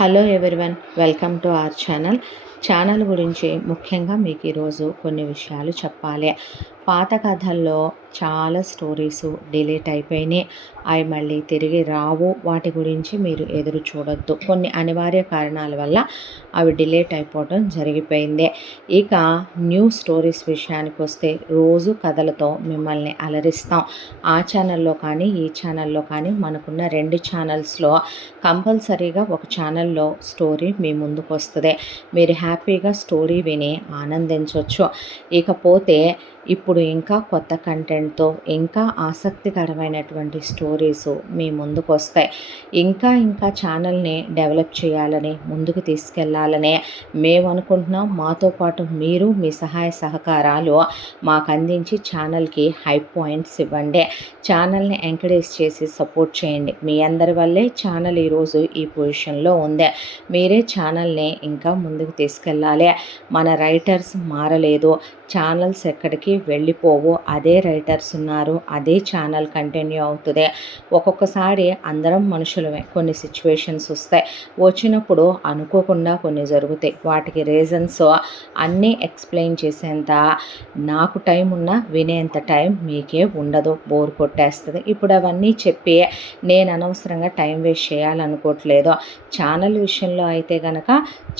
Hello everyone, welcome to our channel గురించి ముఖ్యంగా మీకు ఈరోజు కొన్ని విషయాలు చెప్పాలి. పాత కథల్లో చాలా స్టోరీస్ డిలీట్ అయిపోయినాయి. అవి మళ్ళీ తిరిగి రావు. వాటి గురించి మీరు ఎదురు చూడొద్దు. కొన్ని అనివార్య కారణాల వల్ల అవి డిలీట్ అయిపోవడం జరిగిపోయింది. ఇక న్యూ స్టోరీస్ విషయానికి వస్తే రోజు కథలతో మిమ్మల్ని అలరిస్తాం. ఆ ఛానల్లో కానీ ఈ ఛానల్లో కానీ మనకున్న 2 ఛానల్స్లో కంపల్సరీగా ఒక ఛానల్లో స్టోరీ మీ ముందుకు వస్తుంది. మీరు హ్యాపీగా స్టోరీ విని ఆనందించవచ్చు. ఇకపోతే ఇప్పుడు ఇంకా కొత్త కంటెంట్తో ఇంకా ఆసక్తికరమైనటువంటి స్టోరీస్ మీ ముందుకు వస్తాయి. ఇంకా ఛానల్ని డెవలప్ చేయాలని, ముందుకు తీసుకెళ్లాలనే మేము అనుకుంటున్నాం. మాతో పాటు మీరు మీ సహాయ సహకారాలు మాకు అందించి ఛానల్కి హై పాయింట్స్ ఇవ్వండి. ఛానల్ని ఎంకరేజ్ చేసి సపోర్ట్ చేయండి. మీ అందరి వల్లే ఛానల్ ఈరోజు ఈ పొజిషన్లో ఉంది. మీరే ఛానల్ని ఇంకా ముందుకు తీసుకెళ్ళాలి. మన రైటర్స్ మారలేదు. ఛానల్స్ ఎక్కడికి వెళ్ళిపోవు. అదే రైటర్స్ ఉన్నారు. అదే ఛానల్ కంటిన్యూ అవుతుంది. ఒక్కొక్కసారి అందరం మనుషులమే. కొన్ని సిచ్యువేషన్స్ వస్తాయి. వచ్చినప్పుడు అనుకోకుండా కొన్ని జరుగుతాయి. వాటికి రీజన్స్ అన్నీ ఎక్స్ప్లెయిన్ చేసేంత నాకు టైం ఉన్నా వినేంత టైం మీకే ఉండదు. బోర్ కొట్టేస్తుంది. ఇప్పుడు అవన్నీ చెప్పి నేను అనవసరంగా టైం వేస్ట్ చేయాలనుకోవట్లేదు. ఛానల్ విషయంలో అయితే కనుక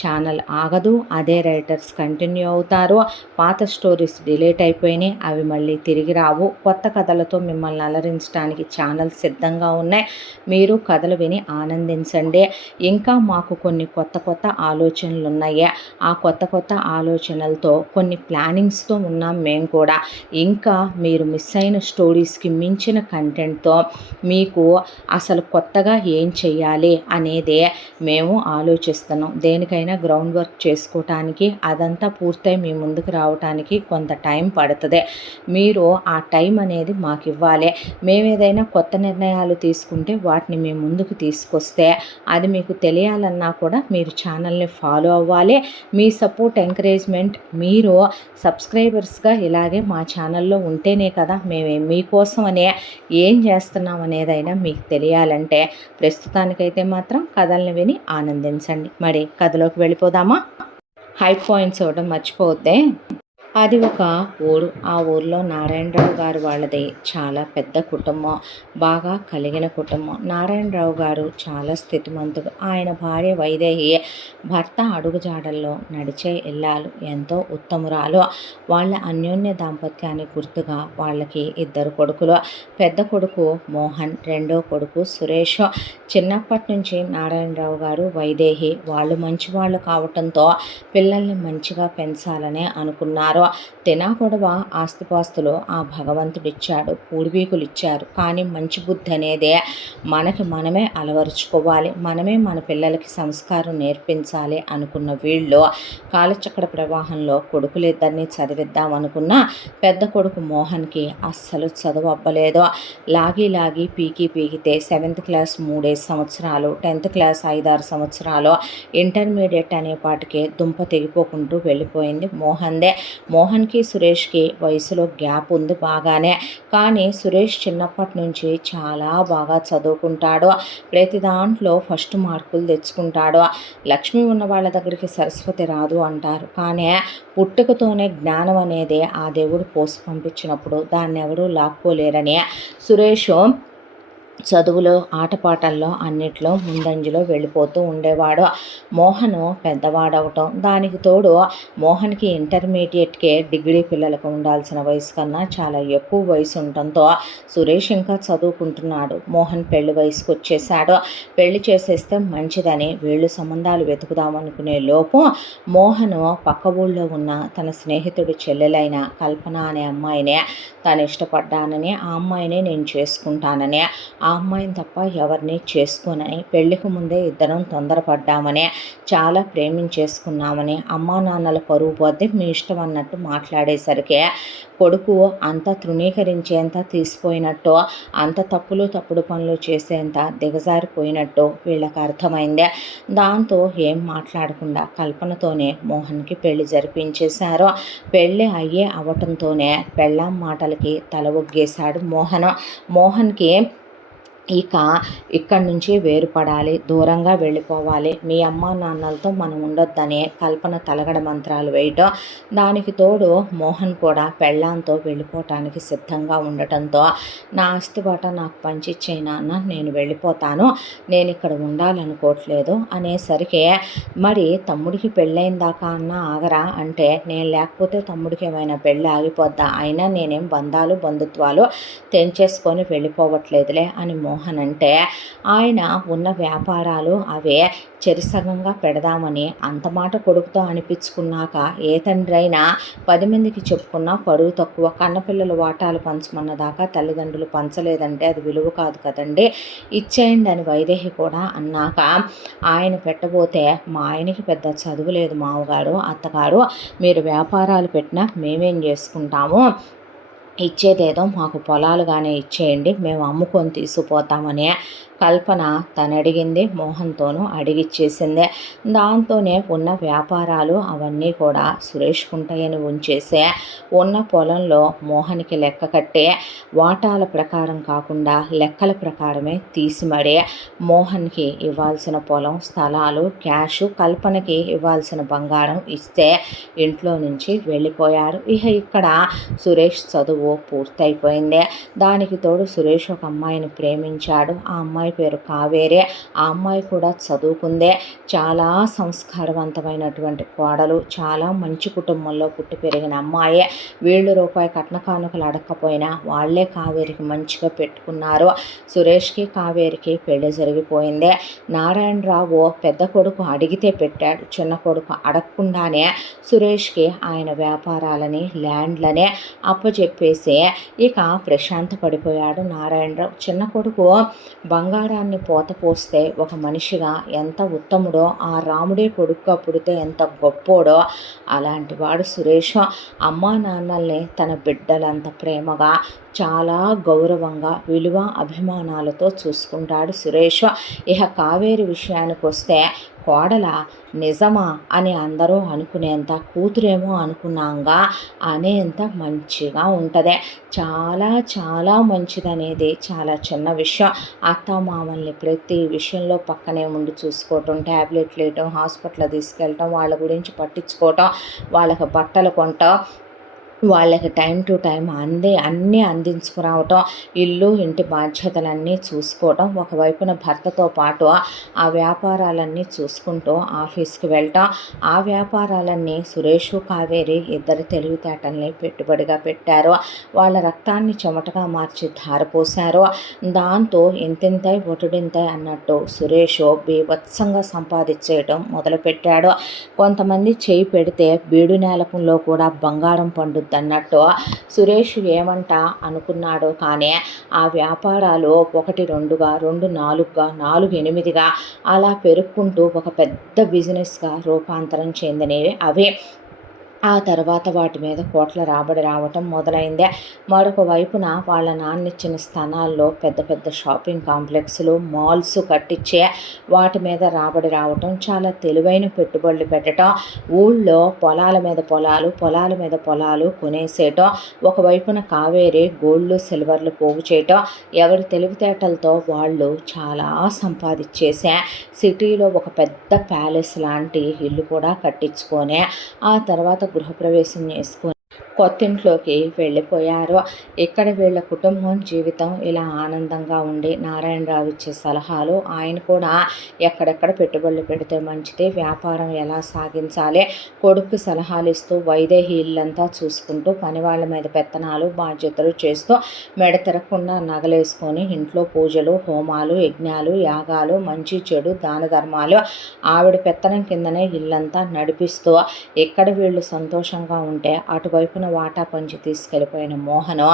ఛానల్ ఆగదు. అదే రైటర్స్ కంటిన్యూ అవుతారు. పాత స్టోరీస్ డిలీట్ అయిపోయినాయి. అవి మళ్ళీ తిరిగి రావు. కొత్త కథలతో మిమ్మల్ని అలరించడానికి ఛానల్ సిద్ధంగా ఉన్నాయి. మీరు కథలు విని ఆనందించండి. ఇంకా మాకు కొన్ని కొత్త ఆలోచనలు ఉన్నాయి. ఆ కొత్త ఆలోచనలతో కొన్ని ప్లానింగ్స్తో ఉన్నాం మేము కూడా. ఇంకా మీరు మిస్ అయిన స్టోరీస్కి మించిన కంటెంట్తో మీకు అసలు కొత్తగా ఏం చెయ్యాలి అనేది మేము ఆలోచిస్తున్నాం. దేనికైనా గ్రౌండ్ వర్క్ చేసుకోవటానికి అదంతా పూర్తయి మీ ముందుకు రావటానికి కొంత టైం పడుతుంది. మీరు ఆ టైం అనేది మాకు ఇవ్వాలి. మేము ఏదైనా కొత్త నిర్ణయాలు తీసుకుంటే వాటిని మేము ముందుకు తీసుకొస్తే అది మీకు తెలియాలన్నా కూడా మీరు ఛానల్ని ఫాలో అవ్వాలి. మీ సపోర్ట్, ఎంకరేజ్మెంట్ మీరు సబ్స్క్రైబర్స్గా ఇలాగే మా ఛానల్లో ఉంటేనే కదా మేము మీకోసమనే ఏం చేస్తున్నాం అనేదైనా మీకు తెలియాలంటే ప్రస్తుతానికైతే మాత్రం కథల్ని విని ఆనందించండి. మరి కథలోకి వెళ్ళిపోదామా? హై పాయింట్స్ ఇవ్వడం మర్చిపోవద్దే. అది ఒక ఊరు. ఆ ఊరిలో నారాయణరావు గారు వాళ్ళది చాలా పెద్ద కుటుంబం, బాగా కలిగిన కుటుంబం. నారాయణరావు గారు చాలా స్థితిమంతుడు. ఆయన భార్య వైదేహి భర్త అడుగుజాడల్లో నడిచే ఇల్లాలు, ఎంతో ఉత్తమురాలు. వాళ్ళ అన్యోన్య దాంపత్యానికి గుర్తుగా వాళ్ళకి 2 కొడుకులు. పెద్ద కొడుకు మోహన్, రెండో కొడుకు సురేష్. చిన్నప్పటి నుంచి నారాయణరావు గారు, వైదేహి వాళ్ళు మంచివాళ్ళు కావటంతో పిల్లల్ని మంచిగా పెంచాలనే అనుకున్నారు. తినాకొడవ ఆస్తిపాస్తులు ఆ భగవంతుడిచ్చాడు, పూర్వీకులు ఇచ్చారు. కానీ మంచి బుద్ధి అనేదే మనకి మనమే అలవరుచుకోవాలి. మనమే మన పిల్లలకి సంస్కారం నేర్పించాలి అనుకున్న వీళ్ళు కాలచక్ర ప్రవాహంలో కొడుకులిద్దరినీ చదివిద్దాం అనుకున్న పెద్ద కొడుకు మోహన్కి అస్సలు చదువు అవ్వలేదు. లాగి పీకితే 7th క్లాస్ 3 సంవత్సరాలు, 10th క్లాస్ 5-6 సంవత్సరాలు, ఇంటర్మీడియట్ అనే పాటికి దుంప తెగిపోకుంటూ వెళ్ళిపోయింది మోహన్దే. మోహన్కి సురేష్కి వయసులో గ్యాప్ ఉంది బాగానే. కానీ సురేష్ చిన్నప్పటి నుంచి చాలా బాగా చదువుకుంటాడు. ప్రతి దాంట్లో ఫస్ట్ మార్కులు తెచ్చుకుంటాడు. లక్ష్మి ఉన్న వాళ్ళ దగ్గరికి సరస్వతి రాదు అంటారు. కానీ పుట్టుకతోనే జ్ఞానం అనేది ఆ దేవుడు పోసి పంపించినప్పుడు దాన్ని ఎవరూ లాక్కోలేరని సురేష్ చదువులో, ఆటపాటల్లో అన్నిట్లో ముందంజలో వెళ్ళిపోతూ ఉండేవాడు. మోహను పెద్దవాడవటం, దానికి తోడు మోహన్కి ఇంటర్మీడియట్కే డిగ్రీ పిల్లలకు ఉండాల్సిన వయసు కన్నా చాలా ఎక్కువ వయసు ఉండటంతో సురేష్ ఇంకా చదువుకుంటున్నాడు. మోహన్ పెళ్లి వయసుకు వచ్చేసాడు. పెళ్లి చేసేస్తే మంచిదని వీళ్ళు సంబంధాలు వెతుకుదామనుకునే లోపు మోహను పక్క ఊళ్ళో ఉన్న తన స్నేహితుడి చెల్లెలైన కల్పన అనే అమ్మాయినే తను ఇష్టపడ్డానని, ఆ అమ్మాయినే నేను చేసుకుంటానని, ఆ అమ్మాయిని తప్ప ఎవరిని చేసుకోనని, పెళ్లికి ముందే ఇద్దరం తొందరపడ్డామని, చాలా ప్రేమించేసుకున్నామని, అమ్మా నాన్నల పరువు పోతే మీ ఇష్టం అన్నట్టు మాట్లాడేసరికి కొడుకు అంత తృణీకరించేంత తీసిపోయినట్టు, అంత తప్పుడు పనులు చేసేంత దిగజారిపోయినట్టు వీళ్ళకి అర్థమైందే. దాంతో ఏం మాట్లాడకుండా కల్పనతోనే మోహన్కి పెళ్లి జరిపించేశారు. పెళ్ళి అవ్వటంతోనే పెళ్ళాం మాటలకి తల ఒగ్గేశాడు మోహన్కి ఇక ఇక్కడి నుంచి వేరుపడాలి, దూరంగా వెళ్ళిపోవాలి, మీ అమ్మా నాన్నలతో మనం ఉండొద్దనే కల్పన తలగడ మంత్రాలు వేయటం. దానికి తోడు మోహన్ కూడా పెళ్ళాంతో వెళ్ళిపోవటానికి సిద్ధంగా ఉండటంతో, నా ఆస్తిబాట నాకు పంచిచ్చేయి నాన్న, నేను వెళ్ళిపోతాను, నేను ఇక్కడ ఉండాలనుకోవట్లేదు అనేసరికి, మరి తమ్ముడికి పెళ్ళైన దాకా అన్నా ఆగరా అంటే, నేను లేకపోతే తమ్ముడికి ఏమైనా పెళ్ళి ఆగిపోద్దా, అయినా నేనేం బంధుత్వాలు తెంచేసుకొని వెళ్ళిపోవట్లేదులే అని మోహన్ అంటే, ఆయన ఉన్న వ్యాపారాలు అవే చెరిసగంగా పెడదామని అంత మాట కొడుకుతో అనిపించుకున్నాక, ఏ తండ్రి అయినా 10 మందికి చెప్పుకున్నా పరువు తక్కువ. కన్నపిల్లలు వాటాలు పంచమన్న దాకా తల్లిదండ్రులు పంచలేదంటే అది విలువ కాదు కదండి, ఇచ్చేయండి అని వైదేహి కూడా అన్నాక, ఆయన పెట్టబోతే, మా ఆయనకి పెద్ద చదువు లేదు మావగారు, అత్తగారు, మీరు వ్యాపారాలు పెట్టినా మేమేం చేసుకుంటాము, ఇచ్చేదేదో మాకు పొలాలుగానే ఇచ్చేయండి, మేము అమ్ముకొని తీసుకుపోతామని కల్పన తనడిగింది మోహన్తోనూ అడిగిచ్చేసిందే. దాంతోనే ఉన్న వ్యాపారాలు అవన్నీ కూడా సురేష్కుంటాయని ఉంచేసే, ఉన్న పొలంలో మోహన్కి లెక్క కట్టే, వాటాల ప్రకారం కాకుండా లెక్కల ప్రకారమే తీసిమడే మోహన్కి ఇవ్వాల్సిన పొలం, స్థలాలు, క్యాషు, కల్పనకి ఇవ్వాల్సిన బంగారం ఇస్తే ఇంట్లో నుంచి వెళ్ళిపోయారు. ఇక ఇక్కడ సురేష్ చదువు పూర్తయిపోయింది. దానికి తోడు సురేష్ ఒక అమ్మాయిని ప్రేమించాడు. ఆ అమ్మాయి పేరు కావేరే. ఆ అమ్మాయి కూడా చదువుకుందే, చాలా సంస్కారవంతమైనటువంటి కోడలు, చాలా మంచి కుటుంబంలో పుట్టి పెరిగిన అమ్మాయే. వీళ్ళు రూపాయి కట్న కానుకలు అడగకపోయినా వాళ్లే కావేరికి మంచిగా పెట్టుకున్నారు. సురేష్కి కావేరికి పెళ్లి జరిగిపోయిందే. నారాయణరావు పెద్ద కొడుకు అడిగితే పెట్టాడు, చిన్న కొడుకు అడగకుండానే సురేష్కి ఆయన వ్యాపారాలని, ల్యాండ్లనే అప్పచెప్పేసి ఇక ప్రశాంత పడిపోయాడు నారాయణరావు. చిన్న కొడుకు బంగారాన్ని పోస్తే ఒక మనిషిగా ఎంత ఉత్తముడో, ఆ రాముడే కొడుకుగా పుడితే ఎంత గొప్పోడో అలాంటి వాడు సురేష్. అమ్మా నాన్నల్ని తన బిడ్డలంత ప్రేమగా, చాలా గౌరవంగా, విలువ అభిమానాలతో చూసుకుంటాడు సురేష్. ఇక కావేరి విషయానికి వస్తే, కోడల నిజమా అని అందరూ అనుకునేంత, కూతురేమో అనుకున్నాంగా అనేంత మంచిగా ఉంటుంది. చాలా చాలా మంచిదనేది చాలా చిన్న విషయం. అత్తామామల్ని ప్రతి విషయంలో పక్కనే ఉండి చూసుకోవటం, ట్యాబ్లెట్లు వేయటం, హాస్పిటల్ తీసుకెళ్ళటం, వాళ్ళ గురించి పట్టించుకోవటం, వాళ్ళకి బట్టలు కొనటం, వాళ్ళకి టైం టు టైం అన్నీ అందించుకురావటం, ఇల్లు ఇంటి బాధ్యతలన్నీ చూసుకోవటం, ఒకవైపున భర్తతో పాటు ఆ వ్యాపారాలన్నీ చూసుకుంటూ ఆఫీస్కి వెళ్ళటం. ఆ వ్యాపారాలన్నీ సురేష్ కావేరి ఇద్దరి తెలివితేటల్ని పెట్టుబడిగా పెట్టారు. వాళ్ళ రక్తాన్ని చెమటగా మార్చి ధారపోశారు. దాంతో ఇంతింతై ఒటుడింతై అన్నట్టు సురేష్ బీభత్సంగా సంపాదించేయటం మొదలుపెట్టాడు. కొంతమంది చేయి పెడితే బీడు నేలకంలో కూడా బంగారం పండుద్ది అన్నట్టు సురేష్ ఏమంట అనుకున్నాడో కానీ, ఆ వ్యాపారాలు 1 2గా, 2 4గా, 4 8గా అలా పెరుక్కుంటూ ఒక పెద్ద బిజినెస్గా రూపాంతరం చెందినవి అవే. ఆ తర్వాత వాటి మీద కోట్ల రాబడి రావటం మొదలైందే. మరొక వైపున వాళ్ళ నాన్నిచ్చిన స్థానాల్లో పెద్ద పెద్ద షాపింగ్ కాంప్లెక్స్లు, మాల్స్ కట్టించే వాటి మీద రాబడి రావటం, చాలా తెలివైన పెట్టుబడులు పెట్టడం, ఊళ్ళో పొలాల మీద పొలాలు, పొలాల మీద పొలాలు కొనేసేయటం, ఒకవైపున కావేరి గోల్డ్లు సిల్వర్లు పోగు చేయటం, ఎవరి తెలివితేటలతో వాళ్ళు చాలా సంపాదించేసే సిటీలో ఒక పెద్ద ప్యాలెస్ లాంటి ఇల్లు కూడా కట్టించుకొని ఆ తర్వాత గృహప్రవేశం చేసుకొని కొత్తింట్లోకి వెళ్ళిపోయారు. ఇక్కడ వీళ్ళ కుటుంబం జీవితం ఇలా ఆనందంగా ఉండి, నారాయణరావు ఇచ్చే సలహాలు, ఆయన కూడా ఎక్కడెక్కడ పెట్టుబడులు పెడితే మంచిది, వ్యాపారం ఎలా సాగించాలి, కొడుకు సలహాలు ఇస్తూ, వైదేహి ఇల్లంతా చూసుకుంటూ, పనివాళ్ళ మీద పెత్తనాలు బాధ్యతలు చేస్తూ, మెడ తిరగకుండా నగలేసుకొని ఇంట్లో పూజలు, హోమాలు, యజ్ఞాలు, యాగాలు, మంచి చెడు దాన ధర్మాలు ఆవిడ పెత్తనం కిందనే ఇల్లంతా నడిపిస్తూ, ఎక్కడ వీళ్ళు సంతోషంగా ఉంటే అటువైపు వాటా పంచి తీసుకెళ్ళిపోయిన మోహను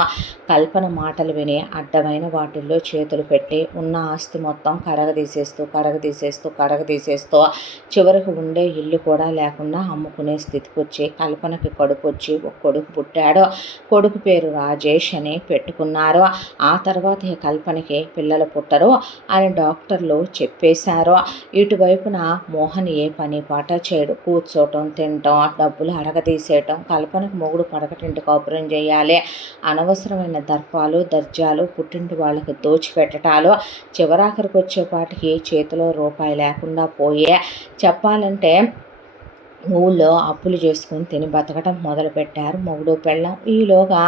కల్పన మాటలు విని అడ్డమైన వాటిల్లో చేతులు పెట్టి ఉన్న ఆస్తి మొత్తం కడగదీసేస్తూ చివరికి ఉండే ఇల్లు కూడా లేకుండా అమ్ముకునే స్థితికి వచ్చి కల్పనకి కడుపు వచ్చి ఒక కొడుకు పుట్టాడు. కొడుకు పేరు రాజేష్ అని పెట్టుకున్నారు. ఆ తర్వాత ఈ కల్పనకి పిల్లలు పుట్టరు అని డాక్టర్లు చెప్పేశారు. ఇటువైపున మోహన్ ఏ పని పాట చేయడు, కూర్చోటం, తినటం, డబ్బులు అడగదీసేయటం, కల్పనకు మొగుడు పడకటింటి కాపురం చేయాలి. అనవసరమైన దర్పాలు దర్జాలు పుట్టింటి వాళ్ళకి దోచిపెట్టడాలు చివరాఖరికి వచ్చేపాటికి చేతిలో రూపాయి లేకుండా పోయే. చెప్పాలంటే ఊళ్ళో అప్పులు చేసుకుని తిని బతకటం మొదలుపెట్టారు మొగుడు పెళ్ళాం. ఈలోగా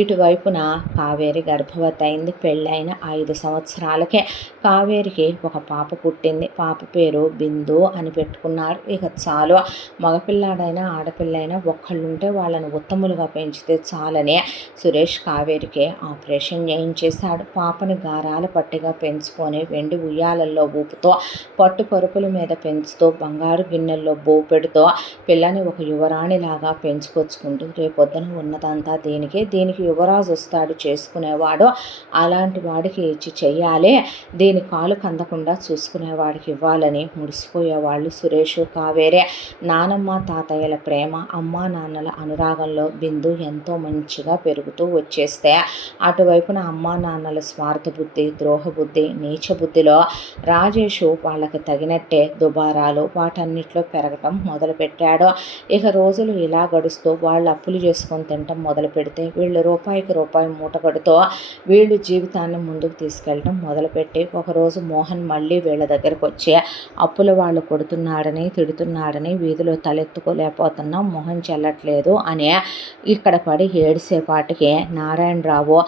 ఇటువైపున కావేరి గర్భవతి అయింది. పెళ్ళైన 5 సంవత్సరాలకే కావేరికి ఒక పాప పుట్టింది. పాప పేరు బిందు అని పెట్టుకున్నారు. ఇక చాలు, మగపిల్లాడైనా ఆడపిల్లైనా ఒక్కళ్ళుంటే వాళ్ళని ఉత్తములుగా పెంచితే చాలని సురేష్ కావేరికి ఆపరేషన్ చేయించేశాడు. పాపని గారాల పట్టిగా పెంచుకొని వెండి ఉయ్యాలల్లో ఊపుతో పట్టు పరుపుల మీద పెంచుతూ బంగారు గిన్నెల్లో బో పెడుతూ పిల్లని ఒక యువరాణిలాగా పెంచుకొచ్చుకుంటూ రేపొద్దున ఉన్నదంతా దీనికి యువరాజు వస్తాడు చేసుకునేవాడు, అలాంటి వాడికి ఇచ్చి చెయ్యాలి, దీని కాలు కందకుండా చూసుకునేవాడికి ఇవ్వాలని ముడిసిపోయేవాళ్ళు సురేష్ కావేరే. నానమ్మ తాతయ్యల ప్రేమ, అమ్మా నాన్నల అనురాగంలో బిందు ఎంతో మంచిగా పెరుగుతూ వచ్చేస్తే అటువైపున అమ్మా నాన్నల స్వార్థ బుద్ధి, ద్రోహ బుద్ధి, నీచ బుద్ధిలో రాజేషు వాళ్ళకి తగినట్టే దుబారాలు వాటన్నిటిలో పెరగటం మొదలుపెట్టాడు. ఇక రోజులు ఇలా గడుస్తూ వాళ్ళు అప్పులు చేసుకొని తినటం మొదలు పెడితే వీళ్ళు రూపాయికి రూపాయి మూట కడుతూ వీళ్ళు జీవితాన్ని ముందుకు తీసుకెళ్ళటం మొదలుపెట్టి ఒకరోజు మోహన్ మళ్ళీ వీళ్ళ దగ్గరకు వచ్చి అప్పుల వాళ్ళు కొడుతున్నాడని తిడుతున్నాడని వీధిలో తలెత్తుకోలేకపోతున్నాం, మొహం చెల్లట్లేదు అని ఇక్కడ పడి ఏడిసేపాటికి నారాయణరావు,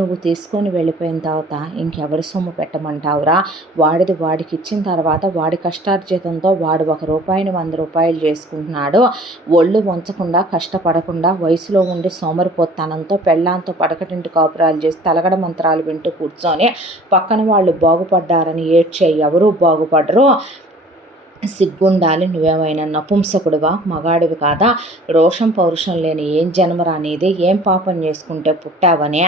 నువ్వు తీసుకొని వెళ్ళిపోయిన తర్వాత ఇంకెవరి సొమ్ము పెట్టమంటావురా, వాడిది వాడికి ఇచ్చిన తర్వాత వాడి కష్టార్జితంతో వాడు 1 రూపాయిని 100 రూపాయలు చేసుకుంటున్నాడు, ఒళ్ళు వంచకుండా కష్టపడకుండా వయసులో ఉండి సోమరిపోతనంతో పెళ్ళాంతో పడకటింటి కాపురాలు చేసి తలగడ మంత్రాలు వింటూ కూర్చొని పక్కన వాళ్ళు బాగుపడ్డారని ఏడ్చే ఎవరూ బాగుపడరు, సిగ్గుండాలి, నువ్వేమైనా నపుంసకుడివా, మగాడివి కాదా, రోషం పౌరుషం లేని ఏం జన్మరా నీది, ఏం పాపం చేసుకుంటే పుట్టావని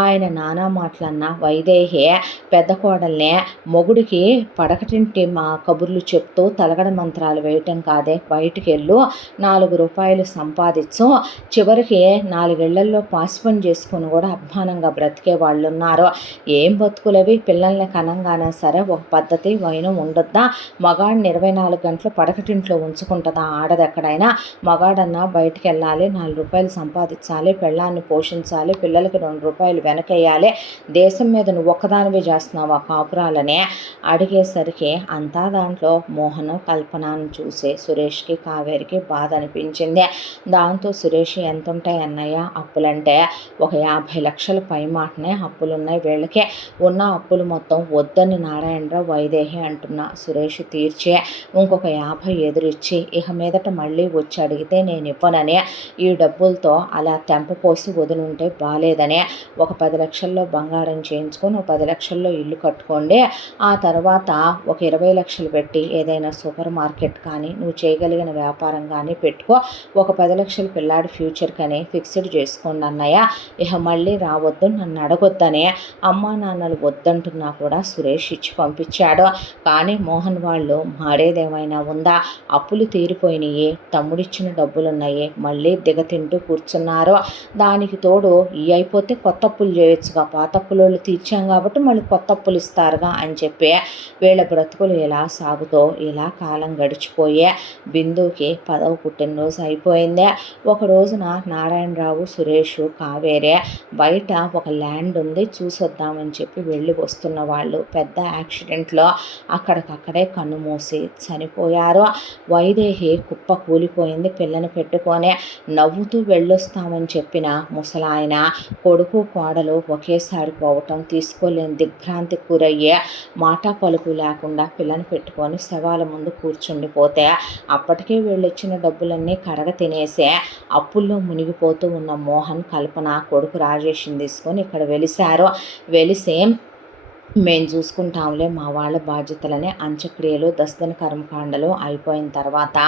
ఆయన నానా మాటలన్న వైదేహి పెద్ద కోడల్ని మొగుడికి పడకటింటి మా కబుర్లు చెప్తూ తలగడ మంత్రాలు వేయటం కాదే, బయటికి వెళ్ళు 4 రూపాయలు సంపాదించు, చివరికి 4 ఏళ్లలో పాసిపని చేసుకుని కూడా అభిమానంగా బ్రతికే వాళ్ళు ఉన్నారు, ఏం బతుకులవి, పిల్లల్ని కనంగానే సరే ఒక పద్ధతి వైనం ఉండొద్దా, మగాడిని 24 గంటలు పడకటింట్లో ఉంచుకుంటుందా ఆడదెక్కడైనా, మగాడన్నా బయటికి వెళ్ళాలి, 4 రూపాయలు సంపాదించాలి, పెళ్ళాన్ని పోషించాలి, పిల్లలకి 2 రూపాయలు వెనకేయాలి, దేశం మీద నువ్వు ఒక్కదానివే చేస్తున్నావా కాపురాలనే అడిగేసరికి అంతా దాంట్లో మోహను కల్పనను చూసి సురేష్కి కావేరికి బాధ అనిపించింది. దాంతో సురేష్ ఎంత ఉంటాయి అన్నయ్య అప్పులంటే, ఒక 50 లక్షల పై మాటనే అప్పులున్నాయి వీళ్ళకి, ఉన్న అప్పులు మొత్తం వద్దని నారాయణరావు వైదేహి అంటున్నా సురేష్ తీర్చే ఇంకొక 50 ఎదురిచ్చి ఇక మీదట మళ్ళీ వచ్చి అడిగితే నేను ఇవ్వనని, ఈ డబ్బులతో అలా తెంపపోసి వదిలింటే బాలేదని, ఒక 10 లక్షల్లో బంగారం చేయించుకొని ఒక 10 లక్షల్లో ఇల్లు కట్టుకోండి, ఆ తర్వాత ఒక 20 లక్షలు పెట్టి ఏదైనా సూపర్ మార్కెట్ కానీ నువ్వు చేయగలిగిన వ్యాపారం కానీ పెట్టుకో, ఒక 10 లక్షలు పిల్లాడి ఫ్యూచర్ కానీ ఫిక్స్డ్ చేసుకోండి అన్నయ్య, ఇక మళ్ళీ రావద్దు, నన్ను అడగొద్దని అమ్మా నాన్నలు వద్దంటున్నా కూడా సురేష్ ఇచ్చి పంపించాడు. కానీ మోహన్ వాళ్ళు మాడేదేమైనా ఉందా, అప్పులు తీరిపోయినాయి, తమ్ముడిచ్చిన డబ్బులున్నాయి, మళ్ళీ దిగతింటూ కూర్చున్నారు, దానికి తోడు ఈ అయిపోతే కొత్త అప్పులు చేయొచ్చుగా, పాత అప్పులోళ్ళు తీర్చాం కాబట్టి మళ్ళీ కొత్త అప్పులు ఇస్తారుగా అని చెప్పి వీళ్ళ బ్రతుకులు ఇలా సాగుతూ ఇలా కాలం గడిచిపోయే. బిందుకి 10వ పుట్టినరోజు అయిపోయిందే. ఒక రోజున నారాయణరావు సురేష్ కావేరే బయట ఒక ల్యాండ్ ఉంది చూసొద్దామని చెప్పి వెళ్ళి వస్తున్న వాళ్ళు పెద్ద యాక్సిడెంట్లో అక్కడికక్కడే కన్నుమూసి చనిపోయారు. వైదేహి కుప్ప కూలిపోయింది. పిల్లని పెట్టుకొని నవ్వుతూ వెళ్ళొస్తామని చెప్పిన ముసలాయన కొడుకు కోడలు ఒకేసారి పోవటం తీసుకోలేని దిగ్భ్రాంతి గురయ్యే, మాట పలుకు లేకుండా పిల్లని పెట్టుకొని శవాల ముందు కూర్చుండిపోతే అప్పటికే వీళ్ళిచ్చిన డబ్బులన్నీ కడగ తినేసే అప్పుల్లో మునిగిపోతూ ఉన్న మోహన్ కల్పన కొడుకు రాజేష్ని తీసుకొని ఇక్కడ వెలిశారు. వెలిసి మేము చూసుకుంటాంలే మా వాళ్ళ బాధ్యతలనే అంత్యక్రియలు దశదిన కర్మకాండలు అయిపోయిన తర్వాత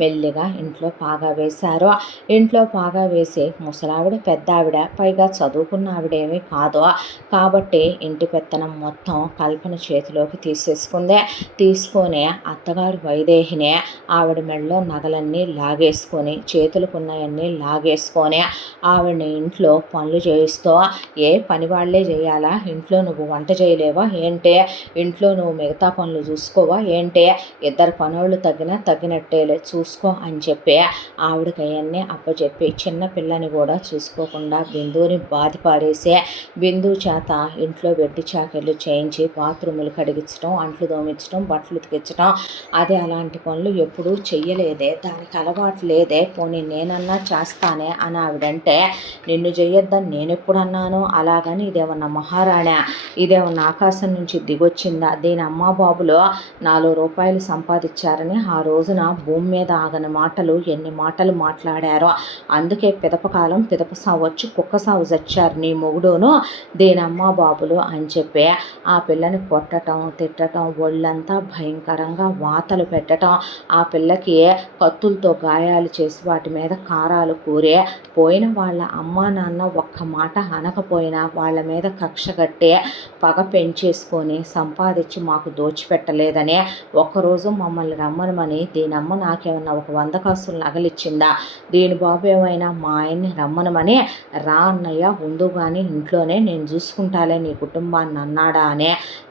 మెల్లిగా ఇంట్లో పాగా వేశారు. ఇంట్లో పాగా వేసి ముసలావిడ పెద్ద ఆవిడ, పైగా చదువుకున్న ఆవిడేమీ కాదు కాబట్టి ఇంటి పెత్తనం మొత్తం కల్పన చేతిలోకి తీసేసుకుంది. తీసుకొని అత్తగారు వైదేహినే ఆవిడ మెడలో నగలన్నీ లాగేసుకొని చేతులకున్నాయన్నీ లాగేసుకొని ఆవిడని ఇంట్లో పనులు చేయిస్తూ, ఏ పని వాళ్ళే చేయాలా, ఇంట్లో నువ్వు వంట చేయలేదు చేయలేవా ఏంటే, ఇంట్లో నువ్వు మిగతా పనులు చూసుకోవా ఏంటే, ఇద్దరు పనులు తగ్గినట్టేలే చూసుకో అని చెప్పి ఆవిడకి అవన్నీ అప్పచెప్పి చిన్న పిల్లని కూడా చూసుకోకుండా బిందువుని బాధ పాడేసి బిందు చేత ఇంట్లో వెట్టి చాకిళ్ళు చేయించి బాత్రూములు కడిగించడం, అంట్లు దోమించడం, బట్టలు ఉతికించడం. అది అలాంటి పనులు ఎప్పుడూ చెయ్యలేదే, దానికి అలవాటు లేదే, పోనీ నేనన్నా చేస్తానే అని ఆవిడంటే, నిన్ను చెయ్యొద్దని నేనెప్పుడు అన్నాను, అలాగని ఇదేమన్నా మహారాణా, ఇదేమన్నా ఆకాశం నుంచి దిగొచ్చిందా, దీని అమ్మా బాబులో 4 రూపాయలు సంపాదించారని ఆ రోజున భూమి మీద ఆగని మాటలు ఎన్ని మాటలు మాట్లాడారో, అందుకే పిదపకాలం పిదప సావు వచ్చి కుక్క సావు చచ్చారు నీ మొగుడును దీనమ్మా బాబులు అని చెప్పి ఆ పిల్లని కొట్టడం, తిట్టడం, ఒళ్ళంతా భయంకరంగా వాతలు పెట్టడం, ఆ పిల్లకి కత్తులతో గాయాలు చేసి వాటి మీద కారాలు కూరే, పోయిన వాళ్ళ అమ్మా నాన్న ఒక్క మాట అనకపోయినా వాళ్ళ మీద కక్ష కట్టి పగ పెంచేసుకొని సంపాదించి మాకు దోచిపెట్టలేదని ఒక్కరోజు మమ్మల్ని రమ్మనమని దీనమ్మ నాకేమన్నా ఒక 100 కాసులు నగలిచ్చిందా, దీని బాబు ఏమైనా మా ఆయన్ని రమ్మనమని రా అన్నయ్య ఉండు కానీ ఇంట్లోనే నేను చూసుకుంటాలే నీ కుటుంబాన్ని అన్నాడా అనే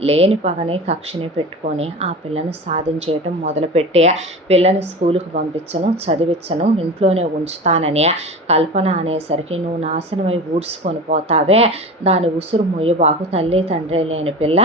లేని పగని కక్షని పెట్టుకొని ఆ పిల్లని సాధించేయటం మొదలుపెట్టి పిల్లని స్కూలుకు పంపించను, చదివించను, ఇంట్లోనే ఉంచుతానని కల్పన అనేసరికి నువ్వు నాశనమై ఊడ్చుకొని పోతావే, దాని ఉసురు ముయ్యబాకు, తల్లి తండ్రి లేని పిల్ల,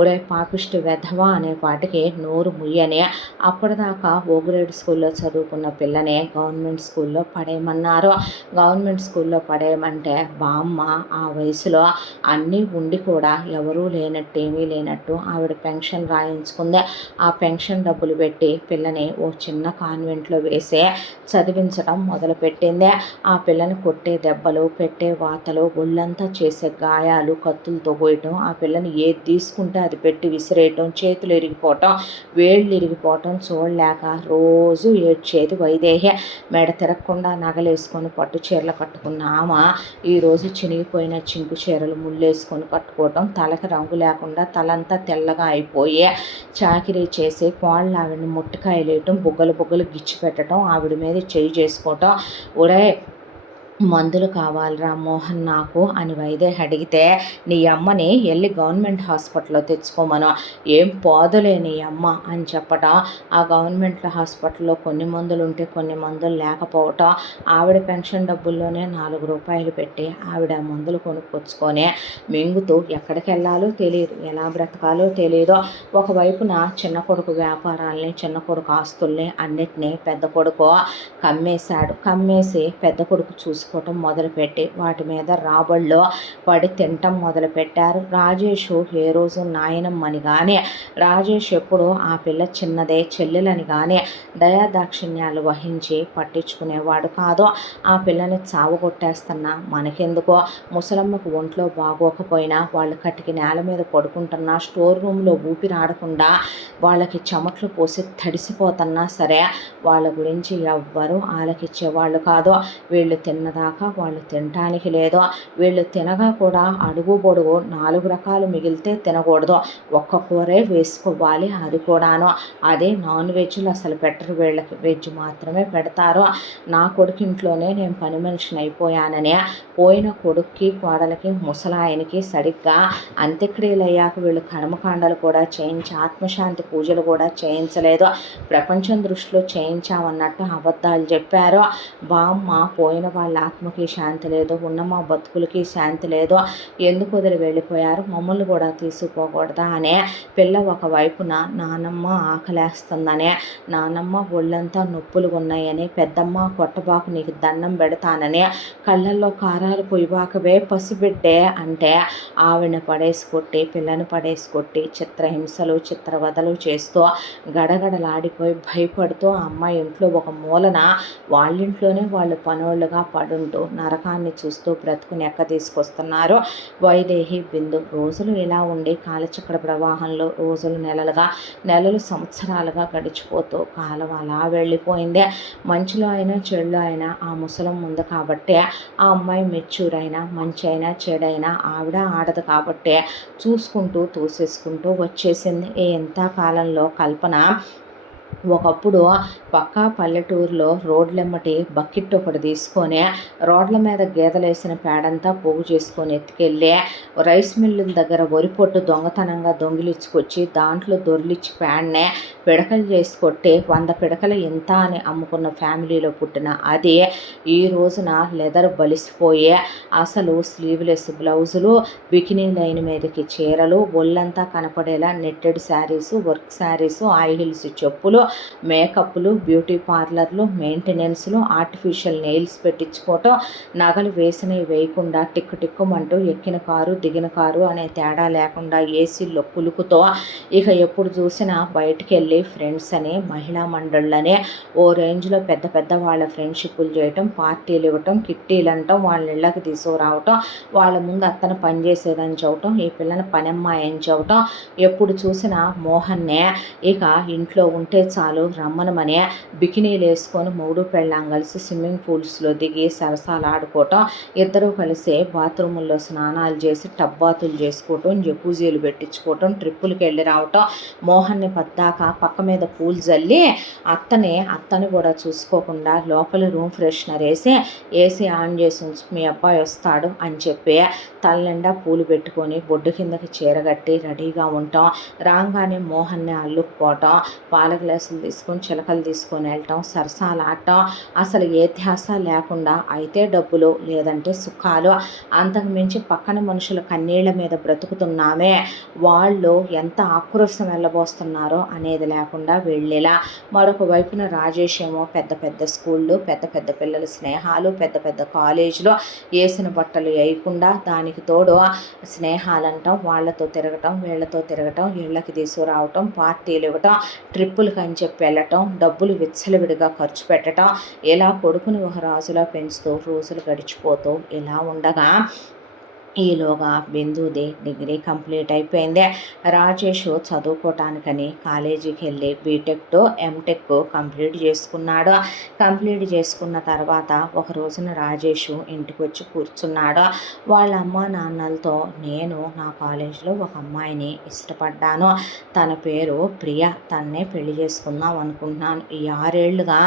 ఒరే పాపిష్టి వెధవా అనే పాటికి నోరు ముయ్యని అప్పటిదాకా ఓ గ్రేడ్ స్కూల్లో చదువుకున్న పిల్లని గవర్నమెంట్ స్కూల్లో పడేయమన్నారు. గవర్నమెంట్ స్కూల్లో పడేయమంటే బామ్మ ఆ వయసులో అన్నీ ఉండి కూడా ఎవరూ లేనట్టు ఏమీ లేనట్టు ఆవిడ పెన్షన్ రాయించుకుంది. ఆ పెన్షన్ డబ్బులు పెట్టి పిల్లని ఓ చిన్న కాన్వెంట్లో వేసి చదివించడం మొదలుపెట్టింది. ఆ పిల్లని కొట్టే దెబ్బలు, పెట్టే వాతలు, ఒళ్ళంతా చేసే గాయాలు, కత్తులతో పోయటం, ఆ పిల్లని ఏది తీసుకుంటే అది పెట్టి విసిరేయటం, చేతులు ఇరిగిపోవటం, వేళ్ళు ఇరిగిపోవటం చూడలేక రోజు ఏడ్చేది వైదేహి. మెడ తిరగకుండా నగలేసుకొని పట్టు చీరలు కట్టుకున్న ఆమె ఈరోజు చినిగిపోయిన చింకు చీరలు ముళ్ళేసుకొని కట్టుకోవటం, తలకి రంగు లేకుండా తలంతా తెల్లగా అయిపోయి చాకిరీ చేసి కోళ్ళ ఆవిడని ముట్టికాయలేయటం, బుగ్గలు బుగ్గలు గిచ్చి పెట్టడం, ఆవిడ మీద చేయి చేసుకోవటం. ఒరే మందులు కావాలిరా మోహన్ నాకు అని వైదేహి అడిగితే, నీ అమ్మని వెళ్ళి గవర్నమెంట్ హాస్పిటల్లో తెచ్చుకోమను, ఏం పోదులే నీ అమ్మ అని చెప్పటం. ఆ గవర్నమెంట్ హాస్పిటల్లో కొన్ని మందులు ఉంటే కొన్ని మందులు లేకపోవటం, ఆవిడ పెన్షన్ డబ్బుల్లోనే 4 రూపాయలు పెట్టి ఆవిడ మందులు కొనుక్కొచ్చుకొని మింగుతూ ఎక్కడికి వెళ్ళాలో తెలియదు, ఎలా బ్రతకాలో తెలియదు. ఒకవైపున చిన్న కొడుకు వ్యాపారాల్ని, చిన్న కొడుకు ఆస్తుల్ని అన్నిటినీ పెద్ద కొడుకు కమ్మేసి పెద్ద కొడుకు చూసుకోవటం మొదలుపెట్టి వాటి మీద రాబడిలో పడి తినటం మొదలుపెట్టారు. రాజేష్ ఏ రోజు నాయనమ్మని కానీ, రాజేష్ ఎప్పుడు ఆ పిల్ల చిన్నదే చెల్లెలని కానీ దయాదాక్షిణ్యాలు వహించి పట్టించుకునేవాడు కాదు. ఆ పిల్లని చావగొట్టేస్తున్నా మనకెందుకో, ముసలమ్మకు ఒంట్లో బాగోకపోయినా వాళ్ళు కటికి నేల మీద పడుకుంటున్నా, స్టోర్ రూమ్లో ఊపిరాడకుండా వాళ్ళకి చెమట్లు పోసి తడిసిపోతున్నా సరే వాళ్ళ గురించి ఎవ్వరూ ఆలకిచ్చేవాళ్ళు కాదు. వీళ్ళు తిన్నదాకా వాళ్ళు తినటానికి లేదు, వీళ్ళు తినగా కూడా అడుగు పొడుగు 4 రకాలు మిగిలితే తినకూడదు, ఒక్క కూరే వేసుకోవాలి, అది కూడాను. అదే నాన్ వెజ్లు అసలు పెట్టరు వీళ్ళకి, వెజ్ మాత్రమే పెడతారు. నా కొడుకు ఇంట్లోనే నేను పని మనిషిని అయిపోయానని పోయిన కొడుక్కి, కోడలికి, ముసలాయనికి సరిగ్గా అంత్యక్రియలు అయ్యాక వీళ్ళు కర్మకాండలు కూడా చేయించి ఆత్మశాంతి పూజలు కూడా చేయించలేదు. ప్రపంచం దృష్టిలో చేయించామన్నట్టు అబద్ధాలు చెప్పారు. బామ్మ పోయిన వాళ్ళ ఆత్మకి శాంతి లేదు, ఉన్న మా బతుకులకి శాంతి లేదు, ఎందుకు వదిలి వెళ్ళిపోయారు, మమ్మల్ని కూడా తీసుకుపోకూడదా అనే పిల్ల ఒకవైపున నానమ్మ ఆకలేస్తుందనే, నానమ్మ ఒళ్ళంతా నొప్పులు ఉన్నాయని, పెద్దమ్మ కొట్టబాకు నీకు దండం పెడతానని, కళ్ళల్లో కారాలు పొయ్యిబాకవే పసిబిడ్డే అంటే ఆవిడని పడేసి కొట్టి, పిల్లని పడేసి కొట్టి చిత్రహింసలు చిత్రవదలు చేస్తూ గడగడలాడిపోయి భయపడుతూ ఆ అమ్మాయి ఇంట్లో ఒక మూలన వాళ్ళింట్లోనే వాళ్ళు పనోళ్ళుగా పడుంటూ నరకాన్ని చూస్తూ బ్రతుకుని ఎక్క తీసుకొస్తున్నారు వైదేహి బిందు. రోజులు ఇలా ఉండి కాలచక్ర ప్రవాహంలో రోజులు నెలలు సంవత్సరాలుగా గడిచిపోతూ కాలం అలా వెళ్ళిపోయింది. మంచిలో అయినా చెడులో అయినా ఆ ముసలం ఉంది కాబట్టి, ఆ అమ్మాయి మెచ్యూర్ అయినా మంచి అయినా చెడైనా ఆవిడ ఆడదు కాబట్టి చూసుకుంటూ తోసేసుకుంటూ వచ్చేసింది. ఎంత కాలంలో కల్పన ఒకప్పుడు పక్కా పల్లెటూరులో రోడ్లెమ్మటి బకెట్ ఒకటి తీసుకొని రోడ్ల మీద గేదెలేసిన పేడంతా పోగు చేసుకొని ఎత్తుకెళ్ళి రైస్ మిల్లుల దగ్గర వరి పొట్టు దొంగతనంగా దొంగిలించుకొచ్చి దాంట్లో దొర్లిచ్చి పేడనే పిడకలు చేసి కొట్టి 100 పిడకలు ఇంత అని అమ్ముకున్న ఫ్యామిలీలో పుట్టిన అది ఈ రోజున లెదర్ బలిసిపోయి అసలు స్లీవ్లెస్ బ్లౌజులు, బికినీ లైన్ మీదకి చీరలు, ఒళ్ళంతా కనపడేలా netted saris, work saris, high heels చెప్పులు, మేకప్లు, బ్యూటీ పార్లర్లు, మెయింటెనెన్స్లు, ఆర్టిఫిషియల్ నెయిల్స్ పెట్టించుకోవటం, నగలు వేసినవి వేయకుండా టిక్కుమంటూ ఎక్కిన కారు దిగిన కారు అనే తేడా లేకుండా ఏసీల్లో పులుకుతో ఇక ఎప్పుడు చూసినా బయటికి వెళ్ళి ఫ్రెండ్స్ అని మహిళా మండళ్ళని ఓ రేంజ్లో పెద్ద పెద్ద వాళ్ళ ఫ్రెండ్షిప్లు చేయటం, పార్టీలు ఇవ్వటం, కిట్టీలు అంటాం, వాళ్ళ ఇళ్ళకి తీసుకురావటం, వాళ్ళ ముందు అత్తను పనిచేసేదని చెప్పటం, ఈ పిల్లని పనమ్మాయి అని చెప్పటం, ఎప్పుడు చూసినా మోహన్నే ఇక ఇంట్లో ఉంటే చాలు రమ్మనమని బికినీలు వేసుకొని మూడు పెళ్ళాం కలిసి స్విమ్మింగ్ పూల్స్లో దిగి సరసాలు ఆడుకోవటం, ఇద్దరూ కలిసి బాత్రూముల్లో స్నానాలు చేసి టబ్ బాతులు చేసుకోవటం, జకూజీలు పెట్టించుకోవటం, ట్రిప్పులకి వెళ్ళి రావటం, మోహన్ని పద్దాక పక్క మీద పూలు జల్లి అత్తని కూడా చూసుకోకుండా లోపల రూమ్ ఫ్రెషనర్ వేసి ఏసీ ఆన్ చేసి ఉంచి మీ అబ్బాయి వస్తాడు అని చెప్పి తలనిండా పూలు పెట్టుకొని బొడ్డు కిందకి చీరగట్టి రెడీగా ఉంటాం, రాగానే మోహన్ని అల్లుకుపోవటం, పాల గ్లాసులు తీసుకొని చిలకలు తీసుకొని వెళ్ళటం, సరసాలు ఆడటం, అసలు ఏ ధ్యాస లేకుండా అయితే డబ్బులు లేదంటే సుఖాలు, అంతకుమించి పక్కన మనుషుల కన్నీళ్ల మీద బ్రతుకుతున్నామే, వాళ్ళు ఎంత ఆక్రోశం వెళ్ళబోస్తున్నారో అనేది లేకుండా వెళ్ళేలా. మరొక వైపున రాజేష్ ఏమో పెద్ద పెద్ద స్కూళ్ళు, పెద్ద పెద్ద పిల్లల స్నేహాలు, పెద్ద పెద్ద కాలేజీలు, వేసిన బట్టలు వేయకుండా దానికి తోడు స్నేహాలంటాం, వాళ్ళతో తిరగటం వీళ్ళతో తిరగటం, ఇళ్ళకి తీసుకురావటం, పార్టీలు ఇవ్వటం, ట్రిప్పులకి అని చెప్పి వెళ్ళటం, డబ్బులు విచ్చలవిడిగా ఖర్చు పెట్టడం, ఇలా కొడుకుని ఒక రాజులా పెంచుతూ రోజులు గడిచిపోతూ ఇలా ఉండగా ఈలోగా బిందుది డిగ్రీ కంప్లీట్ అయిపోయింది. రాజేష్ చదువుకోవటానికని కాలేజీకి వెళ్ళి బీటెక్ ఎంటెక్ కంప్లీట్ చేసుకున్నాడు. కంప్లీట్ చేసుకున్న తర్వాత ఒక రోజున రాజేష్ ఇంటికి వచ్చి కూర్చున్నాడు. వాళ్ళ అమ్మ నాన్నలతో నేను నా కాలేజీలో ఒక అమ్మాయిని ఇష్టపడ్డాను, తన పేరు ప్రియ, తన్నే పెళ్లి చేసుకుందాం అనుకుంటున్నాను, ఈ 6 ఏళ్ళుగా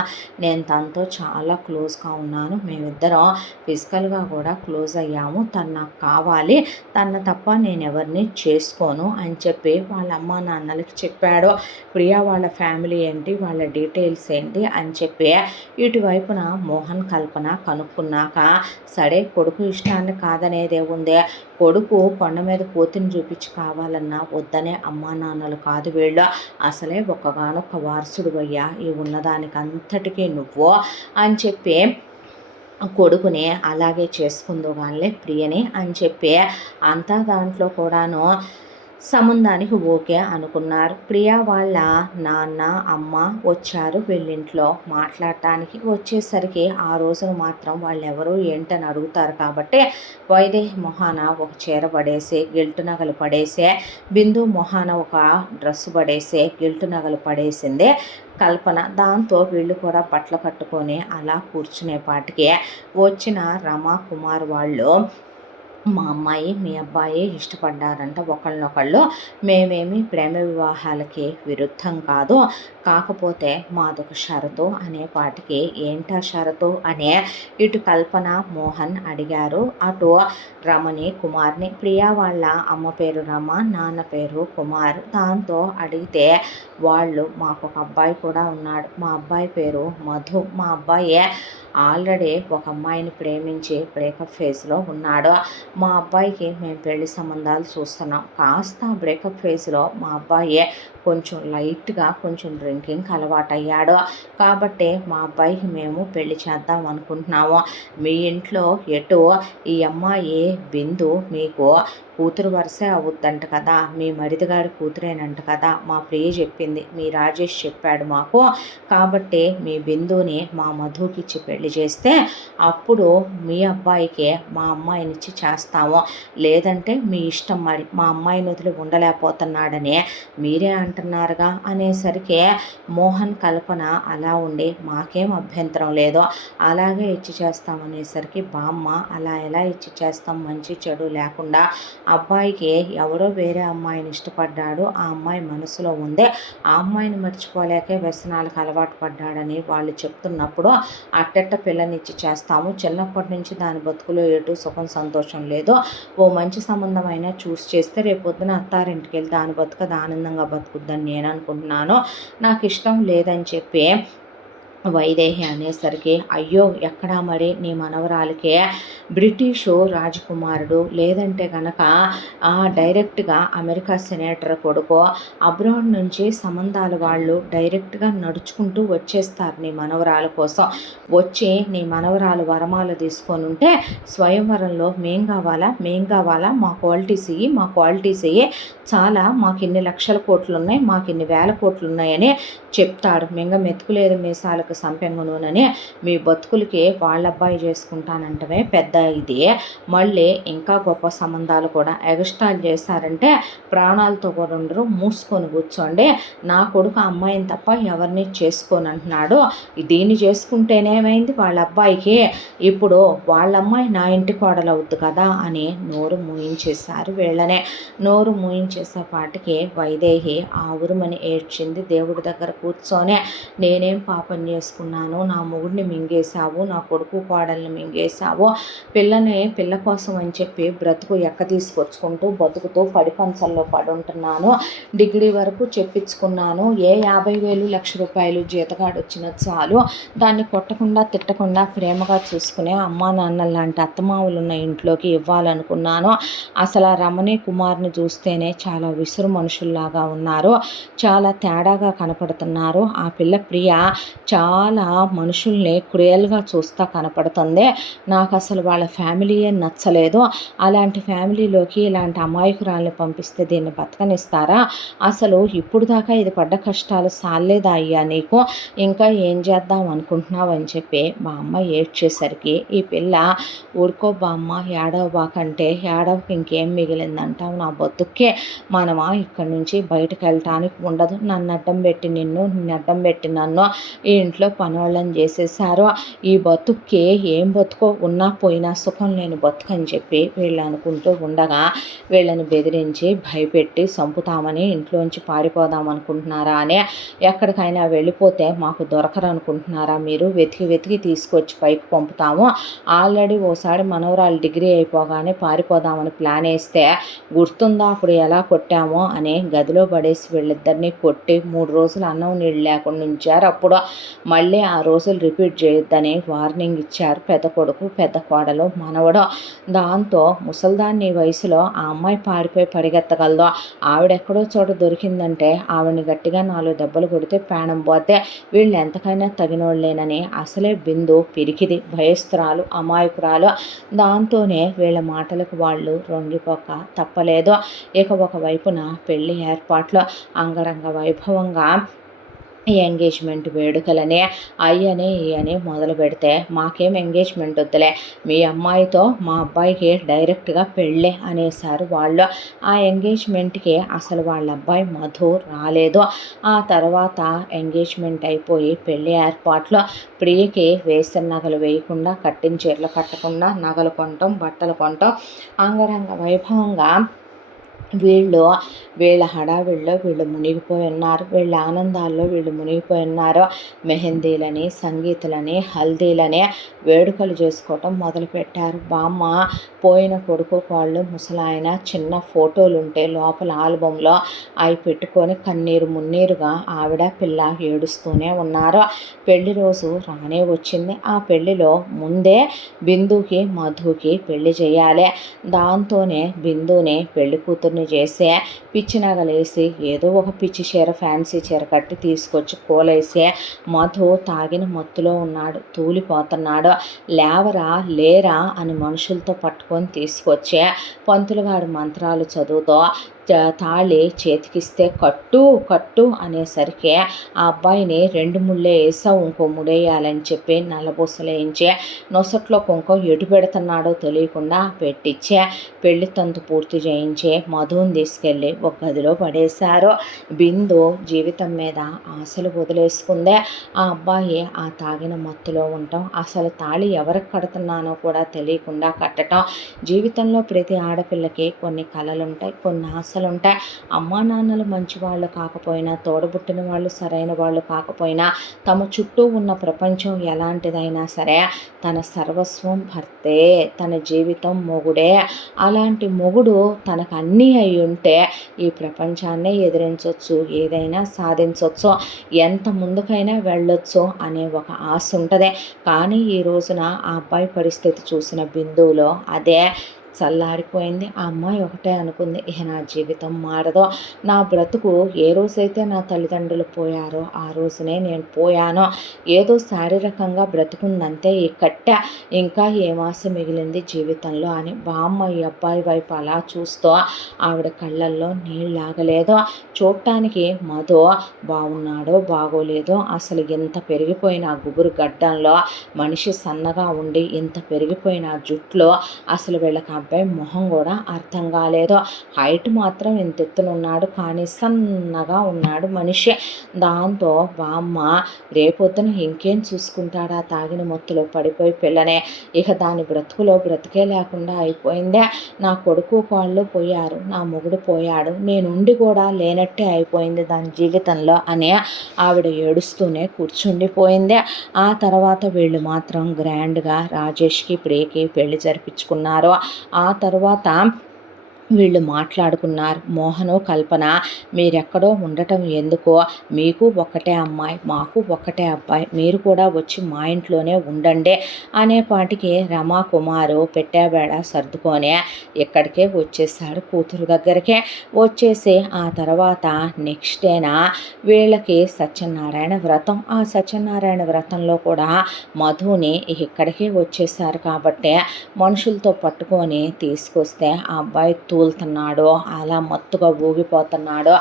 నేను తనతో చాలా క్లోజ్గా ఉన్నాను, మేమిద్దరం ఫిజికల్గా కూడా క్లోజ్ అయ్యాము, తను నాకు కావాలి, తన తప్ప నేను ఎవరిని చేసుకోను అని చెప్పి వాళ్ళ అమ్మ నాన్నలకి చెప్పాడు. ప్రియా వాళ్ళ ఫ్యామిలీ ఏంటి, వాళ్ళ డీటెయిల్స్ ఏంటి అని చెప్పి ఇటువైపున మోహన్ కల్పన కనుక్కున్నాక సరే కొడుకు ఇష్టాన్ని కాదనేదే ఉంది, కొడుకు కొండ మీద కోతిని చూపించి కావాలన్నా వద్దనే అమ్మా నాన్నలు కాదు వీళ్ళు, అసలే ఒక్కగానొక్క వారసుడు అయ్యా ఈ ఉన్నదానికి అంతటికీ నువ్వు అని చెప్పి కొడుకుని అలాగే చేసుకుందో వాళ్ళే ప్రియని అని చెప్పి అంతా దాంట్లో కూడాను సంబంధానికి ఓకే అనుకున్నారు. ప్రియా వాళ్ళ నాన్న అమ్మ వచ్చారు వీళ్ళింట్లో మాట్లాడటానికి. వచ్చేసరికి ఆ రోజున మాత్రం వాళ్ళెవరు ఏంటని అడుగుతారు కాబట్టి వైదేహి మొహాన ఒక చీర పడేసి గిల్టు నగలు పడేసే, బిందు మొహాన ఒక డ్రెస్సు పడేసే గిల్టు నగలు పడేసింది కల్పన. దాంతో వీళ్ళు కూడా బట్టలు కట్టుకొని అలా కూర్చునేపాటికి వచ్చిన రమా కుమార్ వాళ్ళు మా అమ్మాయి మీ అబ్బాయి ఇష్టపడ్డారంట ఒకళ్ళనొకళ్ళు, మేమేమి ప్రేమ వివాహాలకి విరుద్ధం కాదు, కాకపోతే మాదొక షరతు అనేపాటికి ఏంటా షరతు అనే ఇటు కల్పన మోహన్ అడిగారు. అటు రమణి కుమార్ని. ప్రియా వాళ్ళ అమ్మ పేరు రమ, నాన్న పేరు కుమార్. దాంతో అడిగితే వాళ్ళు మాకు ఒక అబ్బాయి కూడా ఉన్నాడు, మా అబ్బాయి పేరు మధు, మా అబ్బాయి ఆల్రెడీ ఒక అమ్మాయిని ప్రేమించి బ్రేకప్ ఫేజ్లో ఉన్నాడు, మా అబ్బాయికి మేము పెళ్లి సంబంధాలు చూస్తున్నాం, కాస్త బ్రేకప్ ఫేజ్లో మా అబ్బాయి కొంచెం లైట్గా కొంచెం డ్రింకింగ్కి అలవాటయ్యాడు, కాబట్టి మా అబ్బాయికి మేము పెళ్లి చేద్దాం అనుకుంటున్నాము, మీ ఇంట్లో ఎటు ఈ అమ్మాయి బిందు మీకు కూతురు వరుసే అవుద్దంట కదా, మీ మరిదిగాడి కూతురేనంట కదా, మా ప్రియ చెప్పింది, మీ రాజేష్ చెప్పాడు మాకు, కాబట్టి మీ బిందుని మా మధుకిచ్చి పెళ్లి చేస్తే అప్పుడు మీ అబ్బాయికి మా అమ్మాయినిచ్చి చేస్తాము, లేదంటే మీ ఇష్టం, మరి మా అమ్మాయిని వదిలి ఉండలేకపోతున్నాడని మీరే అంటున్నారుగా అనేసరికి మోహన్ కల్పన అలా ఉండి మాకేం అభ్యంతరం లేదో అలాగే ఇచ్చి చేస్తామనేసరికి బామ్మ అలా ఎలా ఇచ్చి చేస్తాం, మంచి చెడు లేకుండా అబ్బాయికి ఎవరో వేరే అమ్మాయిని ఇష్టపడ్డాడు, ఆ అమ్మాయి మనసులో ఉంది, ఆ అమ్మాయిని మర్చిపోలేకే వ్యసనాలకు అలవాటు పడ్డాడని వాళ్ళు చెప్తున్నప్పుడు అట్టెట్ట పిల్లనిచ్చి చేస్తాము, చిన్నప్పటి నుంచి దాని బతుకులో ఎటు సుఖం సంతోషం లేదు, ఓ మంచి సంబంధం అయినా చూసి చేస్తే రేపొద్దున అత్తారింటికి వెళ్తే దాని బతుక ఆనందంగా బతుకుద్దని నేను అనుకుంటున్నాను, నాకు ఇష్టం లేదని చెప్పి వైదేహి అనేసరికి, అయ్యో ఎక్కడా మరి నీ మనవరాలికే బ్రిటిషు రాజకుమారుడు లేదంటే కనుక డైరెక్ట్గా అమెరికా సెనేటర్ కొడుకో అబ్రాడ్ నుంచి సంబంధాల వాళ్ళు డైరెక్ట్గా నడుచుకుంటూ వచ్చేస్తారు నీ మనవరాల కోసం, వచ్చి నీ మనవరాలు వరమాలు తీసుకొని ఉంటే స్వయంవరంలో మేం కావాలా మా క్వాలిటీస్ ఇయ్యి, మా క్వాలిటీస్ ఇయ్యి, చాలా మాకు ఇన్ని లక్షల కోట్లు ఉన్నాయి, మాకు ఇన్ని వేల కోట్లు ఉన్నాయని చెప్తాడు. మింగ మెతుకులేదు మీసాలకు సంపెంగనూనని మీ బతుకులకి వాళ్ళ అబ్బాయి చేసుకుంటానంటమే పెద్ద ఇది, మళ్ళీ ఇంకా గొప్ప సంబంధాలు కూడా ఎగస్ట్రాల్ చేశారంటే ప్రాణాలతో కూడా ఉండరు, మూసుకొని కూర్చోండి, నా కొడుకు అమ్మాయిని తప్ప ఎవరిని చేసుకోని అంటున్నాడు, దీన్ని చేసుకుంటేనేమైంది వాళ్ళ అబ్బాయికి, ఇప్పుడు వాళ్ళ అమ్మాయి నా ఇంటి కోడలు అవుద్ది కదా అని నోరు మూయించేశారు వీళ్ళనే. నోరు మూయించేసేపాటికి వైదేహి ఆవురుమని ఏడ్చింది దేవుడి దగ్గర కూర్చొనే, నేనేం పాపం చేసుకున్నాను, నా మొగుడిని మింగేశావు, నా కొడుకు కోడల్ని మింగేశావు, పిల్ల కోసం అని చెప్పి బ్రతుకు ఎక్క తీసుకొచ్చుకుంటూ బతుకుతూ పడిపంచల్లో పడుంటున్నాను, డిగ్రీ వరకు చెప్పించుకున్నాను, ఏ 50,000 1,00,000 జీతగాడు వచ్చిన చాలు, దాన్ని కొట్టకుండా తిట్టకుండా ప్రేమగా చూసుకునే అమ్మా నాన్నలు లాంటి అత్తమావులు ఉన్న ఇంట్లోకి ఇవ్వాలనుకున్నాను, అసలు ఆ రమణి కుమార్ని చూస్తేనే చాలా విసురు మనుషుల్లాగా ఉన్నారు, చాలా తేడాగా కనపడుతున్నారు, ఆ పిల్ల ప్రియ చాలా మనుషుల్ని క్రూయల్గా చూస్తూ కనపడుతుంది, నాకు అసలు వాళ్ళ ఫ్యామిలీయే నచ్చలేదు, అలాంటి ఫ్యామిలీలోకి ఇలాంటి అమాయకురాల్ని పంపిస్తే దీన్ని బతకనిస్తారా, అసలు ఇప్పుడు దాకా ఇది పడ్డ కష్టాలు సాలేదా అయ్యా నీకు, ఇంకా ఏం చేద్దాం అనుకుంటున్నావు అని చెప్పి మా అమ్మ ఏడ్చేసరికి, ఈ పిల్ల ఊరుకో బామ్మ ఏడవబాకంటే, ఏడవకి ఇంకేం మిగిలిందంటావు నా బతుక్కే, మనమా ఇక్కడి నుంచి బయటకు వెళ్ళటానికి ఉండదు, నన్ను అడ్డం పెట్టి అడ్డం పెట్టి నన్ను ఈ ఇంట్లో పనోళ్ళని చేసేసారు, ఈ బతుక్కి ఏం బతుకో ఉన్నా పోయినా సుఖం లేని బతుకని చెప్పి వీళ్ళు అనుకుంటూ ఉండగా వీళ్ళని బెదిరించి భయపెట్టి చంపుతామని ఇంట్లోంచి పారిపోదాం అనుకుంటున్నారా అని, ఎక్కడికైనా వెళ్ళిపోతే మాకు దొరకరు అనుకుంటున్నారా మీరు, వెతికి తీసుకొచ్చి పైకి పంపుతాము, ఆల్రెడీ ఓసారి మనవరాలు డిగ్రీ అయిపోగానే పారిపోదామని ప్లాన్ వేస్తే గుర్తుందా అప్పుడు ఎలా కొట్టామో అని గదిలో పడేసి వీళ్ళిద్దరినీ కొట్టి 3 రోజులు అన్నం నీళ్ళు లేకుండా ఉంచారు, అప్పుడు మళ్ళీ ఆ రోజులు రిపీట్ చేయొద్దని వార్నింగ్ ఇచ్చారు పెద్ద కొడుకు పెద్ద కోడలు మనవడు, దాంతో ముసల్దాన్ని వయసులో ఆ అమ్మాయి పారిపోయి పరిగెత్తగలదో, ఆవిడెక్కడో చోట దొరికిందంటే ఆవిడని గట్టిగా 4 దెబ్బలు కొడితే ప్రాణం పోతే వీళ్ళు ఎంతకైనా తగినోళ్ళేనని అసలే బిందు పిరికిది భయస్త్రాలు అమాయకురాలు, దాంతోనే వీళ్ళ మాటలకు వాళ్ళు రొంగిపోక తప్పలేదు, ఇక ఒకవైపున పెళ్లి ఏర్పాట్లు అంగరంగ వైభవంగా ఈ ఎంగేజ్మెంట్ వేడుకలనే అయ్యని ఇయని మొదలు పెడితే, మాకేం ఎంగేజ్మెంట్ వద్దులే, మీ అమ్మాయితో మా అబ్బాయికి డైరెక్ట్గా పెళ్ళే అనేసారు వాళ్ళు, ఆ ఎంగేజ్మెంట్కి అసలు వాళ్ళ అబ్బాయి మధు రాలేదు, ఆ తర్వాత ఎంగేజ్మెంట్ అయిపోయి పెళ్ళి ఏర్పాట్లు, ప్రియకి వేసిన నగలు వేయకుండా కట్టిన చీరలు కట్టకుండా నగలు కొనటం బట్టలు కొనటం అంగరంగ వైభవంగా వీళ్ళ హడావిడిలో వీళ్ళు మునిగిపోయి ఉన్నారు, వీళ్ళ ఆనందాల్లో వీళ్ళు మునిగిపోయి ఉన్నారు, మెహందీలని సంగీతులని హల్దీలని వేడుకలు చేసుకోవటం మొదలుపెట్టారు, బామ్మ పోయిన కొడుకు వాళ్ళు ముసలాయన చిన్న ఫోటోలు ఉంటే లోపల ఆల్బంలో అవి పెట్టుకొని కన్నీరు మున్నీరుగా ఆవిడ పిల్ల ఏడుస్తూనే ఉన్నారు, పెళ్లి రోజు రానే వచ్చింది, ఆ పెళ్లిలో ముందే బిందుకి మధుకి పెళ్లి చేయాలి, దాంతోనే బిందుని పెళ్లి కూతురు చేసే పిచ్చి నగలేసి ఏదో ఒక పిచ్చి చీర ఫ్యాన్సీ చీర కట్టి తీసుకొచ్చి కోలేసి మధు తాగిన మత్తులో ఉన్నాడు, తూలిపోతున్నాడు, లేరా అని మనుషులతో పట్టుకొని తీసుకొచ్చే పంతులుగాడు మంత్రాలు చదువుతో తాళి చేతికిస్తే కట్టు కట్టు అనేసరికి ఆ అబ్బాయిని 2 ముళ్ళే వేసావు, ఇంకో ముడేయాలని చెప్పి నల్లబూసలేయించి నొసట్లో కుంకుమ ఎటు పెడుతున్నాడో తెలియకుండా పెట్టించి పెళ్లి తంతు పూర్తి చేయించి మధుని తీసుకెళ్ళి ఒక గదిలో పడేశారు. బిందు జీవితం మీద ఆశలు వదిలేసుకుందే. ఆ అబ్బాయి ఆ తాగిన మత్తులో ఉండటం, అసలు తాళి ఎవరికి కడుతున్నానో కూడా తెలియకుండా కట్టడం. జీవితంలో ప్రతి ఆడపిల్లకి కొన్ని కలలుంటాయి, కొన్ని ఆశలుంటాయి. అమ్మా నాన్నలు మంచి వాళ్ళు కాకపోయినా, తోడబుట్టిన వాళ్ళు సరైన వాళ్ళు కాకపోయినా, తమ చుట్టూ ఉన్న ప్రపంచం ఎలాంటిదైనా సరే తన సర్వస్వం భర్తే, తన జీవితం మొగుడే. అలాంటి మొగుడు తనకు అన్నీ అయి ఉంటే ఈ ప్రపంచాన్నే ఎదిరించవచ్చు, ఏదైనా సాధించవచ్చు, ఎంత ముందుకైనా వెళ్ళొచ్చు అనే ఒక ఆశ ఉంటుంది. కానీ ఈ రోజున ఆ అబ్బాయి పరిస్థితి చూసిన బిందువులో అదే చల్లారిపోయింది. ఆ అమ్మాయి ఒకటే అనుకుంది, ఇక నా జీవితం మారదు, నా బ్రతుకు ఏ రోజైతే నా తల్లిదండ్రులు పోయారో ఆ రోజునే నేను పోయాను, ఏదో శారీరకంగా బ్రతుకుందంతే ఈ కట్టె, ఇంకా ఏం ఆశ మిగిలింది జీవితంలో అని బామ్మ ఈ అబ్బాయి వైపు అలా చూస్తూ ఆవిడ కళ్ళల్లో నీళ్ళాగలేదు. చూడటానికి మధు బాగున్నాడో బాగోలేదో, అసలు ఇంత పెరిగిపోయిన గుబురు గడ్డంలో మనిషి సన్నగా ఉండి ఇంత పెరిగిపోయిన జుట్లో అసలు వీళ్ళకి అబ్బాయి మొహం కూడా అర్థం కాలేదు. హైట్ మాత్రం ఇంత ఎత్తునున్నాడు, కానీ సన్నగా ఉన్నాడు మనిషి. దాంతో బామ్మ రేపొద్దున ఇంకేం చూసుకుంటాడా తాగిన మత్తులో పడిపోయి పిల్లనే, ఇక దాని బ్రతుకులో బ్రతికే లేకుండా అయిపోయిందే. నా కొడుకు కాళ్ళు పోయారు, నా మొగుడు పోయాడు, నేనుండి కూడా లేనట్టే అయిపోయింది దాని జీవితంలో అని ఆవిడ ఏడుస్తూనే కూర్చుండిపోయింది. ఆ తర్వాత వీళ్ళు మాత్రం గ్రాండ్గా రాజేష్కి ప్రియకి పెళ్లి జరిపించుకున్నారు. ఆ తర్వాత వీళ్ళు మాట్లాడుకున్నారు. మోహను, కల్పన మీరెక్కడో ఉండటం ఎందుకో, మీకు ఒక్కటే అమ్మాయి, మాకు ఒక్కటే అబ్బాయి, మీరు కూడా వచ్చి మా ఇంట్లోనే ఉండండి అనేపాటికి రమా కుమారు పెట్టాబేడ సర్దుకొని ఇక్కడికే వచ్చేసాడు కూతురు దగ్గరికే. వచ్చేసి ఆ తర్వాత నెక్స్ట్ డేనా వీళ్ళకి సత్యనారాయణ వ్రతం. ఆ సత్యనారాయణ వ్రతంలో కూడా మధుని ఇక్కడికే వచ్చేసారు కాబట్టి మనుషులతో పట్టుకొని తీసుకొస్తే ఆ అబ్బాయి తూలుతున్నాడు, అలా మత్తుగా ఊగిపోతున్నాడు.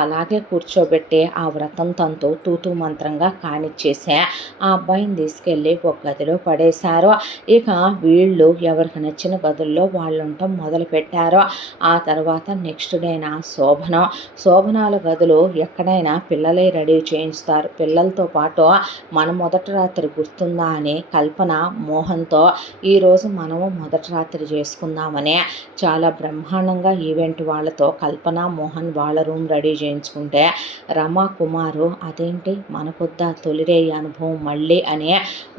అలాగే కూర్చోబెట్టి ఆ వ్రతం తంతు తూతూ మంత్రంగా కానిచ్చేసే ఆ అబ్బాయిని తీసుకెళ్ళి ఒక గదిలో పడేశారు. ఇక వీళ్ళు ఎవరికి నచ్చిన గదుల్లో వాళ్ళు ఉండటం మొదలుపెట్టారు. ఆ తర్వాత నెక్స్ట్ డేనా శోభనాల గదులు ఎక్కడైనా పిల్లలే రెడీ చేయిస్తారు. పిల్లలతో పాటు మన మొదటి రాత్రి గుర్తుందా అని కల్పన మోహన్తో ఈరోజు మనము మొదటి రాత్రి చేసుకుందామని చాలా బ్రహ్మాండంగా ఈవెంట్ వాళ్ళతో కల్పన మోహన్ వాళ్ళ రూమ్ రెడీ చేయించుకుంటే రమా కుమారు అదేంటి మనకొద్దా తొలిరేయి అనుభవం మళ్ళీ అని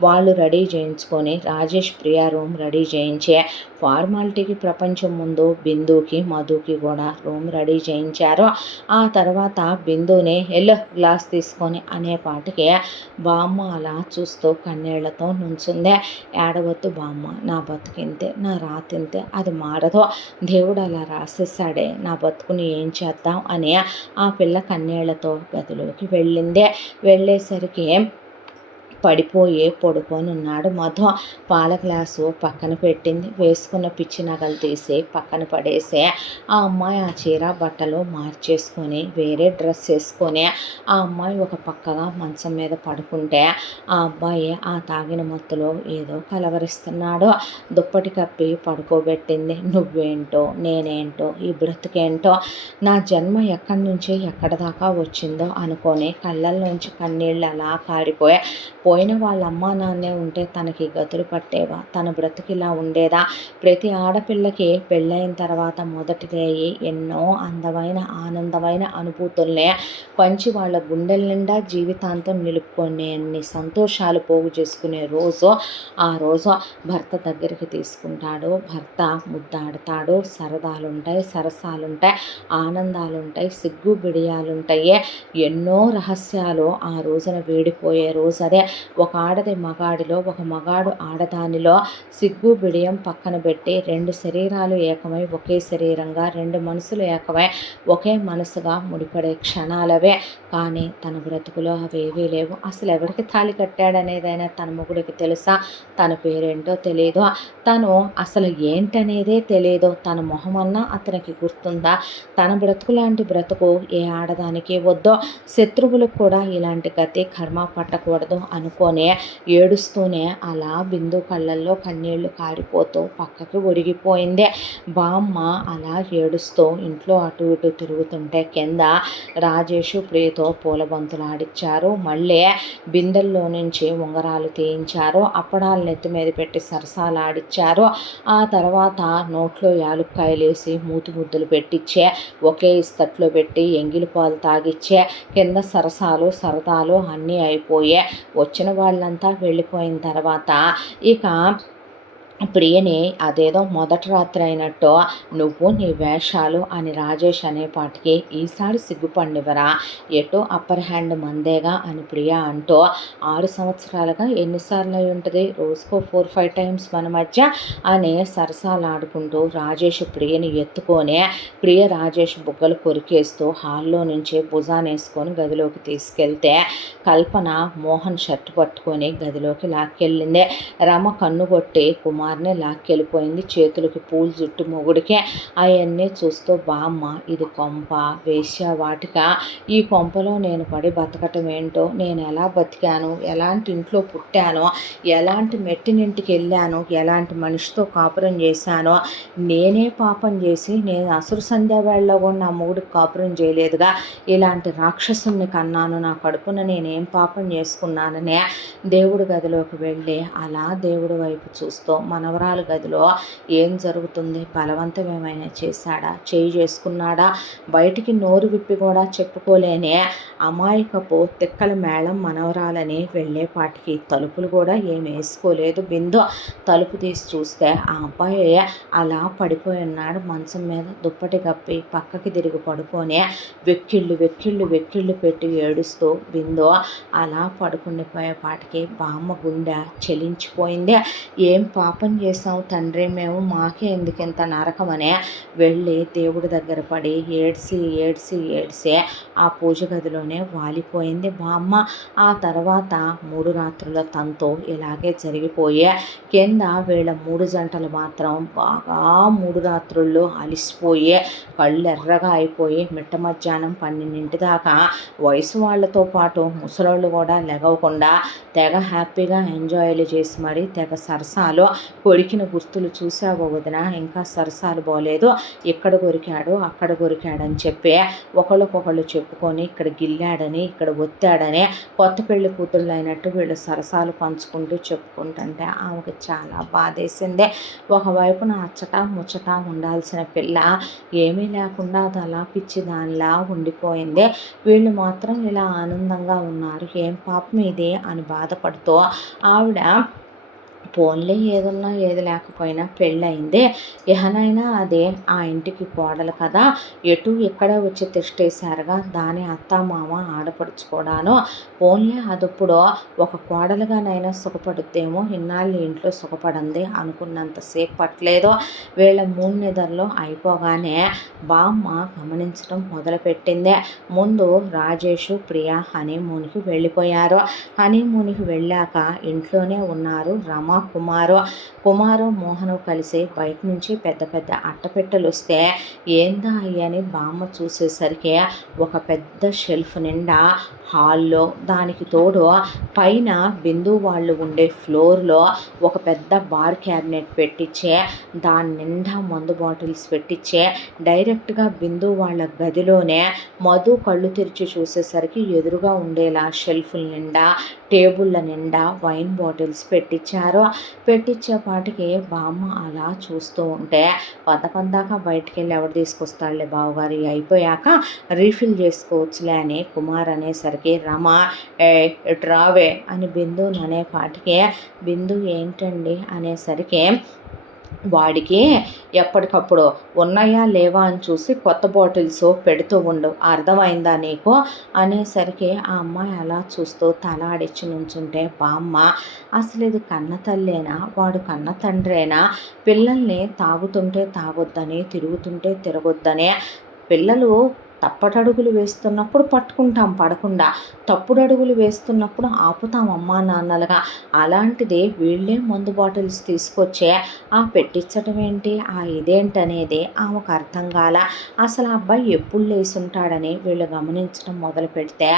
వాళ్ళు రెడీ చేయించుకొని రాజేష్ ప్రియా రూమ్ రెడీ చేయించి ఫార్మాలిటీకి ప్రపంచం ముందు బిందుకి మధుకి కూడా రూమ్ రెడీ చేయించారు. ఆ తర్వాత బిందుని గ్లాస్ తీసుకొని అనేపాటికి బామ్మ అలా చూస్తూ కన్నీళ్లతో నుంచుందే. ఏడవద్దు బామ్మ, నా బతుకింతే, నా రాతింతే, అది మారదు, దేవుడు అలా రాసేసాడే, నా బతుకుని ఏం చేద్దాం అని ఆ పిల్ల కన్నీళ్లతో గదిలోకి వెళ్ళిందే. వెళ్ళేసరికి పడిపోయి పడుకొని ఉన్నాడు మధు. పాల గ్లాసు పక్కన పెట్టింది, వేసుకున్న పిచ్చి నగలు తీసి పక్కన పడేసి ఆ అమ్మాయి ఆ చీర బట్టలు మార్చేసుకొని వేరే డ్రెస్ వేసుకొని ఆ అమ్మాయి ఒక పక్కగా మంచం మీద పడుకుంటే ఆ అబ్బాయి ఆ తాగిన మత్తులో ఏదో కలవరిస్తున్నాడు. దుప్పటి కప్పి పడుకోబెట్టింది. నువ్వేంటో నేనేంటో ఈ బ్రతుకేంటో, నా జన్మ ఎక్కడి నుంచి ఎక్కడి దాకా వచ్చిందో అనుకొని కళ్ళల్లోంచి కన్నీళ్ళు అలా కారిపోయి పోయిన వాళ్ళ అమ్మా నాన్నే ఉంటే తనకి గతులు పట్టేవా, తన బ్రతుకిలా ఉండేదా. ప్రతి ఆడపిల్లకి పెళ్ళైన తర్వాత మొదటి రేయి ఎన్నో అందమైన ఆనందమైన అనుభూతుల్నే పంచి వాళ్ళ గుండెల నిండా జీవితాంతం నిలుపుకొని అన్ని సంతోషాలు పోగు చేసుకునే రోజు ఆ రోజు. భర్త దగ్గరికి తీసుకుంటాడు, భర్త ముద్దాడతాడు, సరదాలుంటాయి, సరసాలుంటాయి, ఆనందాలుంటాయి, సిగ్గు బిడియాలుంటాయి, ఎన్నో రహస్యాలు ఆ రోజున వేడిపోయే రోజు అదే. ఒక ఆడది మగాడిలో, ఒక మగాడు ఆడదానిలో సిగ్గు బిడియం పక్కన పెట్టి 2 శరీరాలు ఏకమై ఒకే శరీరంగా, 2 మనసులు ఏకమై ఒకే మనసుగా ముడిపడే క్షణాలవే. కానీ తన బ్రతుకులో అవేవీ లేవు. అసలు ఎవరికి తాళి కట్టాడనేదైనా తన మొగుడికి తెలుసా? తన పేరేంటో తెలియదు. తను అసలు ఏంటనేదే తెలియదు. తన మొహమన్నా అతనికి గుర్తుందా? తన బ్రతుకు లాంటి బ్రతుకు ఏ ఆడదానికి వద్దో, శత్రువులకు కూడా ఇలాంటి గతి కర్మ పట్టకూడదు అనుకొని ఏడుస్తూనే అలా బిందు కళ్ళల్లో కన్నీళ్లు కారిపోతూ పక్కకి ఒడిగిపోయింది. బామ్మ అలా ఏడుస్తూ ఇంట్లో అటు ఇటు తిరుగుతుంటే కింద రాజేషు ప్రియతో పూలబంతులు ఆడిచ్చారు. మళ్ళీ బిందెల్లో నుంచి ఉంగరాలు తీయించారు. అప్పడాలు నెత్తి మీద పెట్టి సరసాలు ఆడిచ్చారు. ఆ తర్వాత నోట్లో యాలుక్కాయలేసి మూతి ముద్దులు పెట్టించే, ఒకే ఇస్తట్లో పెట్టి ఎంగిలి పాలు తాగిచ్చే, కింద సరసాలు సరదాలు అన్నీ అయిపోయే వచ్చిన వాళ్ళంతా వెళ్ళిపోయిన తర్వాత ఇక ప్రియని అదేదో మొదటి రాత్రి అయినట్టు నువ్వు నీ వేషాలు అని రాజేష్ అనేపాటికి ఈసారి సిగ్గుపడివరా, ఎటు అప్పర్ హ్యాండ్ మందేగా అని ప్రియ అంటూ 6 సంవత్సరాలుగా ఎన్నిసార్లు అయి ఉంటుంది, రోజుకో 4-5 టైమ్స్ మన మధ్య అని సరసాలు ఆడుకుంటూ రాజేష్ ప్రియని ఎత్తుకొని ప్రియ రాజేష్ బుగ్గలు కొరికేస్తూ హాల్లో నుంచి భుజానేసుకొని గదిలోకి తీసుకెళ్తే కల్పన మోహన్ షర్ట్ పట్టుకొని గదిలోకి లాక్కెళ్ళింది. రమ కన్నుగొట్టి కుమార్ని లాక్కెళ్ళిపోయింది. చేతులకి పూలు జుట్టు మొగుడికి. అవన్నీ చూస్తూ బామ్మ ఇది కొంప వేశ్యావాటిక, ఈ కొంపలో నేను పడి బతకటం ఏంటో, నేను ఎలా బతికాను, ఎలాంటి ఇంట్లో పుట్టానో, ఎలాంటి మెట్టినింటికి వెళ్ళాను, ఎలాంటి మనిషితో కాపురం చేశానో, నేనే పాపం చేసి నేను అసురు సంధ్యావేళలో కూడా నా మొగుడికి కాపురం చేయలేదుగా, ఇలాంటి రాక్షసుని కన్నాను, నా కడుపున నేనేం పాపం చేసుకున్నాననే దేవుడి గదిలోకి వెళ్ళి అలా దేవుడి వైపు చూస్తూ మనవరాలు గదిలో ఏం జరుగుతుంది, బలవంతం ఏమైనా చేశాడా, చేయి చేసుకున్నాడా, బయటికి నోరు విప్పి కూడా చెప్పుకోలేని అమాయకపు తిక్కల మేళం మనవరాలని వెళ్ళేపాటికి తలుపులు కూడా ఏం వేసుకోలేదు బిందు. తలుపు తీసి చూస్తే ఆ అబ్బాయి అలా పడిపోయి ఉన్నాడు మంచం మీద, దుప్పటి కప్పి పక్కకి తిరిగి పడుకొని వెక్కిళ్ళు వెక్కిళ్ళు వెక్కిళ్ళు పెట్టి ఏడుస్తూ బిందు అలా పడుకుండిపోయేపాటికి బామ్మ గుండె చెలించిపోయింది. ఏం పాపం చేసావు తండ్రి, మేము మాకే ఎందుకింత నరకమనే వెళ్ళి దేవుడి దగ్గర పడి ఏడ్చి ఏడ్చి ఏడ్చి ఆ పూజ గదిలోనే వాలిపోయింది బామ్మ. ఆ తర్వాత 3 రాత్రుల తంతు ఇలాగే జరిగిపోయే కింద వీళ్ళ 3 జంటలు మాత్రం బాగా 3 రాత్రుల్లో అలిసిపోయి కళ్ళు ఎర్రగా అయిపోయి మిట్ట మధ్యాహ్నం 12 దాకా వయసు వాళ్ళతో పాటు ముసలోళ్ళు కూడా లెగవకుండా తెగ హ్యాపీగా ఎంజాయ్లు చేసి మరి తెగ సరసాలు. కొరికిన గుర్తులు చూసావో వదిన, ఇంకా సరసాలు పోలేదు, ఇక్కడ కొరికాడు అక్కడ కొరికాడని చెప్పి ఒకళ్ళకొకళ్ళు చెప్పుకొని ఇక్కడ గిల్లాడని ఇక్కడ ఒత్తాడని కొత్త పెళ్లి కూతుళ్ళు అయినట్టు వీళ్ళు సరసాలు పంచుకుంటూ చెప్పుకుంటుంటే ఆమెకు చాలా బాధేసింది. ఒకవైపున అచ్చట ముచ్చట ఉండాల్సిన పిల్ల ఏమీ లేకుండా అది అలా పిచ్చి దానిలా ఉండిపోయింది. వీళ్ళు మాత్రం ఇలా ఆనందంగా ఉన్నారు, ఏం పాపం ఇది అని బాధపడుతూ ఆవిడ పోన్లే ఏదున్నా ఏది లేకపోయినా పెళ్ళయిందే, ఇహనైనా అదే ఆ ఇంటికి కోడలు కదా, ఎటు ఇక్కడే వచ్చి తిష్టేశారుగా, దాని అత్త మామ ఆడపడుచుకోవడాను, పోన్లే అదప్పుడు ఒక కోడలుగానైనా సుఖపడుద్దేమో, ఇన్నాళ్ళు ఇంట్లో సుఖపడింది అనుకున్నంతసేపు పట్టలేదు. వీళ్ళ 3 నిద్రలో అయిపోగానే బామ్మ గమనించడం మొదలుపెట్టింది. ముందు రాజేషు ప్రియ హనీమూన్కి వెళ్ళిపోయారు. హనీమూన్కి వెళ్ళాక ఇంట్లోనే ఉన్నారు రమ కుమారు మోహను కలిసి బయట నుంచి పెద్ద పెద్ద అట్టపెట్టెలు వస్తే ఏందా అయ్యని బామ్మ చూసేసరికి ఒక పెద్ద షెల్ఫ్ నిండా హాల్లో, దానికి తోడు పైన బిందు వాళ్ళు ఉండే ఫ్లోర్లో ఒక పెద్ద బార్ క్యాబినెట్ పెట్టించే, దాని నిండా మందు బాటిల్స్ పెట్టించే, డైరెక్ట్గా బిందు వాళ్ళ గదిలోనే మధు కళ్ళు తెరిచి చూసేసరికి ఎదురుగా ఉండేలా షెల్ఫ్ల నిండా టేబుళ్ళ నిండా వైన్ బాటిల్స్ పెట్టించారు. పెట్టించేపాటికి బామ్మ అలా చూస్తూ ఉంటే పద్దదాకా బయటికి వెళ్ళి ఎవరు తీసుకొస్తాడులే బావగారు, అయిపోయాక రీఫిల్ చేసుకోవచ్చులే అని కుమార్ అనేసరికి రమ రావే అని బిందుని అనేపాటికి బిందు ఏంటండి అనేసరికి వాడికి ఎప్పటికప్పుడు ఉన్నాయా లేవా అని చూసి కొత్త బాటిల్స్ పెడుతూ ఉండు, అర్థమైందా నీకు అనేసరికి ఆ అమ్మాయి అలా చూస్తూ తల ఆడిచ్చి నుంచుంటే బామ్మ అసలు ఇది కన్న తల్లేనా వాడు కన్న తండ్రేనా, పిల్లల్ని తాగుతుంటే తాగొద్దని తిరుగుతుంటే తిరగొద్దని, పిల్లలు తప్పటడుగులు వేస్తున్నప్పుడు పట్టుకుంటాం పడకుండా, తప్పుడు అడుగులు వేస్తున్నప్పుడు ఆపుతాం అమ్మా నాన్నలుగా, అలాంటిది వీళ్ళే మందు బాటిల్స్ తీసుకొచ్చే పెట్టించటం ఏంటి ఇదేంటనేది ఆమెకు అర్థం కాల. అసలు ఆ అబ్బాయి ఎప్పుడు లేసుంటాడని వీళ్ళు గమనించడం మొదలు పెడితే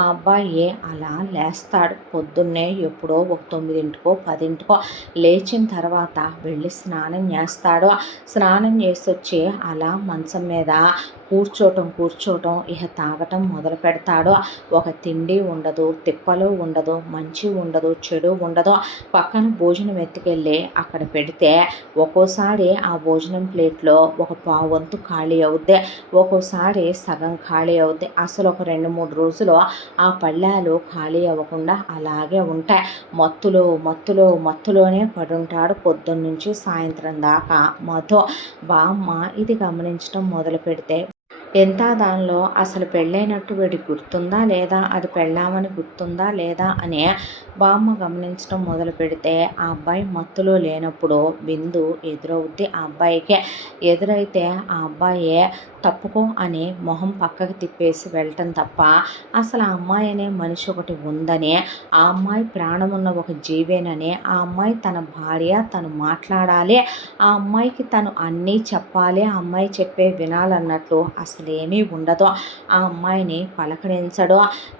ఆ అబ్బాయి అలా లేస్తాడు పొద్దున్నే ఎప్పుడో ఒక 9కో 10కో లేచిన తర్వాత వెళ్ళి స్నానం చేస్తాడు. స్నానం చేసి వచ్చి అలా మంచం మీద కూర్చోటం ఇక తాగటం మొదలు పెడతాడు. ఒక తిండి ఉండదు, తిప్పలు ఉండదు, మంచి ఉండదు, చెడు ఉండదు. పక్కన భోజనం ఎత్తుకెళ్ళి అక్కడ పెడితే ఒక్కోసారి ఆ భోజనం ప్లేట్లో ఒక పావంతు ఖాళీ అవుద్ది, ఒక్కోసారి సగం ఖాళీ అవుద్ది. అసలు ఒక 2-3 రోజులు ఆ పళ్ళాలు ఖాళీ అవ్వకుండా అలాగే ఉంటాయి. మత్తులోనే పడుంటాడు పొద్దున్నుంచి సాయంత్రం దాకా మధు. బామ్మ ఇది గమనించడం మొదలు పెడితే ఎంత దానిలో అసలు పెళ్ళైనట్టు వీడికి గుర్తుందా లేదా, అది పెళ్ళామని గుర్తుందా లేదా అని బామ్మ గమనించడం మొదలు పెడితే ఆ అబ్బాయి మత్తులో లేనప్పుడు బిందు ఎదురవుద్ది. ఆ అబ్బాయికే ఎదురైతే ఆ అబ్బాయి తప్పుకో అని మొహం పక్కకి తిప్పేసి వెళ్ళటం తప్ప అసలు ఆ అమ్మాయి అనే మనిషి ఒకటి ఉందని, ఆ అమ్మాయి ప్రాణమున్న ఒక జీవేనని, ఆ అమ్మాయి తన భార్య, తను మాట్లాడాలి, ఆ అమ్మాయికి తను అన్నీ చెప్పాలి, ఆ అమ్మాయి చెప్పే వినాలన్నట్లు అసలేమీ ఉండదు. ఆ అమ్మాయిని పలకరించడు.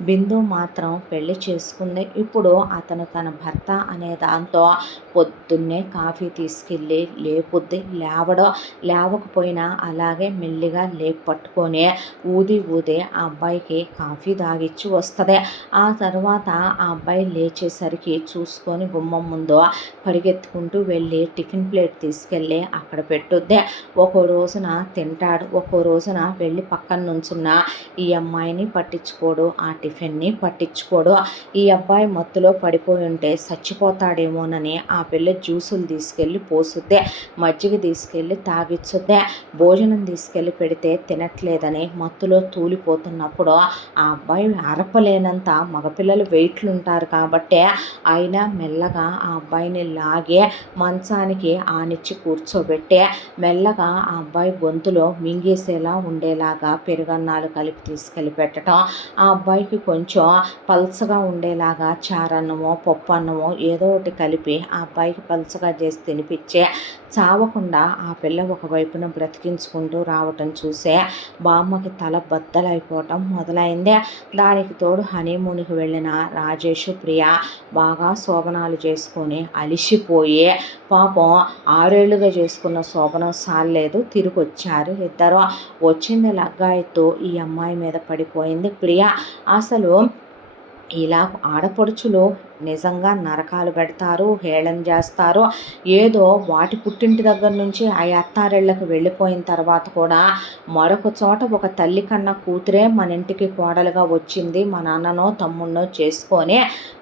బిందు మాత్రం పెళ్లి చేసుకుంది. ఇప్పుడు అతను తన భర్త అనే దాంతో పొద్దున్నే కాఫీ తీసుకెళ్ళి లేపుద్ది. లేవకపోయినా అలాగే మెల్లిగా లేపు పట్టుకొని ఊది ఆ అబ్బాయికి కాఫీ తాగిచ్చి వస్తుంది. ఆ తర్వాత ఆ అబ్బాయి లేచేసరికి చూసుకొని గుమ్మం ముందు పరిగెత్తుకుంటూ వెళ్ళి టిఫిన్ ప్లేట్ తీసుకెళ్ళి అక్కడ పెట్టుద్ది. ఒక్కో రోజున తింటాడు, ఒక్కో రోజున వెళ్ళి పక్కన నుంచున్న ఈ అమ్మాయిని పట్టించుకోడు, ఆ టిఫిన్ని పట్టించుకోడు. ఈ అబ్బాయి మత్తులో పడిపోయి ఉంటే చచ్చిపోతాడేమోనని ఆ పిల్ల జ్యూసులు తీసుకెళ్ళి పోసుద్దే, మజ్జిగ తీసుకెళ్ళి తాగిచ్చుద్దే, భోజనం తీసుకెళ్ళి పెడితే తినట్లేదని మత్తులో తూలిపోతున్నప్పుడు ఆ అబ్బాయి అరపలేనంత మగపిల్లలు వెయిట్లు ఉంటారు కాబట్టి అయినా మెల్లగా ఆ అబ్బాయిని లాగే మంచానికి ఆనిచ్చి కూర్చోబెట్టి మెల్లగా ఆ అబ్బాయి గొంతులో మింగేసేలా ఉండేలాగా పెరుగన్నాలు కలిపి తీసుకెళ్ళి పెట్టడం, ఆ అబ్బాయికి కొంచెం పల్చగా ఉండేలాగా చారన్నమో పప్పు అన్నమో ఏదో ఒకటి కలిపి ఆ అబ్బాయికి పల్చగా చేసి తినిపించే చావకుండా ఆ పిల్ల ఒకవైపున బ్రతికించుకుంటూ రావటం చూసే బామ్మకి తల బద్దలైపోవటం మొదలైంది. దానికి తోడు హనీమూన్కి వెళ్ళిన రాజేష్ ప్రియ బాగా శోభనాలు చేసుకొని అలిసిపోయి పాపం 6 ఏళ్ళుగా చేసుకున్న శోభనం సాలేదు, తిరిగి వచ్చారు ఇద్దరు. వచ్చింది లగ్గాయత్తు ఈ అమ్మాయి మీద పడిపోయింది ప్రియ. అసలు ఇలా ఆడపడుచులు నిజంగా నరకాలు పెడతారు, హేళన చేస్తారు. ఏదో వాటి పుట్టింటి దగ్గర నుంచి ఆ అత్తారిళ్ళకి వెళ్ళిపోయిన తర్వాత కూడా మరొక చోట ఒక తల్లి కన్నా కూతురే మన ఇంటికి కోడలుగా వచ్చింది, మా నాన్ననో తమ్ముడినో చేసుకొని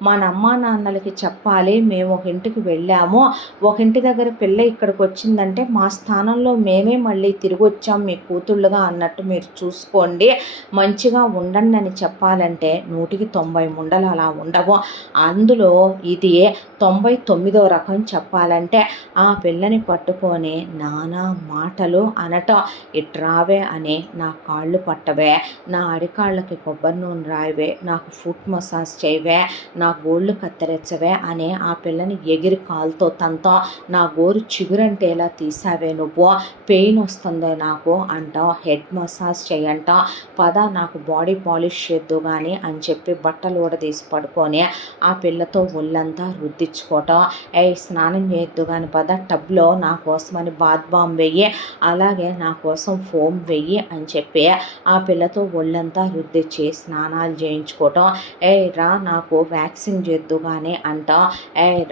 మన అమ్మా నాన్నలకి చెప్పాలి, మేము ఒక ఇంటికి వెళ్ళాము, ఒక ఇంటి దగ్గర పిల్ల ఇక్కడికి వచ్చిందంటే మా స్థానంలో మేమే మళ్ళీ తిరిగి వచ్చాం మీ కూతుళ్ళుగా అన్నట్టు మీరు చూసుకోండి, మంచిగా ఉండండి అని చెప్పాలంటే 100కి 90 ముండలు అలా ఉండవు. అందులో ఇది 99వ రకం చెప్పాలంటే ఆ పిల్లని పట్టుకొని నానా మాటలు అనటం, ఇట్రావే అని నా కాళ్ళు పట్టవే, నా అరికాళ్ళకి కొబ్బరి నూనె రాయవే, నాకు ఫుట్ మసాజ్ చేయవే, నా గోళ్ళు కత్తిరించవే అని ఆ పిల్లని ఎగిరి కాలుతో తంతో, నా గోరు చిగురంటేలా తీసావే నువ్వు, పెయిన్ వస్తుందే నాకు అంటాం, హెడ్ మసాజ్ చేయంటాం, పద నాకు బాడీ పాలిష్ చేద్దు కానీ అని చెప్పి బట్టలు ఊడదీసి పడుకొని ఆ పిల్లతో ఒళ్ళంతా రుద్దించుకోవటం, స్నానం చేయొద్దు కానీ పద టబ్లో నా కోసమని బాత్ బాంబ్ వెయ్యి, అలాగే నా కోసం ఫోమ్ వెయ్యి అని చెప్పి ఆ పిల్లతో ఒళ్ళంతా రుద్దిచ్చి స్నానాలు చేయించుకోవటం, రా నాకు వ్యాక్సిన్ చేద్దు కానీ అంటాం,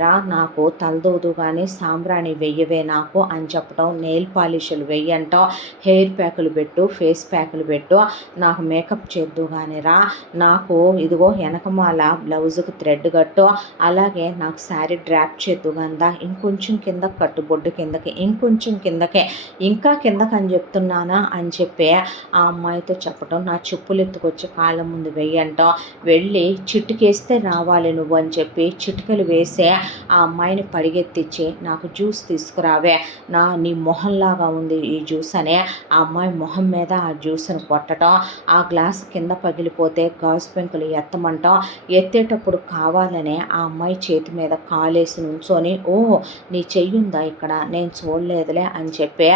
రా నాకు తలదూదు కానీ సాంబ్రాణి వెయ్యవే నాకు అని చెప్పడం, నెయిల్ పాలిషులు వెయ్యంటాం, హెయిర్ ప్యాకులు పెట్టు, ఫేస్ ప్యాకులు పెట్టు, నాకు మేకప్ చేద్దు కానీ రా, నాకు ఇదిగో వెనకమాల బ్లౌజుకు థ్రెడ్ కట్టు, అన్నట్టు. అలాగే నాకు శారీ డ్రాప్ చేద్దుగందా, ఇంకొంచెం కిందకి కట్టు, బొడ్డు కిందకి, ఇంకొంచెం కిందకే, ఇంకా కిందకని చెప్తున్నానా అని చెప్పి ఆ అమ్మాయితో చెప్పటం, నా చెప్పులు ఎత్తుకొచ్చి కాళ్ళ ముందు వెయ్యంటాం, వెళ్ళి చిటికేస్తే రావాలి నువ్వు అని చెప్పి చిటికలు వేసే ఆ అమ్మాయిని పరిగెత్తించి నాకు జ్యూస్ తీసుకురావే, నీ మొహంలాగా ఉంది ఈ జ్యూస్ అని ఆ అమ్మాయి మొహం మీద ఆ జ్యూస్ని కొట్టడం, ఆ గ్లాస్ కింద పగిలిపోతే గాజు పెంకులు ఎత్తమంటాం, ఎత్తేటప్పుడు కావాలనే ఆ అమ్మాయి చేతి మీద కాలేసి నుంచొని, ఓ నీ చెయ్యుందా ఇక్కడ, నేను చూడలేదులే అని చెప్పి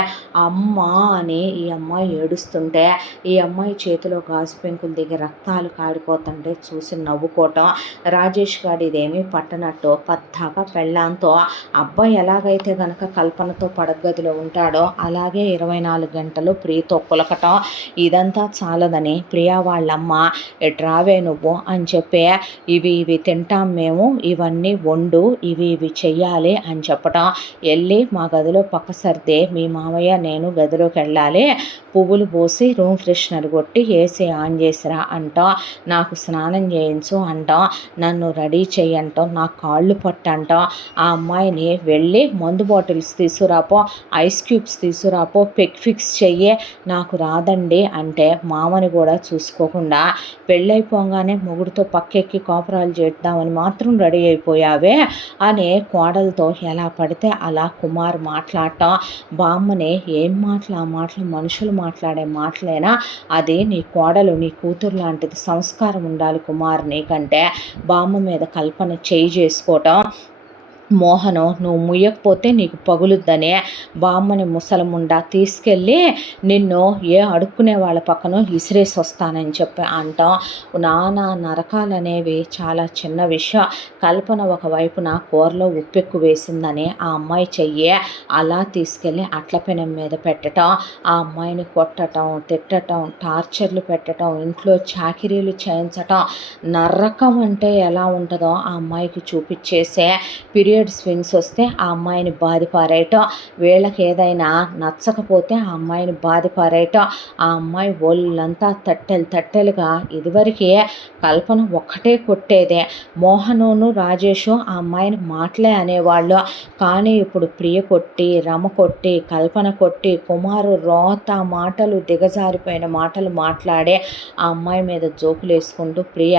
అమ్మ అని ఈ అమ్మాయి ఏడుస్తుంటే ఈ అమ్మాయి చేతిలో గాజు పెంకులు దిగి రక్తాలు కారిపోతుంటే చూసి నవ్వుకోవటం. రాజేష్ గారు ఇదేమీ పట్టనట్టు పద్దాకా పెళ్ళాంతో అబ్బాయి ఎలాగైతే గనక కల్పనతో పడగదిలో ఉంటాడో అలాగే 24 గంటలు ప్రియతో కులకటం. ఇదంతా చాలదని ప్రియా వాళ్ళమ్మ ఎట్రావే నువ్వు అని చెప్పి ఇవి తింటాం మేము, ఇవన్నీ వండు, ఇవి చెయ్యాలి అని చెప్పటం. వెళ్ళి మా గదిలో పక్క సర్దే మీ మామయ్య నేను గదిలోకి వెళ్ళాలి, పువ్వులు పోసి రూమ్ ఫ్రెషనర్ కొట్టి ఏసీ ఆన్ చేసిరా అంటాం, నాకు స్నానం చేయించు అంటాం, నన్ను రెడీ చెయ్యంటాం, నా కాళ్ళు పట్టంటాం. ఆ అమ్మాయిని వెళ్ళి మందు బాటిల్స్ తీసుకురాపో, ఐస్ క్యూబ్స్ తీసుకురాపో, పెక్ ఫిక్స్ చెయ్యే, నాకు రాదండి అంటే మామని కూడా చూసుకోకుండా పెళ్ళైపోగానే మొగుడితో పక్కెక్కి కాపురాలు చేద్దామని మాత్రం రెడీ అయిపోయావే అనే కోడలతో ఎలా పడితే అలా కుమార్ మాట్లాడటం. బామ్మని ఏం మాటలు మనుషులు మాట్లాడే మాటలేనా, అది నీ కోడలు నీ కూతురు లాంటిది, సంస్కారం ఉండాలి కుమార్ నీకంటే, బామ్మ మీద కల్పన చేయి చేసుకోవటం. మోహను నువ్వు ముయ్యకపోతే నీకు పగులుద్దనే బామ్మని ముసలముండా తీసుకెళ్ళి నిన్ను అడుక్కునే వాళ్ళ పక్కన విసిరేసి వస్తానని చెప్పి అంటాం. నానా నరకాలనేవి చాలా చిన్న విషయం. కల్పన ఒకవైపున కూరలో ఉప్పెక్కు వేసిందని ఆ అమ్మాయి చెయ్యి అలా తీసుకెళ్ళి అట్ల పెనం మీద పెట్టడం, ఆ అమ్మాయిని కొట్టడం, తిట్టడం, టార్చర్లు పెట్టడం, ఇంట్లో చాకిరీలు చేయించటం, నరకం అంటే ఎలా ఉంటుందో ఆ అమ్మాయికి చూపించేసే పీరియడ్ స్వింగ్స్ వస్తే ఆ అమ్మాయిని బాధిపారేయటం, వీళ్ళకి ఏదైనా నచ్చకపోతే ఆ అమ్మాయిని బాధిపారేయటం. ఆ అమ్మాయి ఒళ్ళంతా తట్టెలుగా ఇదివరకే కల్పన ఒక్కటే కొట్టేదే, మోహనును రాజేషు ఆ అమ్మాయిని మాటలే అనేవాళ్ళు, కానీ ఇప్పుడు ప్రియ కొట్టి, రమ కొట్టి, కల్పన కొట్టి, కుమారు రోత మాటలు, దిగజారిపోయిన మాటలు మాట్లాడే ఆ అమ్మాయి మీద జోకులు వేసుకుంటూ, ప్రియ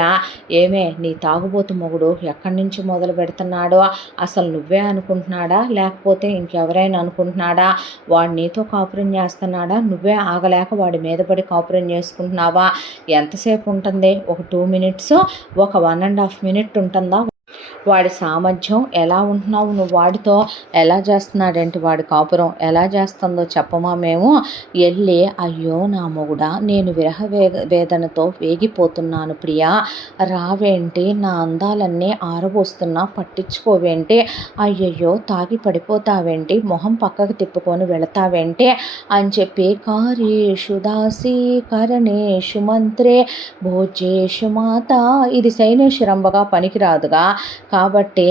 ఏమే నీ తాగుబోతు మొగుడు ఎక్కడి నుంచి మొదలు పెడుతున్నాడో, అసలు నువ్వే అనుకుంటున్నాడా లేకపోతే ఇంకెవరైనా అనుకుంటున్నాడా, వాడు నీతో కాపురం చేస్తున్నాడా, నువ్వే ఆగలేక వాడి మీద పడి కాపురం చేసుకుంటున్నావా, ఎంతసేపు ఉంటుంది, ఒక 2 మినిట్స్, ఒక 1.5 మినిట్ ఉంటుందా, వాడి సామర్థ్యం ఎలా ఉంటున్నావు నువ్వు, వాడితో ఎలా చేస్తున్నాడేంటి, వాడి కాపురం ఎలా చేస్తుందో చెప్పమా, మేము వెళ్ళి అయ్యో నా మొగుడా నేను విరహ వేదనతో వేగిపోతున్నాను ప్రియా, రావేంటి, నా అందాలన్నీ ఆరబోస్తున్నా పట్టించుకోవేంటి, అయ్యయ్యో తాగి పడిపోతావేంటి, మొహం పక్కకు తిప్పుకొని వెళతావేంటి అని చెప్పి కారేషు దాసి కరణేషు మంత్రే భోజేషు మాత, ఇది సైనేశ్వరంబగా పనికిరాదుగా, కాబట్టి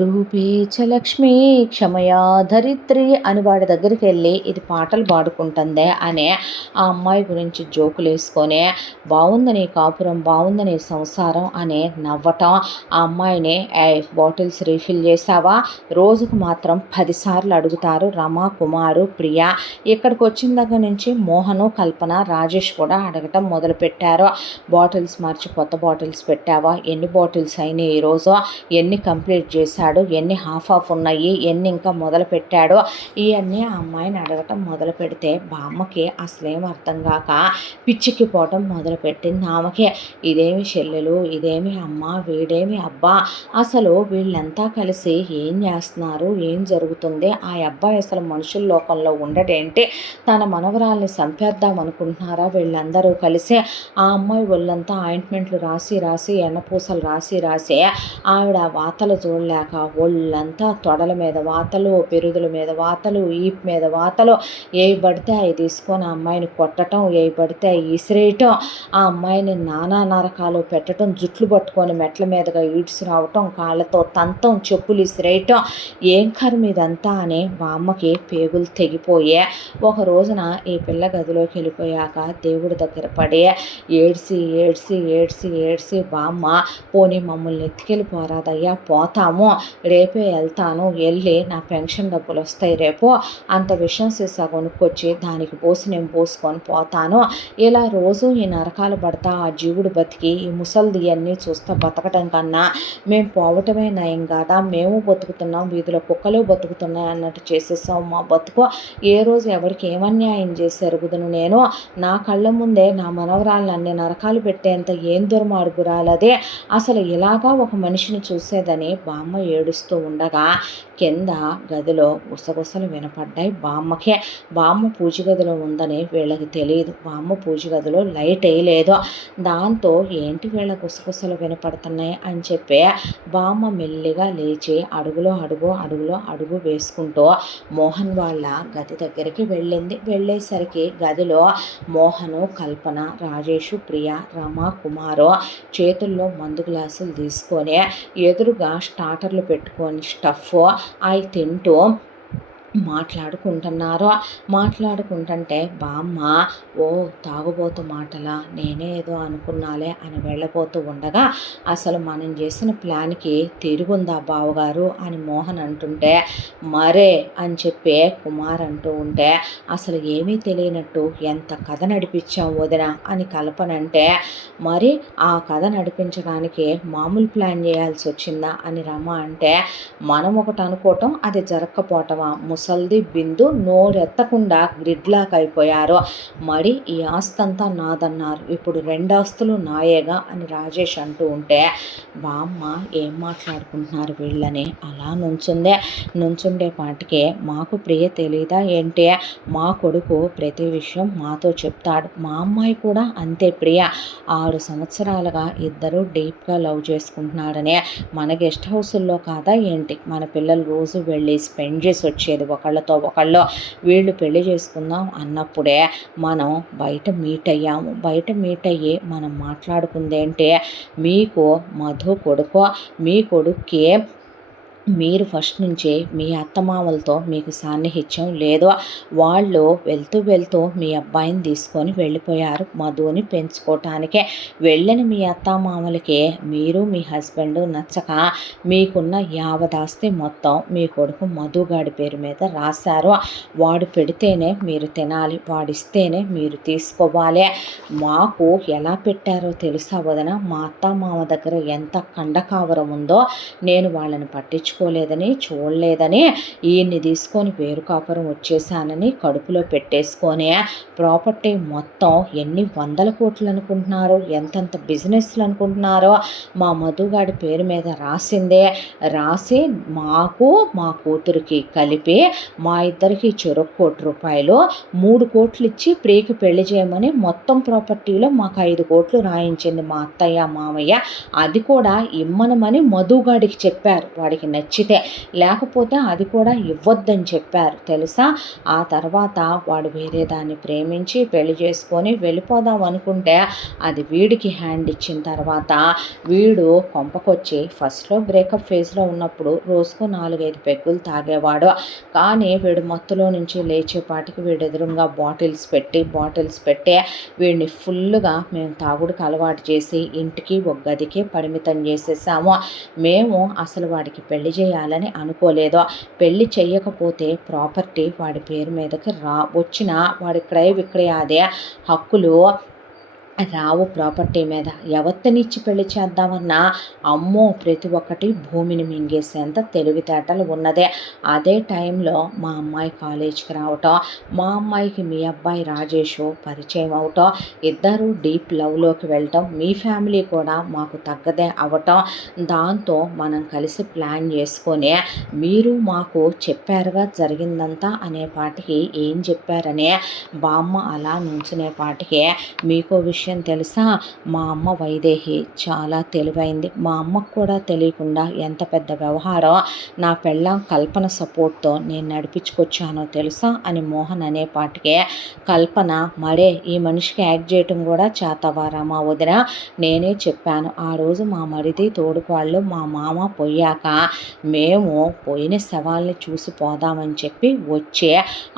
రూపేచ లక్ష్మి క్షమయా ధరిత్రి అని వాడి దగ్గరికి వెళ్ళి ఇది పాటలు పాడుకుంటుందే అని ఆ అమ్మాయి గురించి జోకులు వేసుకొని, బాగుంది నీ కాపురం, బాగుంది నీ సంసారం అని నవ్వటం. ఆ అమ్మాయిని బాటిల్స్ రీఫిల్ చేసావా, రోజుకు మాత్రం 10 సార్లు అడుగుతారు రమ, కుమారు, ప్రియ. ఇక్కడికి వచ్చిన దగ్గర నుంచి మోహను, కల్పన, రాజేష్ కూడా అడగటం మొదలుపెట్టారు, బాటిల్స్ మార్చి కొత్త బాటిల్స్ పెట్టావా, ఎన్ని బాటిల్స్ అయినాయి ఈరోజు, ఎన్ని కంప్లీట్ చేశాడు, ఎన్ని హాఫ్ ఉన్నాయి, ఎన్ని ఇంకా మొదలు పెట్టాడో, ఇవన్నీ ఆ అమ్మాయిని అడగటం మొదలు పెడితే బామ్మకి అసలేం అర్థం కాక పిచ్చిక్కిపోవటం మొదలుపెట్టింది ఆమెకి. ఇదేమి చెల్లెలు, ఇదేమి అమ్మ, వీడేమి అబ్బా, అసలు వీళ్ళంతా కలిసి ఏం చేస్తున్నారు, ఏం జరుగుతుంది, ఆ అబ్బాయి అసలు మనుషుల లోకంలో ఉండడేంటి, తన మనవరాల్ని చంపేద్దాం అనుకుంటున్నారా వీళ్ళందరూ కలిసి, ఆ అమ్మాయి ఒళ్ళంతా ఆయింట్మెంట్లు రాసి ఎన్నపూసలు రాసి ఆవిడ వాతలు చూడలేక ఒళ్ళంతా తొడల మీద వాతలు, పెరుదుల మీద వాతలు, ఈప్ మీద వాతలు, ఏవి పడితే అవి తీసుకొని ఆ అమ్మాయిని కొట్టడం, ఏవి పడితే అవి ఇసిరేయటం, ఆ అమ్మాయిని నానా నరకాలు పెట్టడం, జుట్లు పట్టుకొని మెట్ల మీదగా ఈడ్చి రావటం, కాళ్ళతో తంతం, చెప్పులు ఇసిరేయటం, ఏం కర్మ ఇదంతా అని బామ్మకి పేగులు తెగిపోయే. ఒక రోజున ఈ పిల్ల గదిలోకి వెళ్ళిపోయాక దేవుడి దగ్గర పడి ఏడ్చి బామ్మ పోనీ మమ్మల్ని ఎత్తుకెళ్ళిపోరా కాదయ్యా పోతాము, రేపే వెళ్తాను, వెళ్ళి నా పెన్షన్ డబ్బులు వస్తాయి రేపు, అంత విషం సీసా కొనుక్కొచ్చి దానికి పోసి నేను పోసుకొని పోతాను, ఇలా రోజు ఈ నరకాలు పడతా ఆ జీవుడు బతికి ఈ ముసలిది అన్నీ చూస్తా బతకటం కన్నా మేము పోవటమే నయం కాదా, మేము బతుకుతున్నాం వీధిలో కుక్కలు బతుకుతున్నాయి అన్నట్టు చేసేసాం మా బతుకు, ఏ రోజు ఎవరికి ఏమన్యాయం చేసి ఎరుగుదును నేను, నా కళ్ళ ముందే నా మనవరాళ్ళన్ని నరకాలు పెట్టేంత ఏం దుర్మార్గురాలదే, అసలు ఇలాగా ఒక మనిషిని చూసేదని బామ్మ ఏడుస్తూ ఉండగా కింద గదిలో గుసగుసలు వినపడ్డాయి బామ్మకే. బామ్మ పూజ గదిలో ఉందని వీళ్ళకి తెలియదు, బామ్మ పూజ గదిలో లైట్ వేయలేదు, దాంతో ఏంటి వీళ్ళ గుసగుసలు వినపడుతున్నాయి అని చెప్పి బామ్మ మెల్లిగా లేచి అడుగులో అడుగు వేసుకుంటూ మోహన్ వాళ్ళ గది దగ్గరికి వెళ్ళింది. వెళ్ళేసరికి గదిలో మోహను, కల్పన, రాజేషు, ప్రియ, రమ, కుమారు చేతుల్లో మందు గ్లాసులు తీసుకొని ఎదురుగా స్టార్టర్లు పెట్టుకొని స్టఫ్ అవి తింటూ మాట్లాడుకుంటుంటే బామ్మ ఓ తాగుబోతు మాటలా, నేనే ఏదో అనుకున్నాలే అని వెళ్ళబోతూ ఉండగా అసలు మనం చేసిన ప్లాన్కి తిరుగుందా బావగారు అని మోహన్ అంటుంటే మరే అని చెప్పే కుమార్ అంటూ ఉంటే అసలు ఏమీ తెలియనట్టు ఎంత కథ నడిపించాం వదిన అని కల్పనంటే మరి ఆ కథ నడిపించడానికి మామూలు ప్లాన్ చేయాల్సి వచ్చిందా అని రమ అంటే మనం ఒకటి అనుకోవటం అది జరగకపోవటమా, ముసల్ది బిందు నోరెత్తకుండా గ్రిడ్లాక్ అయిపోయారు, మరి ఈ ఆస్తంతా నాదన్నారు, ఇప్పుడు 2 ఆస్తులు నాయేగా అని రాజేష్ అంటూ ఉంటే బామ్మ ఏం మాట్లాడుకుంటున్నారు వీళ్ళని అలా నుంచుండే పాటికే మాకు ప్రియ తెలీదా ఏంటి, మా కొడుకు ప్రతి విషయం మాతో చెప్తాడు, మా అమ్మాయి కూడా అంతే ప్రియ, 6 సంవత్సరాలుగా ఇద్దరు డీప్గా లవ్ చేసుకుంటున్నాడని మన గెస్ట్ హౌసుల్లో కాదా ఏంటి మన పిల్లలు రోజు వెళ్ళి స్పెండ్ చేసి వచ్చేది ఒకళ్ళతో ఒకళ్ళు, వీళ్ళు పెళ్లి చేసుకుందాం అన్నప్పుడే మనం బయట మీట్ అయ్యి మనం మాట్లాడుకుందేంటే మీకు మధు కొడుకు, మీ కొడుక్కి మీరు ఫస్ట్ నుంచే మీ అత్తమామలతో మీకు సాన్నిహిత్యం లేదు, వాళ్ళు వెళ్తూ మీ అబ్బాయిని తీసుకొని వెళ్ళిపోయారు మధుని పెంచుకోవటానికే, వెళ్ళిన మీ అత్తమామలకి మీరు మీ హస్బెండ్ నచ్చక మీకున్న యావదాస్తి మొత్తం మీ కొడుకు మధుగాడి పేరు మీద రాశారు, వాడు పెడితేనే మీరు తినాలి, వాడిస్తేనే మీరు తీసుకోవాలి, మాకు ఎలా పెట్టారో తెలుసా వదన, మా అత్తమామ దగ్గర ఎంత కండకావరం ఉందో నేను వాళ్ళని పట్టించుకోలేదని చూడలేదని ఈయన్ని తీసుకొని వేరు కాపురం వచ్చేసానని కడుపులో పెట్టేసుకొని ప్రాపర్టీ మొత్తం ఎన్ని 100 కోట్లు అనుకుంటున్నారో, ఎంతెంత బిజినెస్లు అనుకుంటున్నారో మా మధుగాడి పేరు మీద రాసి మాకు మా కూతురికి కలిపి మా ఇద్దరికి చెరొక ₹1 3 కోట్లు ఇచ్చి ప్రియకి పెళ్లి చేయమని మొత్తం ప్రాపర్టీలో మాకు 5 కోట్లు రాయించింది మా అత్తయ్య మామయ్య, అది కూడా ఇమ్మనమని మధుగాడికి చెప్పారు వాడికి నచ్చితే, లేకపోతే అది కూడా ఇవ్వద్దని చెప్పారు తెలుసా, ఆ తర్వాత వాడు వేరే దాన్ని ప్రేమించి పెళ్లి చేసుకొని వెళ్ళిపోదాం అనుకుంటే అది వీడికి హ్యాండ్ ఇచ్చిన తర్వాత వీడు కొంపకొచ్చి ఫస్ట్లో బ్రేకప్ ఫేజ్లో ఉన్నప్పుడు రోజుకు 4-5 పెగ్గులు తాగేవాడు, కానీ వీడు మత్తులో నుంచి లేచేపాటికి వీడు ఎదురుగా బాటిల్స్ పెట్టి వీడిని ఫుల్గా మేము తాగుడికి అలవాటు చేసి ఇంటికి ఒక గదికి పరిమితం చేసేసాము, మేము అసలు వాడికి పెళ్లి చేయాలని అనుకోలేదు, పెళ్లి చేయకపోతే ప్రాపర్టీ వాడి పేరు మీదకి వచ్చిన వాడి క్రయ విక్రయాదే హక్కులు రావు ప్రాపర్టీ మీద, ఎవరినిచ్చి పెళ్లి చేద్దామన్నా అమ్మో ప్రతి ఒక్కటి భూమిని మింగేసేంత తెలివితేటలు ఉన్నదే, అదే టైంలో మా అమ్మాయి కాలేజీకి రావటం, మా అమ్మాయికి మీ అబ్బాయి రాజేషు పరిచయం అవటం, ఇద్దరు డీప్ లవ్లోకి వెళ్ళటం, మీ ఫ్యామిలీ కూడా మాకు తగ్గదే అవటం, దాంతో మనం కలిసి ప్లాన్ చేసుకొని మీరు మాకు చెప్పారుగా జరిగిందంతా అనేపాటికి ఏం చెప్పారనే బామ్మ అలా నుంచునేపాటికి మీకో విషయం తెలుసా, మా అమ్మ వైదేహి చాలా తెలివైంది, మా అమ్మకు కూడా తెలియకుండా ఎంత పెద్ద వ్యవహారం నా పెళ్ళాం కల్పన సపోర్ట్తో నేను నడిపించుకొచ్చానో తెలుసా అని మోహన్ అనేపాటికే కల్పన మరే ఈ మనిషికి యాక్ట్ చేయటం కూడా చేతవారా మా వదిన, నేనే చెప్పాను ఆ రోజు మా మరిది తోడుకోళ్ళు మా మామ పోయాక మేము పోయిన శవాల్ని చూసి పోదామని చెప్పి వచ్చే,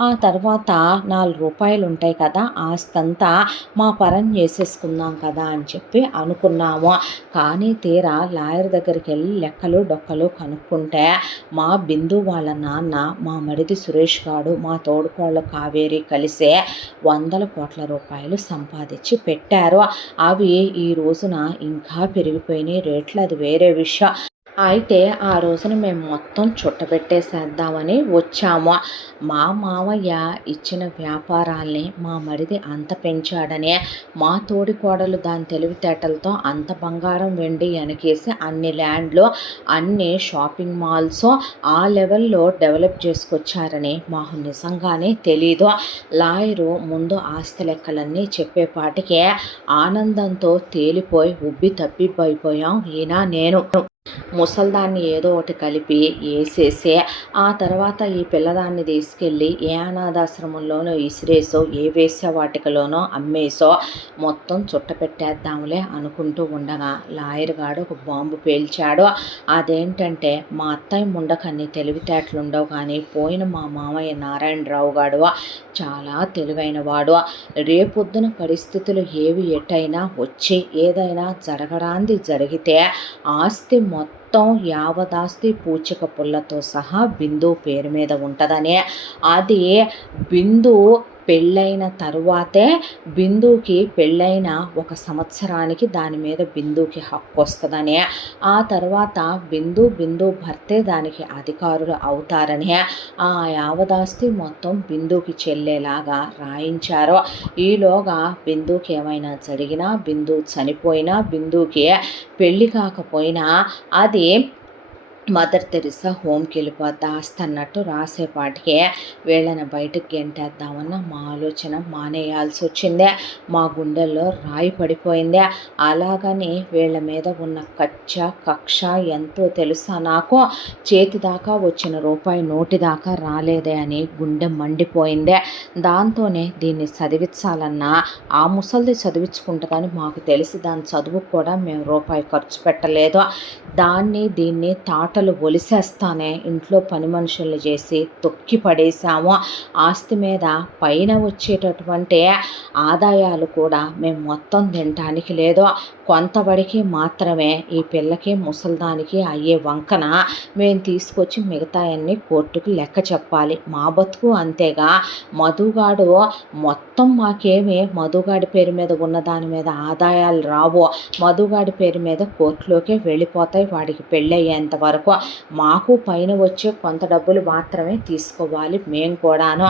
ఆ తర్వాత ₹4 ఉంటాయి కదా ఆస్తంతా మా పరం చేసి చేసేసుకుందాం కదా అని చెప్పి అనుకున్నాము. కానీ తీరా లాయర్ దగ్గరికి వెళ్ళి లెక్కలు డొక్కలు కనుక్కుంటే మా బిందు వాళ్ళ నాన్న, మా మరిది సురేష్ గాడు, మా తోడుకోళ్ళ కావేరి కలిసే ₹100,00,00,000 సంపాదించి పెట్టారు. అవి ఈ రోజున ఇంకా పెరిగిపోయినాయి రేట్లు, అది వేరే విషయం. అయితే ఆ రోజున మేము మొత్తం చుట్టబెట్టేసేద్దామని వచ్చాము. మా మామయ్య ఇచ్చిన వ్యాపారాల్ని మా మరిది అంత పెంచాడనే, మా తోడికోడలు దాని తెలివితేటలతో అంత బంగారం వెండి వెనకేసి అన్ని ల్యాండ్లు, అన్ని షాపింగ్ మాల్స్ ఆ లెవెల్లో డెవలప్ చేసుకొచ్చారని మాకు నిజంగానే తెలీదు. లాయరు ముందు ఆస్తి లెక్కలన్నీ చెప్పేపాటికే ఆనందంతో తేలిపోయి ఉబ్బి తబ్బిబ్బైపోయాం ఈయన నేను. ముసల్దాన్ని ఏదో ఒకటి కలిపి వేసేసి ఆ తర్వాత ఈ పిల్లదాన్ని తీసుకెళ్ళి ఏ అనాథాశ్రమంలోనో ఇసిరేసో, ఏ వేశ్యావాటికలోనో అమ్మేసో మొత్తం చుట్టపెట్టేద్దాంలే అనుకుంటూ ఉండగా లాయర్ గాడు ఒక బాంబు పేల్చాడు. అదేంటంటే మా అత్తయ్య ముండకన్ని తెలివితేటలు ఉండవు, కానీ పోయిన మా మామయ్య నారాయణరావు గాడు చాలా తెలివైన వాడు. రేపొద్దున పరిస్థితులు ఏవి ఎటైనా వచ్చి ఏదైనా జరగరాంది జరిగితే ఆస్తి మొత్తం యావదాస్తి పూచిక పుల్లతో సహా బిందు పేరు మీద ఉంటుందని, అది బిందు పెళ్ళైన తరువాతే బిందుకి పెళ్ళైన 1 సంవత్సరానికి దాని మీద బిందుకి హక్కు వస్తుందని, ఆ తర్వాత బిందు భర్తే దానికి అధికారులు అవుతారని ఆ యావదాస్తి మొత్తం బిందుకి చెల్లేలాగా రాయించారు. ఈలోగా బిందుకి ఏమైనా జరిగినా, బిందు చనిపోయినా, బిందుకి పెళ్ళి కాకపోయినా అది మదర్ తెరిసా హోమ్కి వెళ్ళిపోద్ది ఆస్తి అన్నట్టు రాసేపాటికే వీళ్ళని బయటకు గెంటేద్దామన్న మా ఆలోచన మానేయాల్సి వచ్చిందే. మా గుండెల్లో రాయి పడిపోయిందే. అలాగని వీళ్ళ మీద ఉన్న కక్ష ఎంతో తెలుసా నాకు. చేతి దాకా వచ్చిన రూపాయి నోటి దాకా రాలేదే అని గుండె మండిపోయిందే. దాంతోనే దీన్ని చదివించాలన్నా ఆ ముసలిది చదివించుకుంటుందని మాకు తెలిసి దాని చదువుకు కూడా మేము రూపాయి ఖర్చు పెట్టలేదు. దీన్ని తాటలు ఒలిసేస్తానే ఇంట్లో పని మనుషుల్ని చేసి తొక్కి పడేసాము. ఆస్తి మీద పైన వచ్చేటటువంటి ఆదాయాలు కూడా మేము మొత్తం తినటానికి లేదు, కొంతవడికి మాత్రమే ఈ పిల్లకి ముసల్దానికి అయ్యే వంకన మేము తీసుకొచ్చి మిగతాయన్నీ కోర్టుకు లెక్క చెప్పాలి. మా బతుకు అంతేగా. మధుగాడు మొత్తం మాకేమి మధుగాడి పేరు మీద ఉన్న దాని మీద ఆదాయాలు రావు. మధుగాడి పేరు మీద కోర్టులోకి వెళ్ళిపోతాయి వాడికి పెళ్ళయ్యేంత వరకు. మాకు పైన వచ్చే కొంత డబ్బులు మాత్రమే తీసుకోవాలి మేము కూడాను.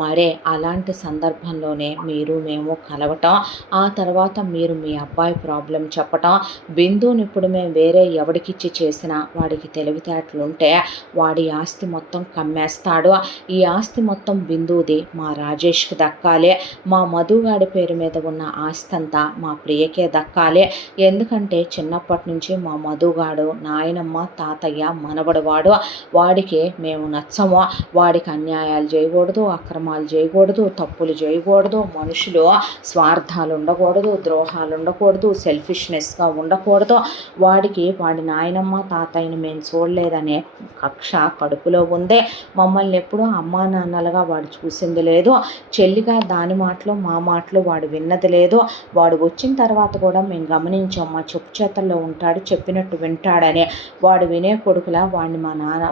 మరే అలాంటి సందర్భంలోనే మీరు మేము కలవటం, ఆ తర్వాత మీరు మీ అబ్బాయి ప్రాబ్లం చెప్పటం, బిందుని ఇప్పుడు మేము వేరే ఎవడికిచ్చి చేసినా వాడికి తెలివితేటలు ఉంటే వాడి ఆస్తి మొత్తం కమ్మేస్తాడు. ఈ ఆస్తి మొత్తం బిందుది మా రాజేష్కి దక్కాలి. మా మధుగాడి పేరు మీద ఉన్న ఆస్తి అంతా మా ప్రియకే దక్కాలి. ఎందుకంటే చిన్నప్పటి నుంచి మా మధుగాడు నాయనమ్మ తాతయ్య మనవడవాడు, వాడికి మేము నచ్చము. వాడికి అన్యాయాలు చేయకూడదు, అక్రమాలు చేయకూడదు, తప్పులు చేయకూడదు, మనుషులు స్వార్థాలు ఉండకూడదు, ద్రోహాలు ఉండకూడదు, సెల్ఫిష్నెస్గా ఉండకూడదు. వాడి నాయనమ్మ తాతయ్యని మేము చూడలేదనే కక్ష కడుపులో ఉంది. మమ్మల్ని ఎప్పుడూ అమ్మా నాన్నలుగా వాడు చూసింది లేదు. చెల్లిగా దాని మాటలు మా మాటలు వాడు విన్నది లేదు. వాడు వచ్చిన తర్వాత కూడా మేము గమనించాం, మా చెప్పు చేతల్లో ఉంటాడు, చెప్పినట్టు వింటాడని. వాడు వినే కొడుకులా వాడిని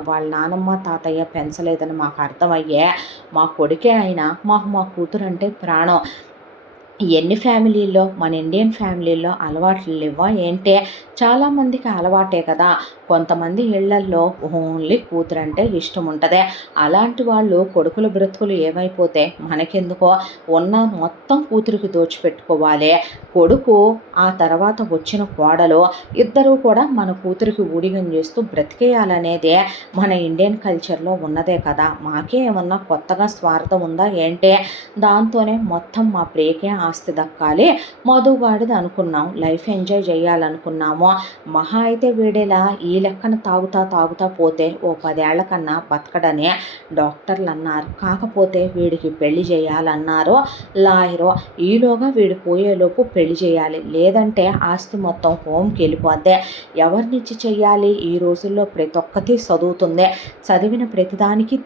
వాళ్ళ నానమ్మ తాతయ్య పెంచలేదని మాకు అర్థమయ్యే. మా కొడుకే అయినా మాకు మా కూతురు అంటే ప్రాణం. ఎన్ని ఫ్యామిలీల్లో, మన ఇండియన్ ఫ్యామిలీల్లో అలవాట్లు లేవా ఏంటే? చాలామందికి అలవాటే కదా. కొంతమంది ఇళ్లల్లో ఓన్లీ కూతురు అంటే ఇష్టం ఉంటుంది. అలాంటి వాళ్ళు కొడుకుల బ్రతుకులు ఏమైపోతే మనకెందుకో, ఉన్న మొత్తం కూతురికి దోచిపెట్టుకోవాలి. కొడుకు ఆ తర్వాత వచ్చిన కోడలు ఇద్దరూ కూడా మన కూతురికి ఊడిగం చేస్తూ బ్రతికేయాలనేదే మన ఇండియన్ కల్చర్లో ఉన్నదే కదా. మాకే ఏమన్నా కొత్తగా స్వార్థం ఉందా ఏంటే? దాంతోనే మొత్తం మా ప్రియకే ఆస్తి దక్కాలి, మధుగాడిది అనుకున్నాం, లైఫ్ ఎంజాయ్ చేయాలనుకున్నాము. మహా అయితే వీడిలా ఈ ఈ లెక్కన తాగుతా పోతే ఓ 10 ఏళ్ల కన్నా బతకడని డాక్టర్లు అన్నారు. కాకపోతే వీడికి పెళ్లి చేయాలన్నారు లాయరు. ఈలోగా వీడు పోయేలోపు పెళ్లి చేయాలి, లేదంటే ఆస్తి మొత్తం హోమ్కి వెళ్ళిపోద్ది. ఎవరినిచ్చి చెయ్యాలి? ఈ రోజుల్లో ప్రతి ఒక్కటి చదువుతుంది. చదివిన ప్రతిదానికి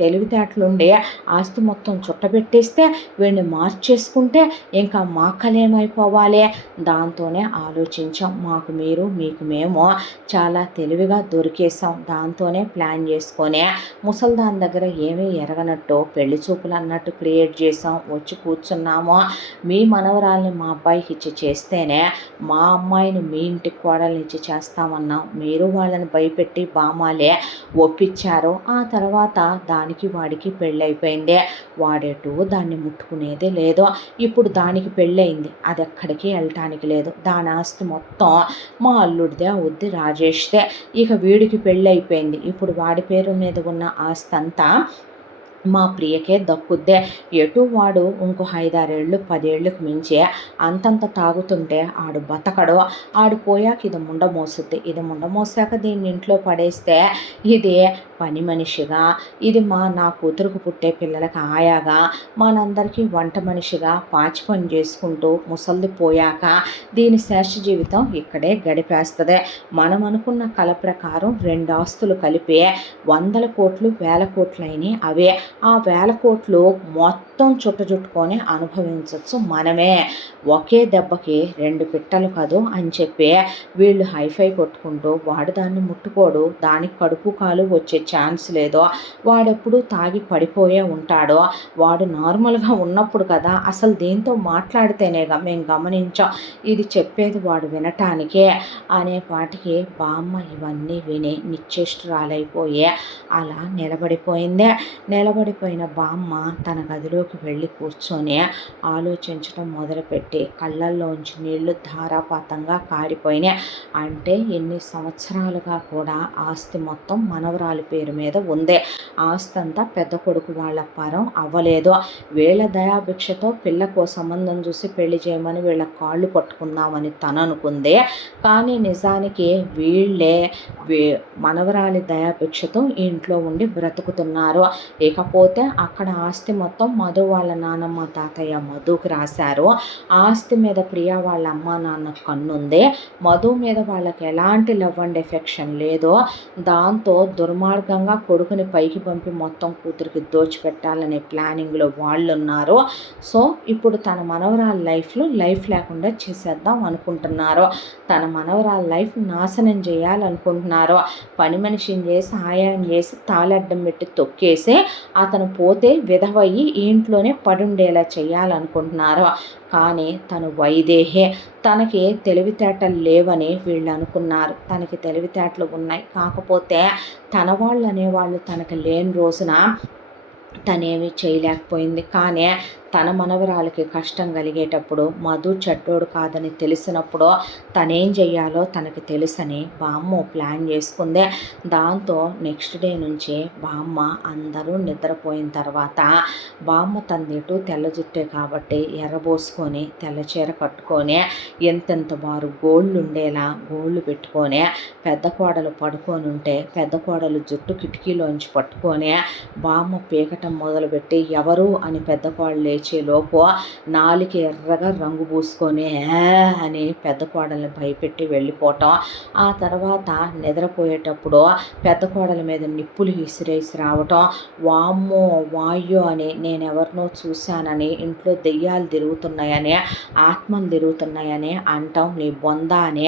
తెలివితేటలుండే ఆస్తి మొత్తం చుట్టబెట్టేస్తే వీడిని మార్చేసుకుంటే ఇంకా మాకలేమైపోవాలి? దాంతోనే ఆలోచించాం. మాకు మీరు మీకు మేము చాలా తెలివిగా దొరికేసాం. దాంతోనే ప్లాన్ చేసుకొని ముసల్దాన్ దగ్గర ఏమీ ఎరగనట్టు పెళ్లి చూపులు అన్నట్టు క్రియేట్ చేసాం. వచ్చి కూర్చున్నాము. మీ మనవరాల్ని మా అబ్బాయికి ఇచ్చి చేస్తేనే మా అమ్మాయిని మీ ఇంటికి కోడల్ని ఇచ్చి చేస్తామన్నాం. మీరు వాళ్ళని భయపెట్టి బామాలే ఒప్పించారు. ఆ తర్వాత దానికి వాడికి పెళ్ళైపోయింది. వాడేటో దాన్ని ముట్టుకునేదే లేదు. ఇప్పుడు దానికి పెళ్ళయింది, అది ఎక్కడికి వెళ్ళటానికి లేదు. దాని ఆస్తి మొత్తం మా అల్లుడిదే అవుద్ది, రాజేష్దే. ఇక వీడికి పెళ్ళైపోయింది. ఇప్పుడు వాడి పేరు మీద ఉన్న ఆస్తి అంతా మా ప్రియకే దక్కుద్దే. ఎటు వాడు ఇంకో 5-6 ఏళ్ళు 10 ఏళ్ళకు మించి అంతంత తాగుతుంటే ఆడు బతకడు. ఆడు పోయాక ఇది ముండమోసుద్ది. ఇది ముండమోసాక దీన్ని ఇంట్లో పడేస్తే ఇది పని మనిషిగా, ఇది నా కూతురుకు పుట్టే పిల్లలకి ఆయాగా, మనందరికీ వంట మనిషిగా పాచి పని చేసుకుంటూ ముసలిది పోయాక దీని శేష జీవితం ఇక్కడే గడిపేస్తుంది. మనం అనుకున్న కళ ప్రకారం 2 ఆస్తులు కలిపి 100 కోట్లు 1000 కోట్లు అయినాయి. అవే ఆ 1000 కోట్లు మొత్తం చుట్టుకొని అనుభవించవచ్చు మనమే. ఒకే దెబ్బకి 2 పిట్టలు కదూ అని చెప్పి వీళ్ళు హైఫై కొట్టుకుంటూ, వాడు దాన్ని ముట్టుకోడు, దానికి కడుపు కాలు వచ్చే ఛాన్స్ లేదో, వాడెప్పుడు తాగి పడిపోయే ఉంటాడో, వాడు నార్మల్గా ఉన్నప్పుడు కదా అసలు దేంతో మాట్లాడితేనేగా మేము గమనించాం ఇది చెప్పేది వాడు వినటానికే అనే పాటికి బామ్మ ఇవన్నీ విని నిశ్చేష్టురాలైపోయి అలా నిలబడిపోయిన బామ్మ తన గదిలోకి వెళ్ళి కూర్చొని ఆలోచించడం మొదలుపెట్టి కళ్ళల్లోంచి నీళ్లు ధారాపాతంగా కారిపోయినాయి. అంటే ఎన్ని సంవత్సరాలుగా కూడా ఆస్తి మొత్తం మనవరాలి పేరు మీద ఉంది. ఆస్తి అంతా పెద్ద కొడుకు వాళ్ళ పరం అవ్వలేదు. వీళ్ళ దయాభిక్షతో పిల్లకు సంబంధం చూసి పెళ్లి చేయమని వీళ్ళ కాళ్ళు పట్టుకుందామని తను అనుకుంది. కానీ నిజానికి వీళ్ళే మనవరాలి దయాభిక్షతో ఇంట్లో ఉండి బ్రతుకుతున్నారు. ఇకపోతే అక్కడ ఆస్తి మొత్తం మధు వాళ్ళ నానమ్మ తాతయ్య మధుకి రాశారు. ఆస్తి మీద ప్రియా వాళ్ళ అమ్మ నాన్న కన్నుంది. మధు మీద వాళ్ళకి ఎలాంటి లవ్ అండ్ ఎఫెక్షన్ లేదో, దాంతో దుర్మార్గంగా కొడుకుని పైకి పంపి మొత్తం కూతురికి దోచిపెట్టాలనే ప్లానింగ్లో వాళ్ళు ఉన్నారు. సో ఇప్పుడు తన మనవరాల లైఫ్ లేకుండా చేసేద్దాం అనుకుంటున్నారు. తన మనవరాల లైఫ్ నాశనం చేయాలనుకుంటున్నారు. పని మనిషిని చేసి ఆయాన్ని చేసి తాళడ్డం పెట్టి తొక్కేసి అతను పోతే విధవయ్యి ఇంట్లోనే పడుండేలా చేయాలనుకుంటున్నారు. కానీ తను వైదేహే, తనకి తెలివితేటలు లేవని వీళ్ళు అనుకున్నారు. తనకి తెలివితేటలు ఉన్నాయి, కాకపోతే తన వాళ్ళు అనేవాళ్ళు తనకు లేని రోజున తనేమీ చేయలేకపోయింది. కానీ తన మనవరాలకి కష్టం కలిగేటప్పుడు మధు చెడ్డోడు కాదని తెలిసినప్పుడు తనేం చెయ్యాలో తనకి తెలుసని బామ్మ ప్లాన్ చేసుకుంది. దాంతో నెక్స్ట్ డే నుంచి బామ్మ అందరూ నిద్రపోయిన తర్వాత బామ్మ తనదిటు తెల్ల జుట్టే కాబట్టి ఎర్రబోసుకొని తెల్ల చీర కట్టుకొని ఎంతెంత బారు గోళ్ళు ఉండేలా గోళ్ళు పెట్టుకొని పెద్ద కోడలు పడుకొని ఉంటే పెద్ద కోడలు జుట్టు కిటికీలోంచి పట్టుకొని బామ్మ పీకటం మొదలుపెట్టి ఎవరు అని పెద్ద కోడలు లేచేలోపు నాలుక ఎర్రగా రంగు పూసుకొని అని పెద్ద కోడల్ని భయపెట్టి వెళ్ళిపోవటం. ఆ తర్వాత నిద్రపోయేటప్పుడు పెద్ద కోడల మీద నిప్పులు విసిరేసి రావటం. వామ్మో వాయ్యో అని నేనెవరినో చూశానని, ఇంట్లో దెయ్యాలు తిరుగుతున్నాయని, ఆత్మలు తిరుగుతున్నాయని అంటాం, నీ బొంద అని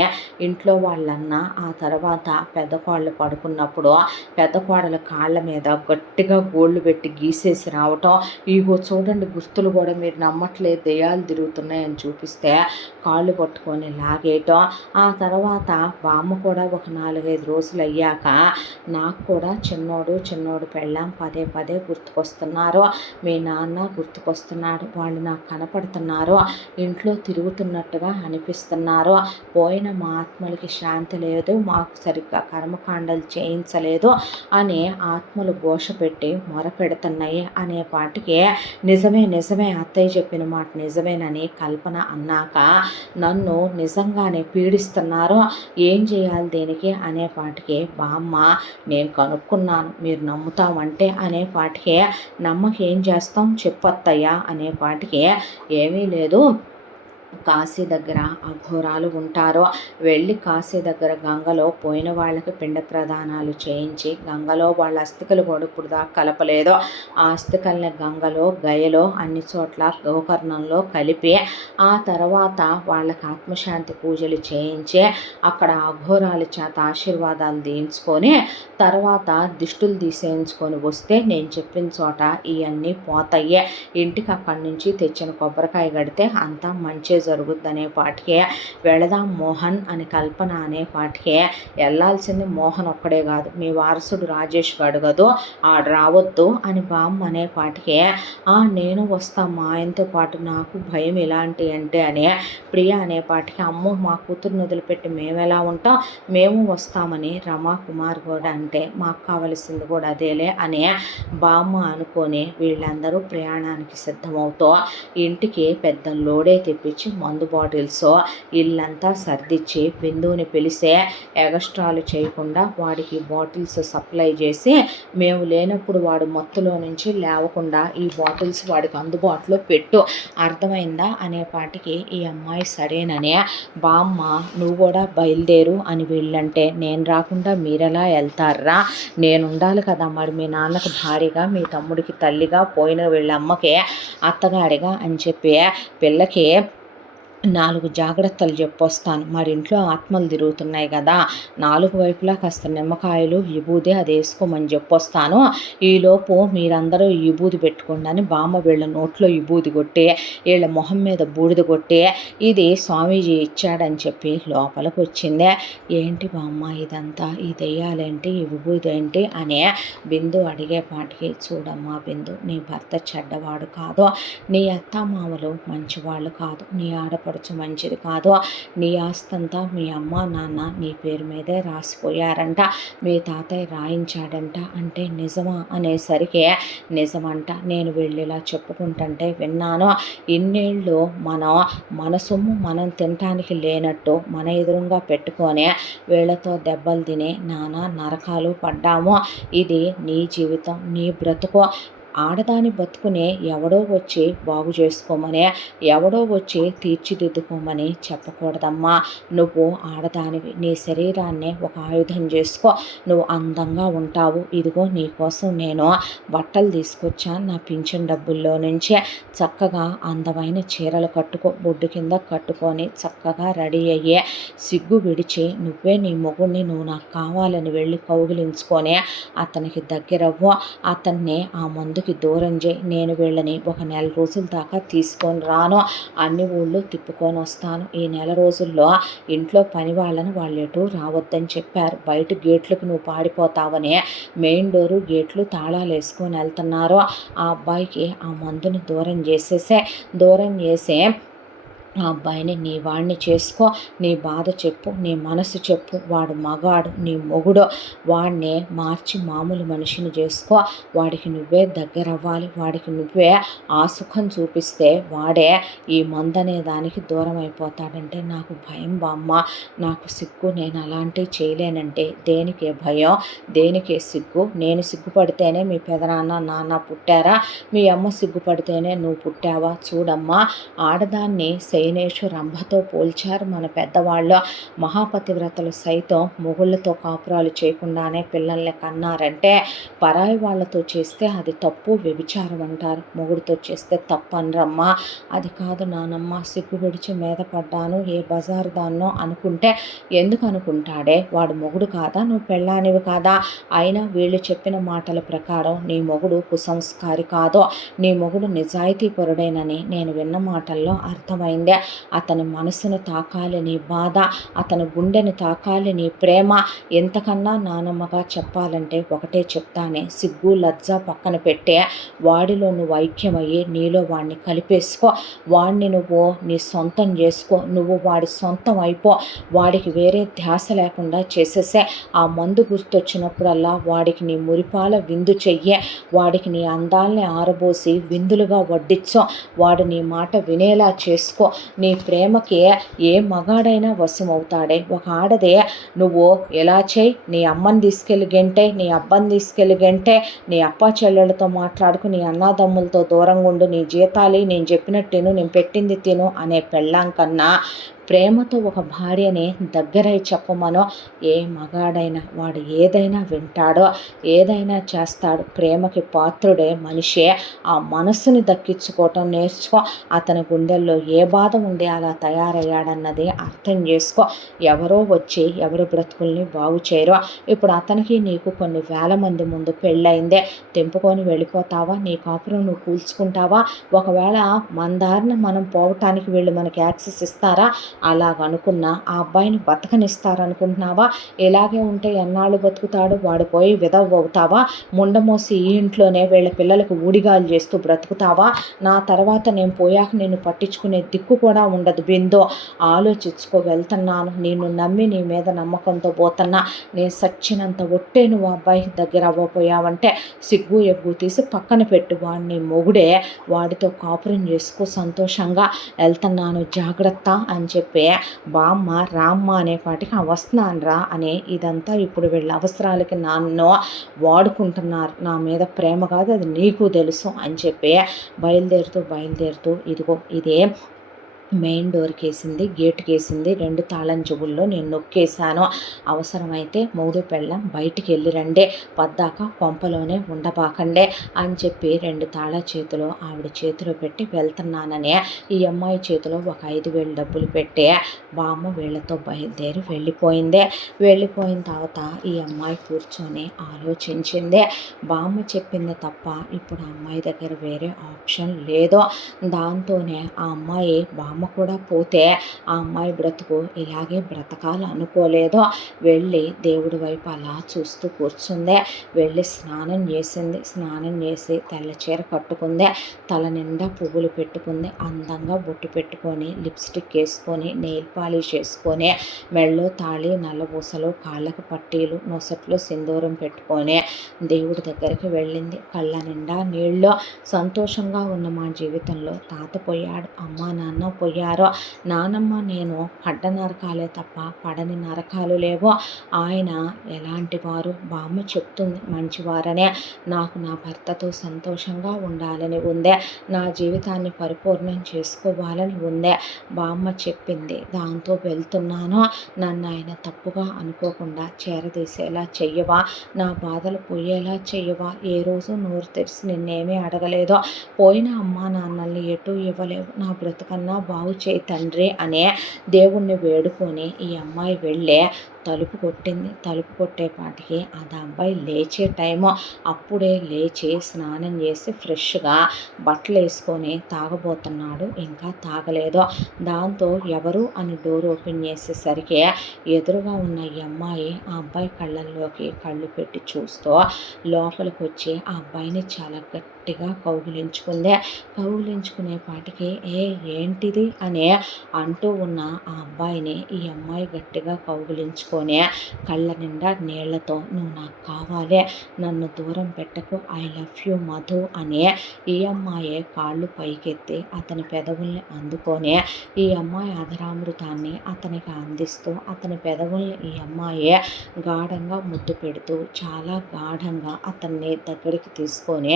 ఇంట్లో వాళ్ళన్నా. ఆ తర్వాత పెద్ద కోడలు పడుకున్నప్పుడు పెద్ద కోడల కాళ్ళ మీద గట్టిగా గోళ్ళు పెట్టి గీసేసి రావటం. ఇగో చూడండి గుర్తులు కూడా మీరు నమ్మట్లేదు, దెయ్యాలు తిరుగుతున్నాయని చూపిస్తే కాళ్ళు పట్టుకొని లాగేయటం. ఆ తర్వాత బామ్మ కూడా ఒక 4-5 రోజులు అయ్యాక నాకు కూడా చిన్నోడు పెళ్ళాం పదే గుర్తుకొస్తున్నారు, మీ నాన్న గుర్తుకొస్తున్నాడు, వాళ్ళు నాకు కనపడుతున్నారు, ఇంట్లో తిరుగుతున్నట్టుగా అనిపిస్తున్నారు, పోయిన మా ఆత్మలకి శాంతి లేదు, మాకు సరిగ్గా కర్మకాండలు చేయించలేదు అని ఆత్మలు ఘోష పెట్టి మొరపెడుతున్నారు. పీడిస్తున్నాయి అనేపాటికి నిజమే నిజమే అత్తయ్య చెప్పిన మాట నిజమేనని కల్పన అన్నాక నన్ను నిజంగానే పీడిస్తున్నారు, ఏం చేయాలి దేనికి అనేపాటికి బామ్మ నేను కనుక్కున్నాను మీరు నమ్ముతామంటే అనేపాటికి నమ్మకేం చేస్తాం చెప్పత్తయ్యా అనేపాటికి ఏమీ లేదు, కాశీ దగ్గర అఘోరాలు ఉంటారు, వెళ్ళి కాశీ దగ్గర గంగలో పోయిన వాళ్ళకి పిండ ప్రదానాలు చేయించి గంగలో వాళ్ళ అస్థికలు కూడా ఇప్పుడు దాకా కలపలేదు, ఆ అస్థికల్ని గంగలో గయలో అన్ని చోట్ల గోకర్ణంలో కలిపి ఆ తర్వాత వాళ్ళకి ఆత్మశాంతి పూజలు చేయించి అక్కడ అఘోరాల చేత ఆశీర్వాదాలు తీయించుకొని తర్వాత దిష్టులు తీసేయించుకొని వస్తే నేను చెప్పిన చోట ఇవన్నీ పోతాయి, ఇంటికి అక్కడి నుంచి తెచ్చిన కొబ్బరికాయ కడితే అంతా మంచి జరుగుద్దనే పాటికే వెళదాం మోహన్ అని కల్పన అనే పాటికే వెళ్ళాల్సింది మోహన్ ఒక్కడే కాదు మీ వారసుడు రాజేష్ అడగదు ఆడు రావద్దు అని బామ్మ అనే పాటికే నేను వస్తా మా ఆయనతో పాటు నాకు భయం ఇలాంటి అంటే అనే ప్రియ అనే పాటికి అమ్మో మా కూతురుని వదిలిపెట్టి మేము ఎలా ఉంటాం మేము వస్తామని రమా కుమార్ కూడా అంటే మాకు కావలసింది కూడా అదేలే అనే బామ్మ అనుకొని వీళ్ళందరూ ప్రయాణానికి సిద్ధమవుతూ ఇంటికి పెద్ద లోడే తెప్పించి మందు బాటిల్స్ ఇల్లంతా సర్దిచ్చి బిందువుని పిలిసే ఎగస్ట్రాలు చేయకుండా వాడికి బాటిల్స్ సప్లై చేసి మేము లేనప్పుడు వాడు మత్తులో నుంచి లేవకుండా ఈ బాటిల్స్ వాడికి అందుబాటులో పెట్టు అర్థమైందా అనేపాటికి ఈ అమ్మాయి సరేననే బామ్మ నువ్వు కూడా బయలుదేరు అని వీళ్ళంటే నేను రాకుండా మీరెలా వెళ్తారా, నేను ఉండాలి కదా మరి మీ నాన్నకు భారీగా మీ తమ్ముడికి తల్లిగా పోయిన వీళ్ళ అమ్మకే అత్తగాడిగా అని చెప్పి పిల్లకి 4 జాగ్రత్తలు చెప్పొస్తాను, మరి ఇంట్లో ఆత్మలు తిరుగుతున్నాయి కదా 4 వైపులా కాస్త నిమ్మకాయలు విభూది అది వేసుకోమని చెప్పొస్తాను, ఈలోపు మీరందరూ విభూది పెట్టుకోండి అని బామ్మ వీళ్ళ నోట్లో విభూది కొట్టి వీళ్ళ మొహం మీద బూడిద కొట్టి ఇది స్వామీజీ ఇచ్చాడని చెప్పి లోపలికి వచ్చిందే, ఏంటి బామ్మ ఇదంతా ఈ దెయ్యాలేంటి ఈ విభూది ఏంటి అనే బిందు అడిగేపాటికి చూడమ్మా బిందు నీ భర్త చెడ్డవాడు కాదు, నీ అత్తామామలు మంచివాళ్ళు కాదు, నీ ఆడపడుచు మంచిది కాదు, నీ ఆస్తంతా మీ అమ్మ నాన్న నీ పేరు మీదే రాసిపోయారంట, మీ తాతయ్య రాయించాడంట అంటే నిజమా అనేసరికి నిజమంట, నేను వెళ్ళిలా చెప్పుకుంటుంటే విన్నాను, ఇన్నేళ్ళు మన సొమ్ము మనం తినటానికి లేనట్టు మన ఎదురుగా పెట్టుకొని వీళ్ళతో దెబ్బలు తిని నానా నరకాలు పడ్డాము, ఇది నీ జీవితం నీ బ్రతుకు, ఆడదాని బతుకునే ఎవడో వచ్చి బాగు చేసుకోమని ఎవడో వచ్చి తీర్చిదిద్దుకోమని చెప్పకూడదమ్మా, నువ్వు ఆడదానివి నీ శరీరాన్ని ఒక ఆయుధం చేసుకో, నువ్వు అందంగా ఉంటావు, ఇదిగో నీకోసం నేను బట్టలు తీసుకొచ్చాను నా పింఛన్ డబ్బుల్లో నుంచి, చక్కగా అందమైన చీరలు కట్టుకో బొడ్డు కింద కట్టుకొని చక్కగా రెడీ అయ్యే సిగ్గు విడిచి నువ్వే నీ మొగుడిని నువ్వు నాకు కావాలని వెళ్ళి కౌగిలించుకొని అతనికి దగ్గరవ్వు, అతన్ని ఆ మందుకి దూరం చేయి, నేను వీళ్ళని ఒక నెల రోజుల దాకా తీసుకొని రాను, అన్ని ఊళ్ళు తిప్పుకొని వస్తాను, ఈ నెల రోజుల్లో ఇంట్లో పని వాళ్ళని వాళ్ళు ఎటు రావద్దని చెప్పారు, బయట గేట్లకు నువ్వు పాడిపోతావని మెయిన్ డోరు గేట్లు తాళాలు వేసుకొని వెళ్తున్నారు, ఆ అబ్బాయికి ఆ మందుని దూరం చేసే ఆ అబ్బాయిని నీ వాడిని చేసుకో, నీ బాధ చెప్పు నీ మనసు చెప్పు, వాడు మగాడు నీ మొగుడు, వాడిని మార్చి మామూలు మనిషిని చేసుకో, వాడికి నువ్వే దగ్గర అవ్వాలి, వాడికి నువ్వే ఆ సుఖం చూపిస్తే వాడే ఈ మందనే దానికి దూరం అయిపోతాడంటే నాకు భయం బామ్మ, నాకు సిగ్గు, నేను అలాంటివి చేయలేనంటే దేనికే భయం దేనికే సిగ్గు, నేను సిగ్గుపడితేనే మీ పెదనాన్న నాన్న పుట్టారా, మీ అమ్మ సిగ్గుపడితేనే నువ్వు పుట్టావా, చూడమ్మా ఆడదాన్ని శయనేషు రంభతో పోల్చారు మన పెద్దవాళ్ళు, మహాపతివ్రతలు సైతం మొగుళ్ళతో కాపురాలు చేయకుండానే పిల్లల్ని కన్నారంటే పరాయి వాళ్ళతో చేస్తే అది తప్పు వ్యభిచారం అంటారు, మొగుడితో చేస్తే తప్పు అనరమ్మా, అది కాదు నానమ్మ సిగ్గు విడిచి మీద పడ్డాను ఏ బజారు దాన్నో అనుకుంటే ఎందుకు అనుకుంటాడే, వాడు మొగుడు కాదా నువ్వు పెళ్ళానివి కాదా, అయినా వీళ్ళు చెప్పిన మాటల ప్రకారం నీ మొగుడు కుసంస్కారి కాదో నీ మొగుడు నిజాయితీ పరుడేనని నేను విన్న మాటల్లో అర్థమైంది, ఉంది. అతని మనసును తాకాలి నీ బాధ, అతని గుండెని తాకాలి నీ ప్రేమ. ఎంతకన్నా నానమ్మగా చెప్పాలంటే ఒకటే చెప్తానే, సిగ్గు లజ్జ పక్కన పెట్టే వాడిలో నువ్వు ఐక్యమయ్యి నీలో వాడిని కలిపేసుకో. వాడిని నువ్వు నీ సొంతం చేసుకో. నువ్వు వాడి సొంతం అయిపో. వాడికి వేరే ధ్యాస లేకుండా చేసేసే. ఆ మందు గుర్తొచ్చినప్పుడల్లా వాడికి నీ మురిపాల విందు చెయ్యే. వాడికి నీ అందాల్ని ఆరబోసి విందులుగా వడ్డించో. వాడు నీ మాట వినేలా చేసుకో. నీ ప్రేమకి ఏ మగాడైనా వశమవుతాడే. ఒక ఆడదే నువ్వు ఎలా చేయి, నీ అమ్మని తీసుకెళ్ళి గంటే, నీ అబ్బని తీసుకెళ్ళి గంటే, నీ అప్ప చెల్లెళ్ళతో మాట్లాడుకు, నీ అన్నాదమ్ములతో దూరంగా ఉండు, నీ జీతాలి నేను చెప్పినట్టు తిను, నేను పెట్టింది తిను అనే పెళ్ళాం కన్నా ప్రేమతో ఒక భార్యని దగ్గరై చెప్పమనో. ఏ మగాడైనా వాడు ఏదైనా వింటాడో, ఏదైనా చేస్తాడు. ప్రేమకి పాత్రుడే మనిషే. ఆ మనసుని దక్కించుకోవటం నేర్చుకో. అతని గుండెల్లో ఏ బాధ ఉండి అలా తయారయ్యాడన్నది అర్థం చేసుకో. ఎవరో వచ్చి ఎవరి బ్రతుకుల్ని బాగు చేయరు. ఇప్పుడు అతనికి నీకు కొన్ని వేల మంది ముందు పెళ్ళయిందే. తెంపుకొని వెళ్ళిపోతావా? నీ కాపురం నువ్వు కూల్చుకుంటావా? ఒకవేళ మన దారిన మనం పోవటానికి వీళ్ళు మనకి యాక్సెస్ ఇస్తారా? అలాగనుకున్నా ఆ అబ్బాయిని బతకనిస్తారనుకుంటున్నావా? ఇలాగే ఉంటే ఎన్నాళ్ళు బతుకుతాడు? వాడు పోయి విధవ అవుతావా? ముండమోసి ఈ ఇంట్లోనే వీళ్ళ పిల్లలకు ఊడిగాలు చేస్తూ బ్రతుకుతావా? నా తర్వాత నేను పోయాక నిన్ను పట్టించుకునే దిక్కు కూడా ఉండదు బిందో. ఆలోచించుకో. వెళ్తున్నాను, నిన్ను నమ్మి నీ మీద నమ్మకంతో పోతున్నా. నేను సచ్చినంత ఒట్టే నువ్వు అబ్బాయి దగ్గర అవ్వపోయావంటే సిగ్గు ఎగ్గు తీసి పక్కన పెట్టు. వాడిని మొగుడే, వాడితో కాపురం చేసుకో సంతోషంగా. వెళ్తున్నాను జాగ్రత్త అని చెప్పి బామ్మ రామ్మ అనేపాటికి వస్తున్నాను రా అని ఇదంతా ఇప్పుడు వీళ్ళ అవసరాలకి నన్ను వాడుకుంటున్నారు. నా మీద ప్రేమ కాదు, అది నీకు తెలుసు అని చెప్పి బయలుదేరుతూ ఇదిగో ఇదే మెయిన్ డోర్కి వేసింది, గేటుకి వేసింది 2 తాళం చెవుల్లో నేను నొక్కేశాను. అవసరమైతే మూడు పెళ్ళం బయటికి వెళ్ళి రండే, పద్దాక కొంపలోనే ఉండబాకండే అని చెప్పి 2 తాళా చేతిలో ఆవిడ చేతిలో పెట్టి వెళ్తున్నానని ఈ అమ్మాయి చేతిలో ఒక 5,000 డబ్బులు పెట్టి బామ్మ వీళ్ళతో బయలుదేరి వెళ్ళిపోయిన తర్వాత ఈ అమ్మాయి కూర్చొని ఆలోచించింది. బామ్మ చెప్పింది తప్ప ఇప్పుడు ఆ అమ్మాయి దగ్గర వేరే ఆప్షన్ లేదు. దాంతోనే ఆ అమ్మాయి బామ్మ కూడా పోతే ఆ అమ్మాయి బ్రతుకు ఇలాగే బ్రతకాలనుకోలేదు. వెళ్ళి దేవుడి వైపు అలా చూస్తూ కూర్చుంది. వెళ్ళి స్నానం చేసి తెల్ల చీర కట్టుకుంది. తల నిండా పువ్వులు పెట్టుకుంది. అందంగా బొట్టు పెట్టుకొని లిప్స్టిక్ వేసుకొని నెయిల్ పాలిష్ వేసుకొని మెళ్ళో తాళి నల్లబూసలు కాళ్ళకు పట్టీలు నొసట్లో సింధూరం పెట్టుకొని దేవుడి దగ్గరికి వెళ్ళింది. కళ్ళ నిండా నీళ్ళు. సంతోషంగా ఉన్న మా జీవితంలో తాత పోయాడు, అమ్మ నాన్న పోయారు. నానమ్మ నేను పడ్డ నరకాలే తప్ప పడని నరకాలు లేవు. ఆయన ఎలాంటి వారు? బామ్మ చెప్తుంది మంచివారనే. నాకు నా భర్తతో సంతోషంగా ఉండాలని ఉందే. నా జీవితాన్ని పరిపూర్ణం చేసుకోవాలని ఉందే. బామ్మ చెప్పింది, దాంతో వెళ్తున్నాను. నన్ను ఆయన తప్పుగా అనుకోకుండా చేరదీసేలా చెయ్యవా? నా బాధలు పోయేలా చెయ్యవా? ఏ రోజు నోరు తెరిచి నిన్నేమీ అడగలేదో. పోయిన అమ్మా నాన్నల్ని ఎటు ఇవ్వలేవు. నా బ్రతుకన్నా బాగు చేయి తండ్రి అనే దేవుణ్ణి వేడుకొని ఈ అమ్మాయి వెళ్ళే తలుపు కొట్టింది. తలుపు కొట్టేపాటికి అది అబ్బాయి లేచే టైము. అప్పుడే లేచి స్నానం చేసి ఫ్రెష్గా బట్టలు వేసుకొని తాగబోతున్నాడు. ఇంకా తాగలేదు. దాంతో ఎవరు అని డోర్ ఓపెన్ చేసేసరికి ఎదురుగా ఉన్న ఈ అమ్మాయి ఆ అబ్బాయి కళ్ళల్లోకి కళ్ళు పెట్టి చూస్తూ లోపలికి వచ్చి ఆ అబ్బాయిని చాలా గట్టిగా కౌగిలించుకునేపాటికి ఏంటిది అని అంటూ ఉన్న ఆ అబ్బాయిని ఈ అమ్మాయి గట్టిగా కౌగిలించుకొని కళ్ళ నిండా నీళ్లతో, నువ్వు నాకు కావాలి, నన్ను దూరం పెట్టకు, ఐ లవ్ యూ మధు అని ఈ అమ్మాయి కాళ్ళు పైకెత్తి అతని పెదవుల్ని అందుకొని ఈ అమ్మాయి అధరామృతాన్ని అతనికి అందిస్తూ అతని పెదవుల్ని ఈ అమ్మాయి గాఢంగా ముద్దు పెడుతూ చాలా గాఢంగా అతన్ని దగ్గరికి తీసుకొని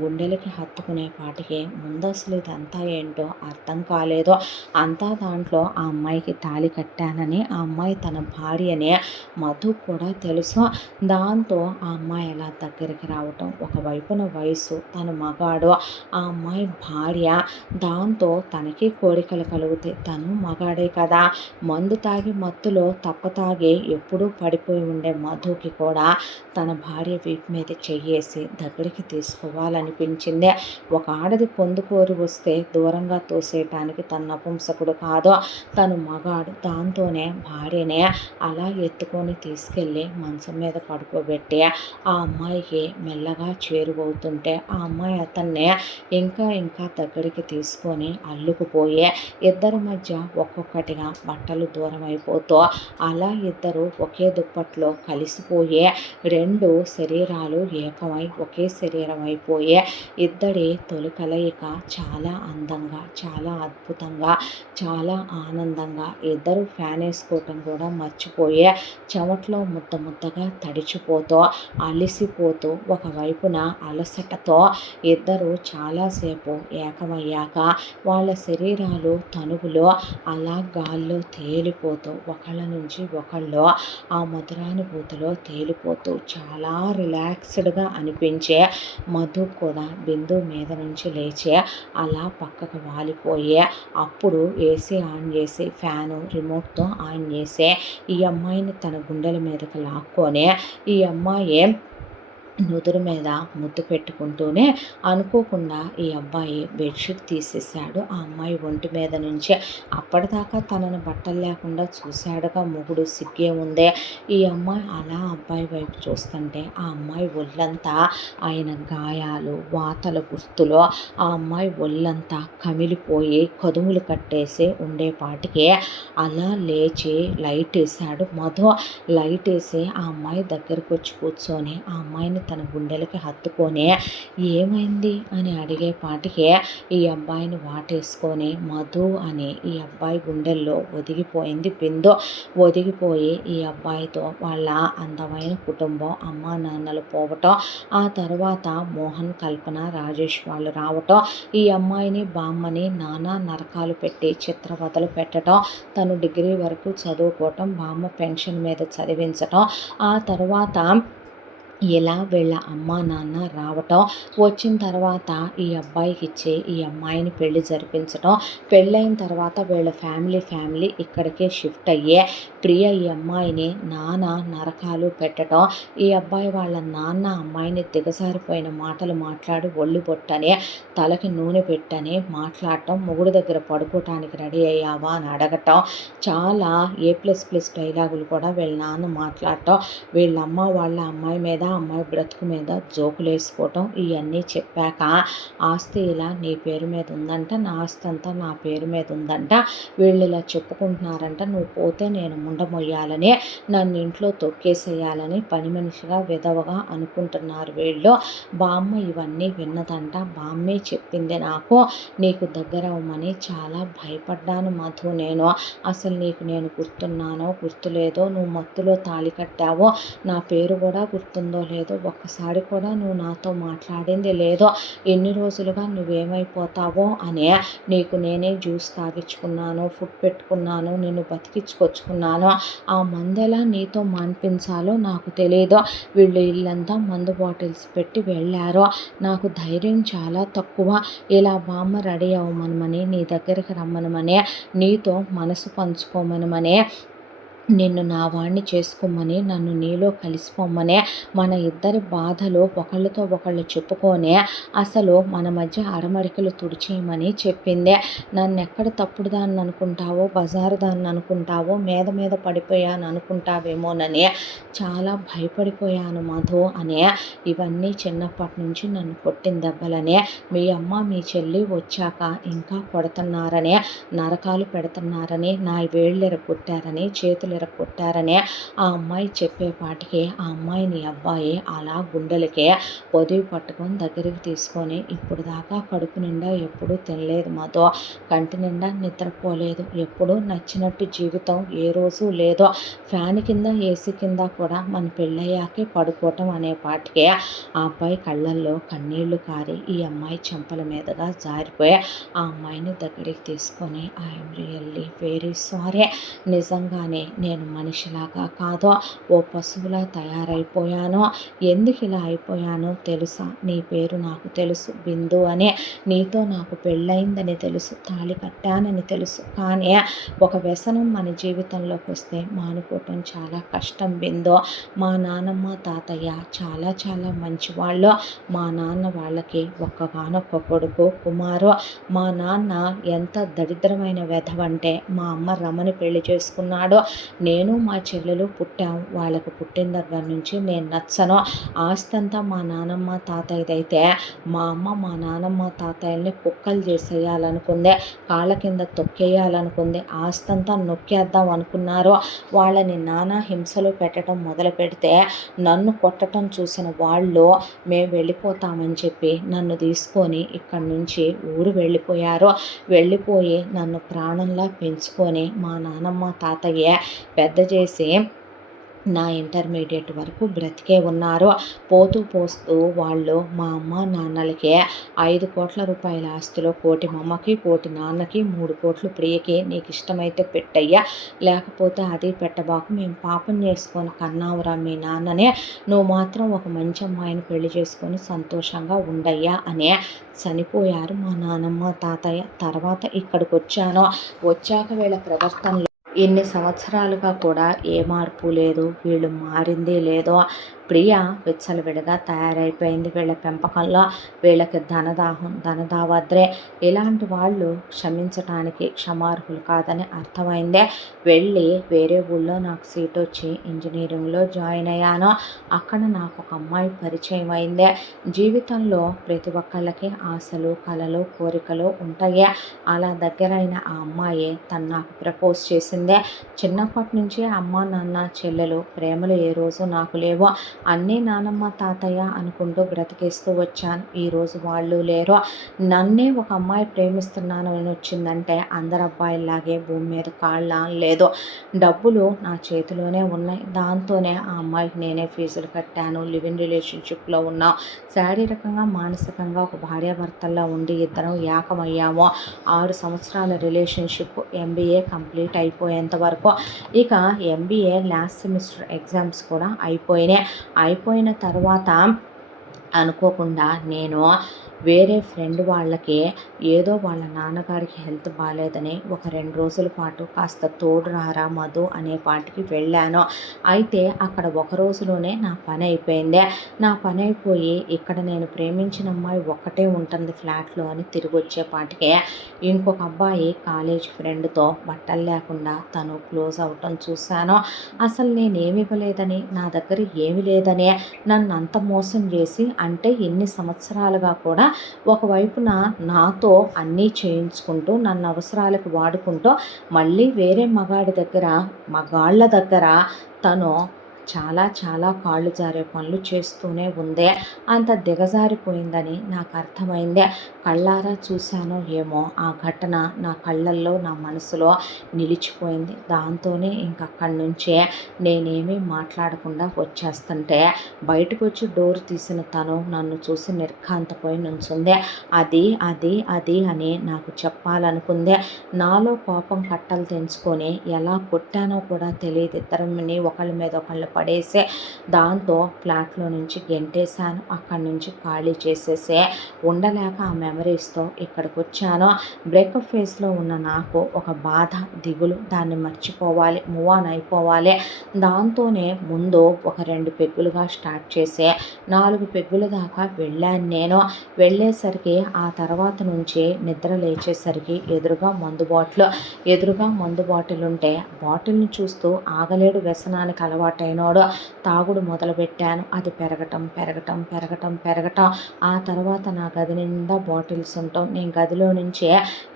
గుండెలకి హత్తుకునేపాటికి ముందు అసలు ఇదంతా ఏంటో అర్థం కాలేదు. అంతా దాంట్లో ఆ అమ్మాయికి తాళి కట్టానని, ఆ అమ్మాయి తన భార్యని భార్యనే మధు కూడా తెలుసు. దాంతో ఆ అమ్మాయి అలా దగ్గరికి రావటం, ఒకవైపున వయసు, తను మగాడు, ఆ అమ్మాయి భార్య. దాంతో తనకి కోరికలు కలిగితే తను మగాడే కదా. మందు తాగి మత్తులో తప్పతాగి ఎప్పుడూ పడిపోయి ఉండే మధుకి కూడా తన భార్య వీపు మీద చెయ్యేసి దగ్గరికి తీసుకోవాలనిపించింది. ఒక ఆడది పొందుకోరి వస్తే దూరంగా తోసేయటానికి తన నపుంసకుడు కాదు, తను మగాడు. దాంతోనే భార్యనే అలా ఎత్తుకొని తీసుకెళ్ళి మంచం మీద పడుకోబెట్టి ఆ అమ్మాయికి మెల్లగా చేరువవుతుంటే ఆ అమ్మాయి అతన్నే ఇంకా ఇంకా దగ్గరికి తీసుకొని అల్లుకుపోయి ఇద్దరి మధ్య ఒక్కొక్కటిగా బట్టలు దూరం అయిపోతూ అలా ఇద్దరు ఒకే దుప్పట్లో కలిసిపోయి రెండు శరీరాలు ఏకమై ఒకే శరీరం అయిపోయి ఇద్దరి తొలి కలయిక చాలా అందంగా, చాలా అద్భుతంగా, చాలా ఆనందంగా ఇద్దరు ఫ్యాన్ వేసుకోవటం కూడా మర్చిపోయి చెమట్లో ముద్ద ముద్దగా తడిచిపోతూ అలిసిపోతూ ఒకవైపున అలసటతో ఇద్దరు చాలాసేపు ఏకమయ్యాక వాళ్ళ శరీరాలు తనువులో అలా గాల్లో తేలిపోతూ ఒకళ్ళ నుంచి ఒకళ్ళు ఆ మధురానుభూతిలో తేలిపోతూ చాలా రిలాక్స్డ్గా అనిపించే మధు కూడా బిందు మీద నుంచి లేచి అలా పక్కకు వాలిపోయి అప్పుడు ఏసీ ఆన్ చేసి ఫ్యాను రిమోట్తో ఆన్ చేసి ఈ అమ్మాయిని తన గుండెల మీదకి లాక్కొని ఈ అమ్మాయి నుదురు మీద ముద్దు పెట్టుకుంటూనే అనుకోకుండా ఈ అబ్బాయి బెడ్షీట్ తీసేశాడు ఆ అమ్మాయి ఒంటి మీద నుంచి. అప్పటిదాకా తనను బట్టలు లేకుండా చూశాడుగా మొగుడు, సిగ్గే ఉందే. ఈ అమ్మాయి అలా అబ్బాయి వైపు చూస్తుంటే ఆ అమ్మాయి ఒళ్ళంతా ఆయన గాయాలు, వాతల గుర్తులు, ఆ అమ్మాయి ఒళ్ళంతా కమిలిపోయి కదుములు కట్టేసి ఉండేపాటికి అలా లేచి లైట్ వేశాడు మధు. లైట్ వేసి ఆ అమ్మాయి దగ్గరకు వచ్చి కూర్చొని ఆ అమ్మాయిని తన గుండెలకి హత్తుకొని ఏమైంది అని అడిగేపాటికి ఈ అబ్బాయిని వాటేసుకొని మధు అని ఈ అబ్బాయి గుండెల్లో ఒదిగిపోయింది బిందు. ఒదిగిపోయి ఈ అబ్బాయితో వాళ్ళ అందమైన కుటుంబం, అమ్మా నాన్నలు పోవటం, ఆ తర్వాత మోహన్, కల్పన, రాజేష్ వాళ్ళు రావటం, ఈ అమ్మాయిని బామ్మని నానా నరకాలు పెట్టి చిత్రవతలు పెట్టడం, తను డిగ్రీ వరకు చదువుకోవటం, బామ్మ పెన్షన్ మీద చదివించటం, ఆ తర్వాత ఇలా వీళ్ళ అమ్మా నాన్న రావటం, వచ్చిన తర్వాత ఈ అబ్బాయికి ఇచ్చి ఈ అమ్మాయిని పెళ్లి జరిపించటం, పెళ్ళైన తర్వాత వీళ్ళ ఫ్యామిలీ ఇక్కడికే షిఫ్ట్ అయ్యే ప్రియ ఈ అమ్మాయిని నానా నరకాలు పెట్టడం, ఈ అబ్బాయి వాళ్ళ నాన్న అమ్మాయిని దిగజారిపోయిన మాటలు మాట్లాడి ఒళ్ళు పొట్టని, తలకి నూనె పెట్టని మాట్లాడటం, మొగుడు దగ్గర పడుకోవటానికి రెడీ అయ్యావా అని అడగటం, చాలా A++ డైలాగులు కూడా వీళ్ళ నాన్న మాట్లాడటం, వీళ్ళమ్మ వాళ్ళ అమ్మాయి మీద అమ్మాయి బ్రతుకు మీద జోకులు వేసుకోవటం, ఇవన్నీ చెప్పాక ఆస్తి ఇలా నీ పేరు మీద ఉందంట, నా ఆస్తి అంతా నా పేరు మీద ఉందంట, వీళ్ళు ఇలా చెప్పుకుంటున్నారంట, నువ్వు పోతే నేను ముండమొయ్యాలని, నన్ను ఇంట్లో తొక్కేసేయాలని పని మనిషిగా విధవగా అనుకుంటున్నారు వీళ్ళు. బామ్మ ఇవన్నీ విన్నదంట. బామ్మే చెప్పింది నాకు నీకు దగ్గర అవ్వమని. చాలా భయపడ్డాను మధు నేను. అసలు నీకు నేను గుర్తున్నానో గుర్తులేదో, నువ్వు మత్తులో తాళి కట్టావో నా పేరు కూడా గుర్తుందో లేదో, ఒక్కసారి కూడా నువ్వు నాతో మాట్లాడింది లేదో, ఎన్ని రోజులుగా నువ్వేమైపోతావో అని నీకు నేనే జ్యూస్ తాగించుకున్నాను, ఫుడ్ పెట్టుకున్నాను, నిన్ను బతికించుకొచ్చుకున్నాను, ఆ మందెలా నీతో మాన్పించాలో నాకు తెలియదు. వీళ్ళు ఇల్లంతా మందు బాటిల్స్ పెట్టి వెళ్ళారు. నాకు ధైర్యం చాలా తక్కువ. ఇలా బామ్మ రెడీ అవ్వమనమని, నీ దగ్గరికి రమ్మనమని, నీతో మనసు పంచుకోమనమని, నిన్ను నా వాణ్ణి చేసుకోమని, నన్ను నీలో కలిసిపోమ్మనే, మన ఇద్దరి బాధలు ఒకళ్ళతో ఒకళ్ళు చెప్పుకొని అసలు మన మధ్య అరమరికలు తుడిచేయమని చెప్పిందే. నన్ను ఎక్కడ తప్పుడు దాన్ని అనుకుంటావో, బజారు దాన్ని అనుకుంటావో, మీద పడిపోయాను అనుకుంటావేమోనని చాలా భయపడిపోయాను మధు అని. ఇవన్నీ చిన్నప్పటి నుంచి నన్ను కొట్టిన దెబ్బలనే, మీ అమ్మ మీ చెల్లి వచ్చాక ఇంకా కొడుతున్నారని, నరకాలు పెడుతున్నారని, నా వేళ్ళు ఎరగొట్టారని, చేతులు ఎరగొట్టారని ఆ అమ్మాయి చెప్పేపాటికి ఆ అమ్మాయిని అబ్బాయి అలా గుండెలకే పొదివి పట్టుకొని దగ్గరికి తీసుకొని, ఇప్పుడు దాకా కడుపు నిండా ఎప్పుడూ తినలేదు మధు, కంటి నిండా నిద్రపోలేదు, ఎప్పుడూ నచ్చినట్టు జీవితం ఏ రోజు లేదో, ఫ్యాన్ కింద ఏసీ కింద కూడా మన పెళ్ళయ్యాకే పడుకోవటం అనేపాటికి ఆ అబ్బాయి కళ్ళల్లో కన్నీళ్లు కారి ఈ అమ్మాయి చెంపల మీదుగా జారిపోయి ఆ అమ్మాయిని దగ్గరికి తీసుకొని ఐఎమ్ రియల్లీ వెరీ సారీ, నిజంగానే నేను మనిషిలాగా కాదు, ఓ పశువులా తయారైపోయాను. ఎందుకు ఇలా అయిపోయానో తెలుసా? నీ పేరు నాకు తెలుసు బిందు అని, నీతో నాకు పెళ్ళయిందని తెలుసు, తాళి కట్టానని తెలుసు. కానీ ఒక వ్యసనం మన జీవితంలోకి వస్తే మానుకోవటం చాలా కష్టం బిందు. మా నానమ్మ తాతయ్య చాలా చాలా మంచివాళ్ళు. మా నాన్న వాళ్ళకి ఒక్కగానొక్క కొడుకు కుమారు. మా నాన్న ఎంత దరిద్రమైన వెధవంటే మా అమ్మ రమని పెళ్లి చేసుకున్నాడు. నేను మా చెల్లెలు పుట్టాం. వాళ్ళకు పుట్టిన దగ్గర నుంచి నేను నచ్చను. ఆస్తంతా మా నానమ్మ తాతయ్యదైతే మా అమ్మ మా నానమ్మ తాతయ్యల్ని కుక్కలు చేసేయాలనుకుంది, కాళ్ళ కింద తొక్కేయాలనుకుంది, ఆస్తంతా నొక్కేద్దాం అనుకున్నారు. వాళ్ళని నానా హింసలు పెట్టడం మొదలు పెడితే నన్ను కొట్టడం చూసిన వాళ్ళు మేము వెళ్ళిపోతామని చెప్పి నన్ను తీసుకొని ఇక్కడి నుంచి ఊరు వెళ్ళిపోయారు. వెళ్ళిపోయి నన్ను ప్రాణంలా పెంచుకొని మా నానమ్మ తాతయ్య పెద్ద చేసి నా ఇంటర్మీడియట్ వరకు బ్రతికే ఉన్నారు. పోతూ పోస్తూ వాళ్ళు మా అమ్మ నాన్నలకి 5 కోట్ల రూపాయల ఆస్తిలో 1 కోటి మా అమ్మకి, 1 కోటి నాన్నకి, 3 కోట్లు ప్రియకి, నీకు ఇష్టమైతే పెట్టయ్యా, లేకపోతే అది పెట్టబాకు, మేము పాపం చేసుకొని కన్నావురా మీ నాన్ననే, నువ్వు మాత్రం ఒక మంచి అమ్మాయిని పెళ్లి చేసుకొని సంతోషంగా ఉండయ్యా అని చనిపోయారు మా నానమ్మ తాతయ్య. తర్వాత ఇక్కడికి వచ్చాను. వచ్చాక వీళ్ళ ప్రవర్తనలో ఇన్ని సంవత్సరాలుగా కూడా ఏ మార్పు లేదు, వీళ్ళు మారిందే లేదో. ప్రియ విచ్చలవిడిగా తయారైపోయింది. వీళ్ళ పెంపకంలో వీళ్ళకి ధనదావద్రే. ఇలాంటి వాళ్ళు క్షమించటానికి క్షమార్హులు కాదని అర్థమైందే. వెళ్ళి వేరే ఊళ్ళో నాకు సీట్ వచ్చి ఇంజనీరింగ్లో జాయిన్ అయ్యాను. అక్కడ నాకు ఒక అమ్మాయి పరిచయం అయిందే. జీవితంలో ప్రతి ఒక్కళ్ళకి ఆశలు, కలలు, కోరికలు ఉంటాయి. అలా దగ్గరైన ఆ అమ్మాయి తను నాకు ప్రపోజ్ చేసిందే. చిన్నప్పటి నుంచి అమ్మ నాన్న చెల్లెలు ప్రేమలు ఏ రోజు నాకు లేవు. అన్నీ నానమ్మ తాతయ్య అనుకుంటూ బ్రతికేస్తూ వచ్చాను. ఈరోజు వాళ్ళు లేరు. నన్నే ఒక అమ్మాయి ప్రేమిస్తున్నాను అని వచ్చిందంటే అందరు అబ్బాయిలాగే భూమి మీద కాళ్ళ లేదు. డబ్బులు నా చేతిలోనే ఉన్నాయి. దాంతోనే ఆ అమ్మాయికి నేనే ఫీజులు కట్టాను. లివింగ్ రిలేషన్షిప్లో ఉన్నాం. శారీరకంగా మానసికంగా ఒక భార్యాభర్తల్లో ఉండి ఇద్దరం ఏకమయ్యాము. 6 సంవత్సరాల రిలేషన్షిప్, MBA కంప్లీట్ అయిపోయేంత వరకు. ఇక MBA లాస్ట్ సెమిస్టర్ ఎగ్జామ్స్ కూడా అయిపోయిన తర్వాత అనుకోకుండా నేను వేరే ఫ్రెండ్ వాళ్ళకి ఏదో వాళ్ళ నాన్నగారికి హెల్త్ బాగాలేదని ఒక 2 రోజుల పాటు కాస్త తోడు రారా మధు అనే పాటికి వెళ్ళాను. అయితే అక్కడ ఒక రోజులోనే నా పని అయిపోయింది. నా పని అయిపోయి ఇక్కడ నేను ప్రేమించిన అమ్మాయి ఒక్కటే ఉంటుంది ఫ్లాట్లో అని తిరిగి వచ్చేపాటికే ఇంకొక అబ్బాయి కాలేజ్ ఫ్రెండ్తో బట్టలు లేకుండా తను క్లోజ్ అవటం చూశాను. అసలు నేనేమి ఇవ్వలేదని, నా దగ్గర ఏమి లేదని నన్ను అంత మోసం చేసి, అంటే ఎన్ని సంవత్సరాలుగా కూడా ఒకవైపున నాతో అన్నీ చేయించుకుంటూ నన్ను అవసరాలకు వాడుకుంటూ మళ్ళీ వేరే మగాళ్ళ దగ్గర తను చాలా చాలా కాళ్ళు జారే పనులు చేస్తూనే ఉందే. అంత దిగజారిపోయిందని నాకు అర్థమైందే. కళ్ళారా చూశానో ఏమో ఆ ఘటన నా కళ్ళల్లో నా మనసులో నిలిచిపోయింది. దాంతోనే ఇంకక్కడి నుంచే నేనేమీ మాట్లాడకుండా వచ్చేస్తుంటే బయటకు వచ్చి డోర్ తీసిన తను నన్ను చూసి నిర్ఘాంతపోయి నుంచుంది. అది అని నాకు చెప్పాలనుకుందే. నాలో కోపం కట్టలు తెంచుకొని ఎలా కొట్టానో కూడా తెలియదు. ఇద్దరిని ఒకళ్ళ మీద ఒకళ్ళు పడేసే దాంతో ఫ్లాట్లో నుంచి గెంటేశాను. అక్కడి నుంచి ఖాళీ చేసేసే ఉండలేక ఆ మెమరీస్తో ఇక్కడికి వచ్చాను. బ్రేకప్ ఫేజ్లో ఉన్న నాకు ఒక బాధ, దిగులు, దాన్ని మర్చిపోవాలి, మూవ్ ఆన్ అయిపోవాలి. దాంతోనే ముందు ఒక 2 పెగ్గులుగా స్టార్ట్ చేసే 4 పెగ్గుల దాకా వెళ్ళాను నేను. వెళ్ళేసరికి ఆ తర్వాత నుంచి నిద్ర లేచేసరికి ఎదురుగా మందు బాటిల్ ఉంటే బాటిల్ని చూస్తూ ఆగలేడు వ్యసనానికి అలవాటైనోడు తాగుడు మొదలుపెట్టాను. అది పెరగటం. ఆ తర్వాత నా గది నిండా బాటిల్స్ ఉంటాం. నేను గదిలో నుంచే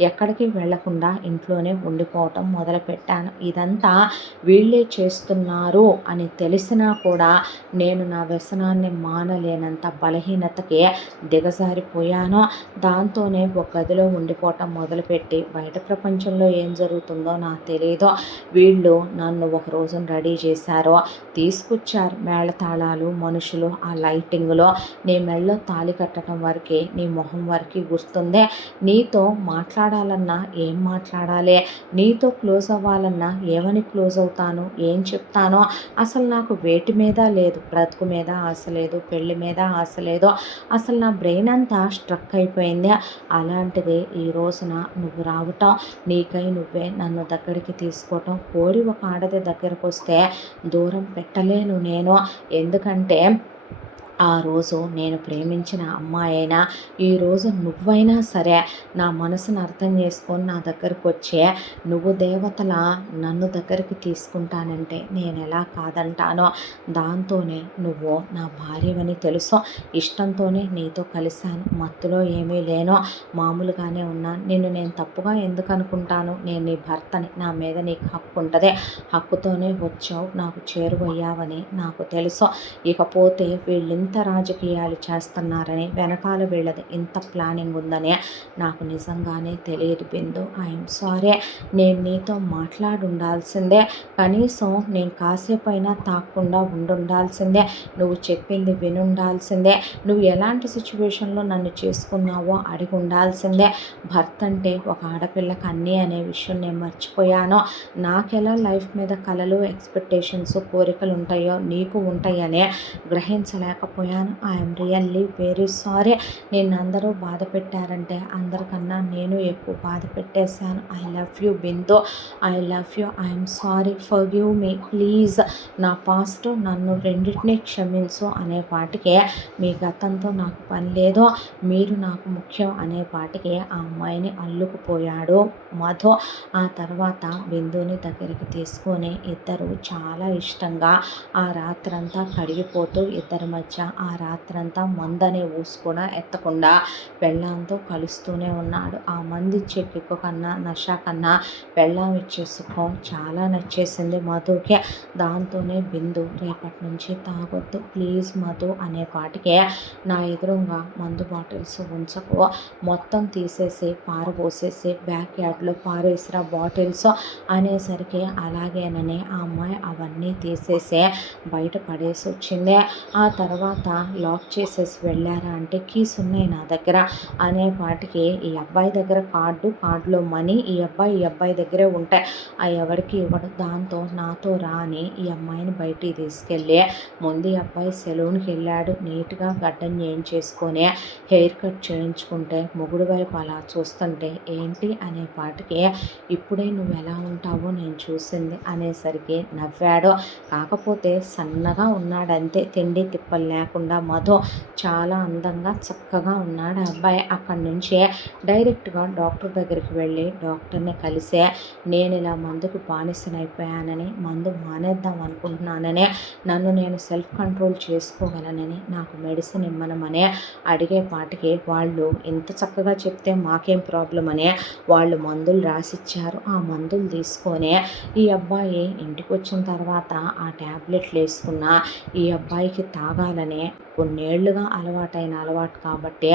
ఎక్కడికి వెళ్లకుండా ఇంట్లోనే ఉండిపోవటం మొదలుపెట్టాను. ఇదంతా వీళ్ళే చేస్తున్నారు అని తెలిసినా కూడా నేను నా వ్యసనాన్ని మానలేనంత బలహీనతకి దిగజారిపోయాను. దాంతోనే ఒక గదిలో ఉండిపోవటం మొదలుపెట్టి బయట ప్రపంచంలో ఏం జరుగుతుందో నాకు తెలియదు. వీళ్ళు నన్ను ఒక రోజున రెడీ చేశారు, తీసుకొచ్చారు మేళతాళాలు, మనుషులు, ఆ లైటింగ్‌లో నీ మెడలో తాళి కట్టడం వరకే, నీ మొహం వరకి గుర్తుందే. నీతో మాట్లాడాలన్నా ఏం మాట్లాడాలి, నీతో క్లోజ్ అవ్వాలన్నా ఏమని క్లోజ్ అవుతాను, ఏం చెప్తానో అసలు నాకు వేటి మీద లేదు. బ్రతుకు మీద ఆశ లేదు, పెళ్లి మీద ఆశ లేదు. అసలు నా బ్రెయిన్ అంతా స్ట్రక్ అయిపోయింది. అలాంటిది ఈ రోజున నువ్వు రావటం, నీకై నువ్వే నన్ను దగ్గరికి తీసుకోవటం. కోడి ఒక ఆడది దగ్గరకు వస్తే దూరం పెట్టలేను నేను. ఎందుకంటే ఆ రోజు నేను ప్రేమించిన అమ్మాయైనా, ఈరోజు నువ్వైనా సరే నా మనసును అర్థం చేసుకొని నా దగ్గరకు వచ్చే నువ్వు దేవతలా నన్ను దగ్గరికి తీసుకుంటానంటే నేను ఎలా కాదంటానో. దాంతోనే నువ్వు నా భార్యవని తెలుసు. ఇష్టంతోనే నీతో కలిశాను, మత్తులో ఏమీ లేను, మామూలుగానే ఉన్నాను. నిన్ను నేను తప్పుగా ఎందుకు అనుకుంటాను? నేను నీ భర్తని, నా మీద నీకు హక్కు ఉంటుంది. హక్కుతోనే వచ్చావు, నాకు చేరువయ్యావని నాకు తెలుసు. ఇకపోతే వీళ్ళింత రాజకీయాలు చేస్తున్నారని, వెనకాల వీళ్ళది ఇంత ప్లానింగ్ ఉందని నాకు నిజంగానే తెలియదు బిందు. I'm sorry. నేను నీతో మాట్లాడుండాల్సిందే. కనీసం నేను కాసేపైనా తాక్కుండా ఉండాల్సిందే. నువ్వు చెప్పింది వినుండాల్సిందే. నువ్వు ఎలాంటి సిచ్యువేషన్లో నన్ను చేసుకున్నావో అడిగి ఉండాల్సిందే. భర్త అంటే ఒక ఆడపిల్లకి అన్నీ అనే విషయం నేను మర్చిపోయాను. నాకెలా లైఫ్ మీద కలలు, ఎక్స్పెక్టేషన్స్, కోరికలు ఉంటాయో నీకు ఉంటాయనే గ్రహించలేకపోయాను. I'm really very sorry. నిన్ను అందరూ బాధ పెట్టారంటే అందరికన్నా నేను ఎక్కువ బాధ పెట్టేశాను. I love you Bindu, I love you. I'm sorry, forgive me please. నా పాస్ట్ నన్ను రెండింటినీ క్షమించు అనే పాటికే మీ గతంతో నాకు పని లేదు, మీరు నాకు ముఖ్యం అనే పాటికే ఆ అమ్మాయిని అల్లుకుపోయాడు మధు. ఆ తర్వాత బిందుని దగ్గరికి తీసుకొని ఇద్దరు చాలా ఇష్టంగా ఆ రాత్రంతా కడిగిపోతూ ఇద్దరి మధ్య ఆ రాత్రంతా మందనే ఊసు కూడా ఎత్తకుండా పెళ్ళాంతో కలుస్తూనే ఉన్నాడు. ఆ మందిచ్చే కిక్కు కన్నా, నష కన్నా పెళ్ళాం ఇచ్చే సుఖం చాలా నచ్చేసింది మధుకి. దాంతోనే బిందు రేపటి నుంచి తాగొద్దు ప్లీజ్ మధు అనే పాటికే నా ఎదురుగా మందు బాటిల్స్ ఉంచకు, మొత్తం తీసేసి పారబోసేసి బ్యాక్ యార్డ్లో పారేసిరా బాటిల్స్ అనేసరికి అలాగేనని ఆ అమ్మాయి అవన్నీ తీసేసే బయట పడేసి వచ్చింది. ఆ తర్వాత లాక్ చేసేసి వెళ్ళారా అంటే కీస్ ఉన్నాయి నా దగ్గర అనేపాటికి ఈ అబ్బాయి దగ్గర కార్డులో మనీ ఈ అబ్బాయి దగ్గరే ఉంటాయి, ఆ ఎవరికి ఇవ్వడు. దాంతో నాతో రా అని ఈ అమ్మాయిని బయటికి తీసుకెళ్ళి ముందు ఈ అబ్బాయి సెలూన్కి వెళ్ళాడు. నీట్గా గడ్డం చేయించేసుకొని హెయిర్ కట్ చేయించుకుంటే మొగుడు వైపు అలా చూస్తుంటే ఏంటి అనే పాటికి ఇప్పుడే నువ్వు ఎలా ఉంటావో నేను చూసింది అనేసరికి నవ్వాడు. కాకపోతే సన్నగా ఉన్నాడంతే, తిండి తిప్పలు లేకుండా. మధు చాలా అందంగా చక్కగా ఉన్నాడు అబ్బాయి. అక్కడి నుంచి డైరెక్ట్గా డాక్టర్ దగ్గరికి వెళ్ళి డాక్టర్ని కలిసే నేను ఇలా మందుకు బానిసనైపోయానని, మందు మానేద్దాం అనుకుంటున్నానని, నన్ను నేను సెల్ఫ్ కంట్రోల్ చేసుకోగలనని, నాకు మెడిసిన్ ఇమ్మనమని అడిగేపాటికి వాళ్ళు ఇంత చక్కగా చెప్తే మాకేం ప్రాబ్లం అని వాళ్ళు మందులు రాసిచ్చారు. ఆ మందులు తీసుకొని ఈ అబ్బాయి ఇంటికి వచ్చిన తర్వాత ఆ ట్యాబ్లెట్లు వేసుకున్న ఈ అబ్బాయికి తాగాలనే కొన్నేళ్లుగా అలవాటు కాబట్టి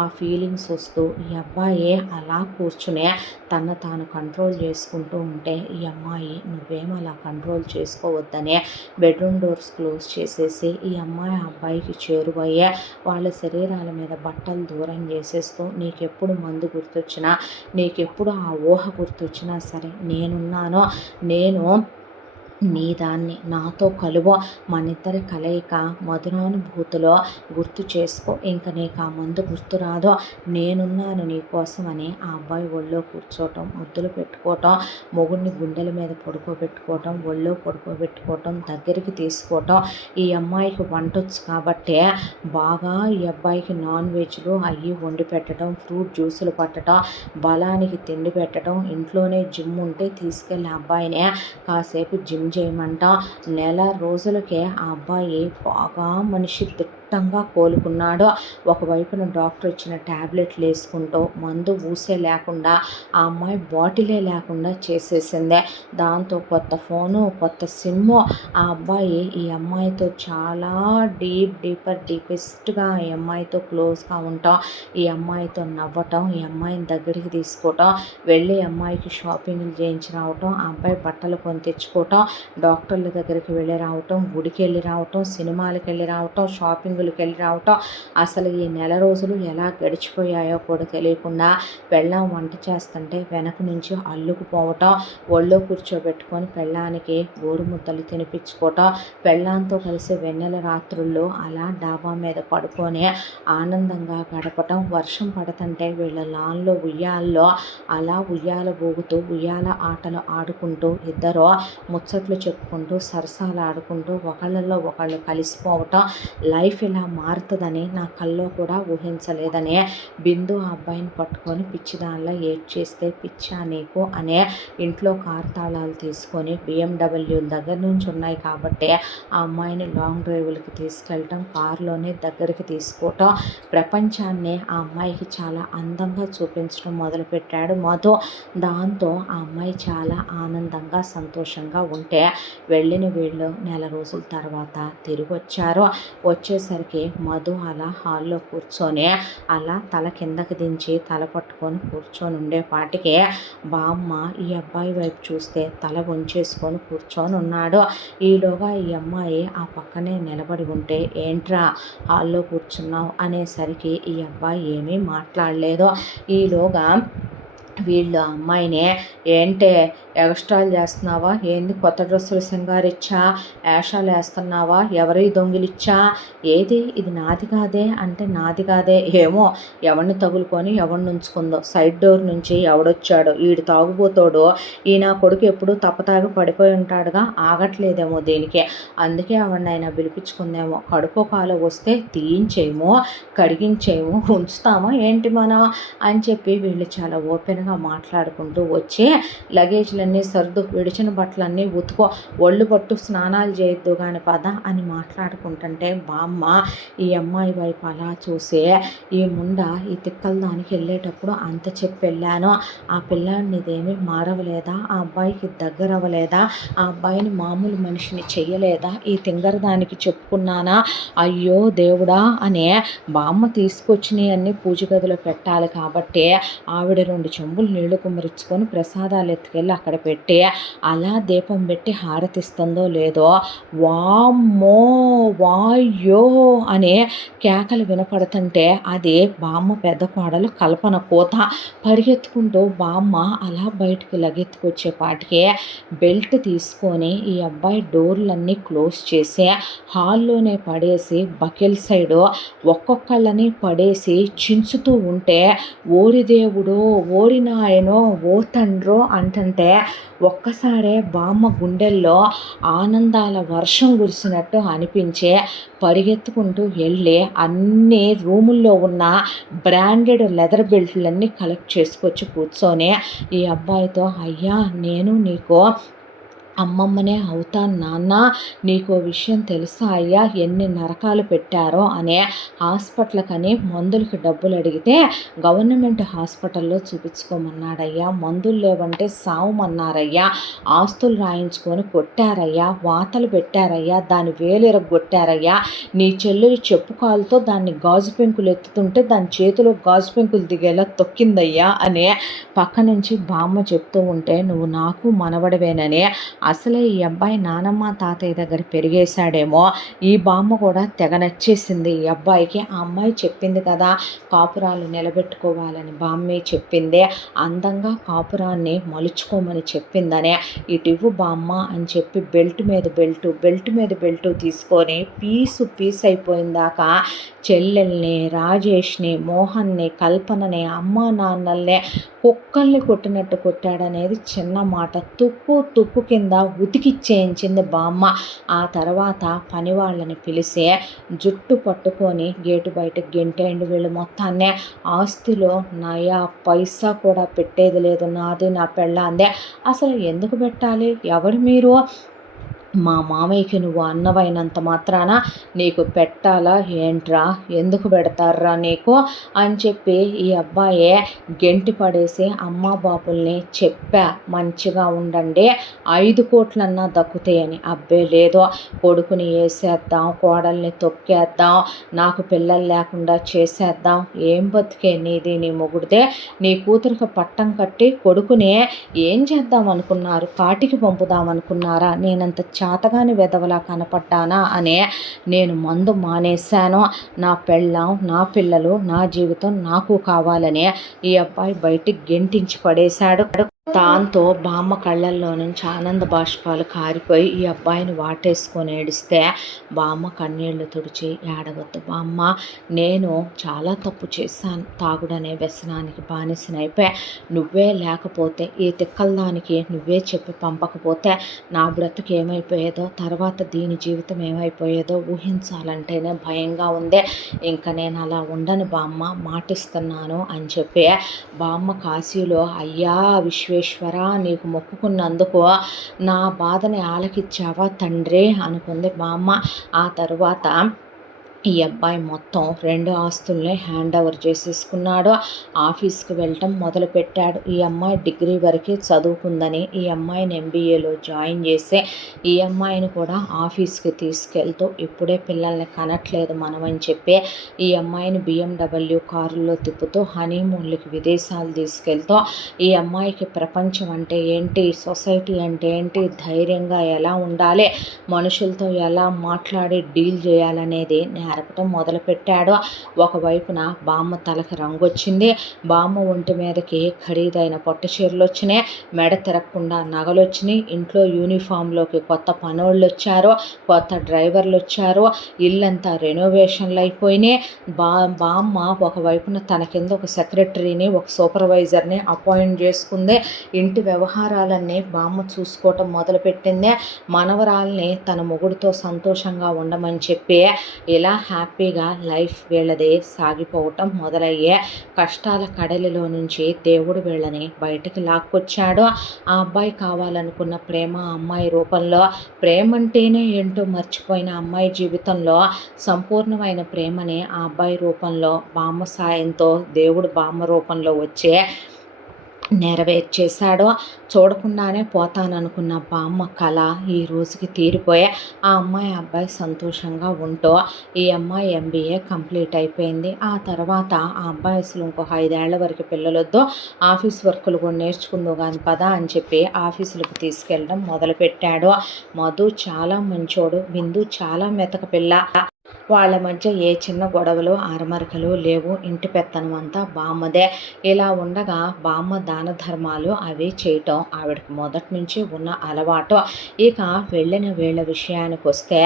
ఆ ఫీలింగ్స్ వస్తూ ఈ అబ్బాయి అలా కూర్చునే తను తాను కంట్రోల్ చేసుకుంటూ ఉంటే ఈ అమ్మాయి నువ్వేం అలా కంట్రోల్ చేసుకోవద్దనే బెడ్రూమ్ డోర్స్ క్లోజ్ చేసేసి ఈ అమ్మాయి ఆ అబ్బాయికి చేరువయ్యే వాళ్ళ శరీరాల మీద బట్టలు దూరం చేసేస్తూ నీకెప్పుడు మందు గుర్తొచ్చినా, నీకెప్పుడు ఆ ఊహ గుర్తొచ్చినా సరే నేనున్నాను, నేను నీ దాన్ని, నాతో కలువ, మనిద్దరి కలయిక మధురానుభూతిలో గుర్తు చేసుకో, ఇంక నీకు ఆ మందు గుర్తు రాదో, నేనున్నాను నీకోసమని ఆ అబ్బాయి ఒళ్ళో కూర్చోవటం, ముద్దులు పెట్టుకోవటం, మొగుడిని గుండెల మీద పడుకోబెట్టుకోవటం, ఒళ్ళో పడుకోబెట్టుకోవటం, దగ్గరికి తీసుకోవటం. ఈ అమ్మాయికి వంటొచ్చు కాబట్టి బాగా ఈ అబ్బాయికి నాన్ వెజ్లు అవి వండి పెట్టడం, ఫ్రూట్ జ్యూసులు పట్టడం, బలానికి తిండి పెట్టడం, ఇంట్లోనే జిమ్ ఉంటే తీసుకెళ్ళి అబ్బాయిని కాసేపు జిమ్ చేయమంట. నెల రోజులకే ఆ అబ్బాయి బాగా మనిషి దిట్టంగా కోలుకున్నాడు. ఒకవైపున డాక్టర్ ఇచ్చిన ట్యాబ్లెట్లు వేసుకుంటూ మందు ఊసే లేకుండా ఆ అమ్మాయి బాటిలే లేకుండా చేసేసింది. దాంతో కొత్త ఫోను, కొత్త సిమ్ము, ఆ అబ్బాయి ఈ అమ్మాయితో చాలా డీపెస్ట్గా ఈ అమ్మాయితో క్లోజ్గా ఉంటాం, ఈ అమ్మాయితో నవ్వటం, ఈ అమ్మాయిని దగ్గరికి తీసుకోవటం, వెళ్ళి అమ్మాయికి షాపింగ్లు చేయించి రావటం, ఆ అబ్బాయి బట్టలు కొని తెచ్చుకోవటం, డాక్టర్ల దగ్గరికి వెళ్ళి రావటం, గుడికి వెళ్ళి రావటం, సినిమాలకు వెళ్ళి రావటం, షాపింగులకు వెళ్ళి రావటం. అసలు ఈ నెల రోజులు ఎలా గడిచిపోయాయో కూడా తెలియకుండా పెళ్ళాం వంట చేస్తుంటే వెనక నుంచి అల్లుకుపోవటం, ఒళ్ళో కూర్చోబెట్టుకొని పెళ్ళానికి గోరుముద్దలు తినిపించుకోవటం, పెళ్ళాంతో కలిసి వెన్నెల రాత్రుల్లో అలా డాబా మీద పడుకొని ఆనందంగా గడపటం, వర్షం పడుతుంటే వీళ్ళ లాన్లో ఉయ్యాల్లో అలా ఉయ్యాల ఊగుతూ ఉయ్యాల ఆటలు ఆడుకుంటూ ఇద్దరు ముచ్చట్లు చెప్పుకుంటూ సరసాలు ఆడుకుంటూ ఒకళ్ళల్లో ఒకళ్ళు కలిసిపోవటం. లైఫ్ ఇలా మారుతుందని నా కల్లో కూడా ఊహించలేదని బిందు ఆ అబ్బాయిని పట్టుకొని పిచ్చిదానిలో ఏడ్చేస్తే పిచ్చా నీకు అనే ఇంట్లో కారు తాళాలు తీసుకొని BMW దగ్గర నుంచి ఉన్నాయి కాబట్టి ఆ అమ్మాయిని లాంగ్ డ్రైవ్లకి తీసుకెళ్ళటం, కారులోనే దగ్గరికి తీసుకోవటం, ప్రపంచాన్ని ఆ అమ్మాయికి చాలా అందంగా చూపించడం మొదలుపెట్టాడు మధు. దాంతో ఆ అమ్మాయి చాలా ఆనందంగా సంతోషంగా ఉంటే వెళ్ళిన వీళ్ళు నెల రోజుల తర్వాత తిరిగి వచ్చారు. వచ్చేసరికి మధు అలా హాల్లో కూర్చొని అలా తల కిందకి దించి తల పట్టుకొని కూర్చొని ఉండేపాటికి బామ్మ ఈ అబ్బాయి వైపు చూస్తే తల వంచేసుకొని కూర్చొని ఉన్నాడు. ఈలోగా ఈ అమ్మాయి ఆ పక్కనే నిలబడి ఉంటే ఏంట్రా హాల్లో కూర్చున్నావు అనేసరికి ఈ అబ్బాయి ఏమీ మాట్లాడలేదు. ఈలోగా వీళ్ళు అమ్మాయిని ఏంటే ఎగస్ట్రాలు చేస్తున్నావా, ఏంది కొత్త డ్రెస్సులు సింగారిచ్చా, వేషాలు వేస్తున్నావా, ఎవరి దొంగిలిచ్చా, ఏది ఇది నాది కాదే అంటే నాది కాదే, ఏమో ఎవరిని తగులుకొని ఎవరిని ఉంచుకుందో, సైడ్ డోర్ నుంచి ఎవడొచ్చాడో, ఈడు తాగుబోతాడు, ఈ నా కొడుకు ఎప్పుడు తప్పతాగి పడిపోయి ఉంటాడుగా, ఆగట్లేదేమో దీనికి, అందుకే ఎవరినైనా పిలిపించుకుందేమో, కడుపు కాలు వస్తే తీయించేమో కడిగించేమో ఉంచుతామో ఏంటి మనం అని చెప్పి వీళ్ళు చాలా ఓపెన్గా మాట్లాడుకుంటూ వచ్చి లగేజ్లన్నీ సర్దు, విడిచిన బట్టలన్నీ ఉతుకో, ఒళ్ళు పట్టు, స్నానాలు చేయొద్దు కానీ పద అని మాట్లాడుకుంటుంటే బామ్మ ఈ అమ్మాయి వైపు అలా చూసి ఈ ముండ ఈ తిక్కల దానికి వెళ్ళేటప్పుడు అంత చెప్పి వెళ్ళాను, ఆ పిల్లాడిని ఇదేమీ మారవలేదా, ఆ అబ్బాయికి దగ్గర అవ్వలేదా, ఆ అబ్బాయిని మామూలు మనిషిని చెయ్యలేదా, ఈ తింగర దానికి చెప్పుకున్నానా, అయ్యో దేవుడా అనే బామ్మ తీసుకొచ్చినవి అన్నీ పూజ గదిలో పెట్టాలి కాబట్టి ఆవిడ 2 చెంబులు నీళ్లు కుమ్మరించుకొని ప్రసాదాలు ఎత్తుకెళ్ళి అక్కడ పెట్టి అలా దీపం పెట్టి హారతిస్తుందో లేదో వామ్మో వాయ్యో అనే కేకలు వినపడుతుంటే అది బామ్మ పెద్ద కోడలు కల్పన కూత. పరిగెత్తుకుంటూ బామ్మ అలా బయటికి లగెత్తుకొచ్చేపాటికి బెల్ట్ తీసుకొని ఈ అబ్బాయి డోర్లన్నీ క్లోజ్ చేసి హాల్లోనే పడేసి బకెల్ సైడు ఒక్కొక్కళ్ళని పడేసి చించుతూ ఉంటే ఓరి దేవుడో ఓరి నాయనో ఓ తండ్రో అంటుంటే ఒక్కసారే బామ్మ గుండెల్లో ఆనందాల వర్షం కురిసినట్టు అనిపించే పరిగెత్తుకుంటూ వెళ్ళి అన్ని రూముల్లో ఉన్న బ్రాండెడ్ లెదర్ బెల్ట్లన్నీ కలెక్ట్ చేసుకొచ్చి కూర్చొని ఈ అబ్బాయితో అయ్యా నేను నీకు అమ్మమ్మనే అవుతాను నాన్న, నీకు విషయం తెలుసా అయ్యా ఎన్ని నరకాలు పెట్టారో అనే హాస్పిటల్కని మందులకి డబ్బులు అడిగితే గవర్నమెంట్ హాస్పిటల్లో చూపించుకోమన్నాడయ్యా, మందులు లేవంటే సావమన్నారయ్యా, ఆస్తులు రాయించుకొని కొట్టారయ్యా, వాతలు పెట్టారయ్యా, దాని వేలిరగొట్టారయ్యా, నీ చెల్లెలు చెప్పు కాలుతో దాన్ని గాజు పెంకులు ఎత్తుతుంటే దాని చేతిలో గాజు పెంకులు దిగేలా తొక్కిందయ్యా అనే పక్క నుంచి బామ్మ చెప్తూ ఉంటే నువ్వు నాకు మనవడవేనని అసలే ఈ అబ్బాయి నానమ్మ తాతయ్య దగ్గర పెరిగేశాడేమో, ఈ బామ్మ కూడా తెగ నచ్చేసింది ఈ అబ్బాయికి. ఆ అమ్మాయి చెప్పింది కదా కాపురాలు నిలబెట్టుకోవాలని, బామ్మే చెప్పిందే అందంగా కాపురాన్ని మలుచుకోమని చెప్పిందనే, ఇటివ్వు బామ్మ అని చెప్పి బెల్ట్ మీద బెల్టు తీసుకొని పీస్ అయిపోయిందాకా చెల్లెల్ని, రాజేష్ని, మోహన్ని, కల్పనని, అమ్మ నాన్నల్ని కుక్కల్ని కొట్టినట్టు కొట్టాడనేది చిన్న మాట, తుక్కు కింద ఉతికిచ్చేయించింది బామ్మ. ఆ తర్వాత పని వాళ్ళని పిలిచి జుట్టు పట్టుకొని గేటు బయట గెంటేయండి వీళ్ళు మొత్తాన్నే, ఆస్తిలో నయా పైసా కూడా పెట్టేది లేదు, నాది నా పెళ్ళాందే, అసలు ఎందుకు పెట్టాలి, ఎవరు మీరు, మా మామయ్యకి నువ్వు అన్నవైనంత మాత్రాన నీకు పెట్టాలా ఏంట్రా, ఎందుకు పెడతారా నీకు అని చెప్పి ఈ అబ్బాయే గెంటి పడేసి అమ్మా బాబుల్ని చెప్పా, మంచిగా ఉండండి 5 కోట్లన్నా దక్కుతాయని. అబ్బే లేదో, కొడుకుని వేసేద్దాం, కోడల్ని తొక్కేద్దాం, నాకు పిల్లలు లేకుండా చేసేద్దాం, ఏం బతికే నీది నీ మొగుడిదే, నీ కూతురికి పట్టం కట్టి కొడుకుని ఏం చేద్దాం అనుకున్నారు, కాటికి పంపుదాం అనుకున్నారా, నేనంత చాతగాని వెధవలా కనపడ్డానా అనే నేను మందు మానేశాను, నా పెళ్ళాం, నా పిల్లలు, నా జీవితం నాకు కావాలని ఈ అబ్బాయి బయటికి గెంటించి పడేశాడు. దాంతో బామ్మ కళ్ళల్లో నుంచి ఆనంద బాష్పాలు కారిపోయి ఈ అబ్బాయిని వాటేసుకొని ఏడిస్తే బామ్మ కన్నీళ్లు తుడిచి, ఏడవద్దు బామ్మ, నేను చాలా తప్పు చేశాను, తాగుడనే వ్యసనానికి బానిసనైపోయా, నువ్వే లేకపోతే ఈ తిక్కలదానికి నువ్వే చెప్పి పంపకపోతే నా బ్రతుకు ఏమైపోయేదో, తర్వాత దీని జీవితం ఏమైపోయేదో ఊహించాలంటేనే భయంగా ఉంది, ఇంకా నేను అలా ఉండను బామ్మ, మాటిస్తున్నాను అని చెప్పి బామ్మ కాశీలో అయ్యా విశ్వేశ్వర నీకు మొక్కుకున్నందుకు నా బాధని ఆలకిచ్చావా తండ్రి అనుకుంది బామ్మ. ఆ తరువాత ఈ అబ్బాయి మొత్తం 2 ఆస్తుల్ని హ్యాండ్ ఓవర్ చేసేసుకున్నాడు. ఆఫీస్కి వెళ్ళటం మొదలుపెట్టాడు. ఈ అమ్మాయి డిగ్రీ వరకు చదువుకుందని ఈ అమ్మాయిని ఎంబీఏలో జాయిన్ చేసి ఈ అమ్మాయిని కూడా ఆఫీస్కి తీసుకెళ్తూ ఇప్పుడే పిల్లల్ని కనట్లేదు మనం అని చెప్పి ఈ అమ్మాయిని BMW కారుల్లో తిప్పుతూ హనీమూన్లకి విదేశాలు తీసుకెళ్తూ ఈ అమ్మాయికి ప్రపంచం అంటే ఏంటి, సొసైటీ అంటే ఏంటి, ధైర్యంగా ఎలా ఉండాలి, మనుషులతో ఎలా మాట్లాడి డీల్ చేయాలనేది నేర్పటం మొదలుపెట్టాడు. ఒకవైపున బామ్మ తలకు రంగు వచ్చింది, బామ్మ ఒంటి మీదకి ఖరీదైన పట్టు చీరలు వచ్చినాయి, మెడ తిరగకుండా నగలు వచ్చినాయి, ఇంట్లో యూనిఫామ్లోకి కొత్త పనోళ్ళు వచ్చారు, కొత్త డ్రైవర్లు వచ్చారు, ఇల్లంతా రెనోవేషన్లు అయిపోయినాయి. బామ్మ ఒకవైపున తన కింద ఒక సెక్రటరీని, ఒక సూపర్వైజర్ని అపాయింట్ చేసుకుంది. ఇంటి వ్యవహారాలన్నీ బామ్మ చూసుకోవటం మొదలుపెట్టింది. మనవరాల్ని తన మొగుడితో సంతోషంగా ఉండమని చెప్పి ఇలా హ్యాపీగా లైఫ్ వీళ్ళది సాగిపోవటం మొదలయ్యే కష్టాల కడలిలో నుంచి దేవుడు వీళ్ళని బయటకు లాక్కొచ్చాడు. ఆ అబ్బాయి కావాలనుకున్న ప్రేమ అమ్మాయి రూపంలో, ప్రేమ అంటేనే ఏంటో మర్చిపోయిన అమ్మాయి జీవితంలో సంపూర్ణమైన ప్రేమని ఆ అబ్బాయి రూపంలో బామ్మ సాయంతో దేవుడు బామ్మ రూపంలో వచ్చే నెరవేర్చేశాడు. చూడకుండానే పోతాననుకున్న బామ్మ కళ ఈ రోజుకి తీరిపోయే ఆ అమ్మాయి అబ్బాయి సంతోషంగా ఉంటూ ఈ అమ్మాయి MBA కంప్లీట్ అయిపోయింది. ఆ తర్వాత ఆ అబ్బాయి అసలు ఇంకో 5 ఏళ్ల వరకు పిల్లలొద్దు, ఆఫీస్ వర్కులు కూడా నేర్చుకుందో కానీ పదా అని చెప్పి ఆఫీసులకు తీసుకెళ్ళడం మొదలుపెట్టాడు. మధు చాలా మంచోడు, బిందు చాలా మెతక పిల్ల. వాళ్ళ మధ్య ఏ చిన్న గొడవలు ఆరమరికలు లేవు, ఇంటి పెత్తనం అంతా బామ్మదే. ఇలా ఉండగా బామ్మ దాన ధర్మాలు అవి చేయటం ఆవిడకి మొదటి నుంచి ఉన్న అలవాటు. ఇక వెళ్ళిన వీళ్ళ విషయానికి వస్తే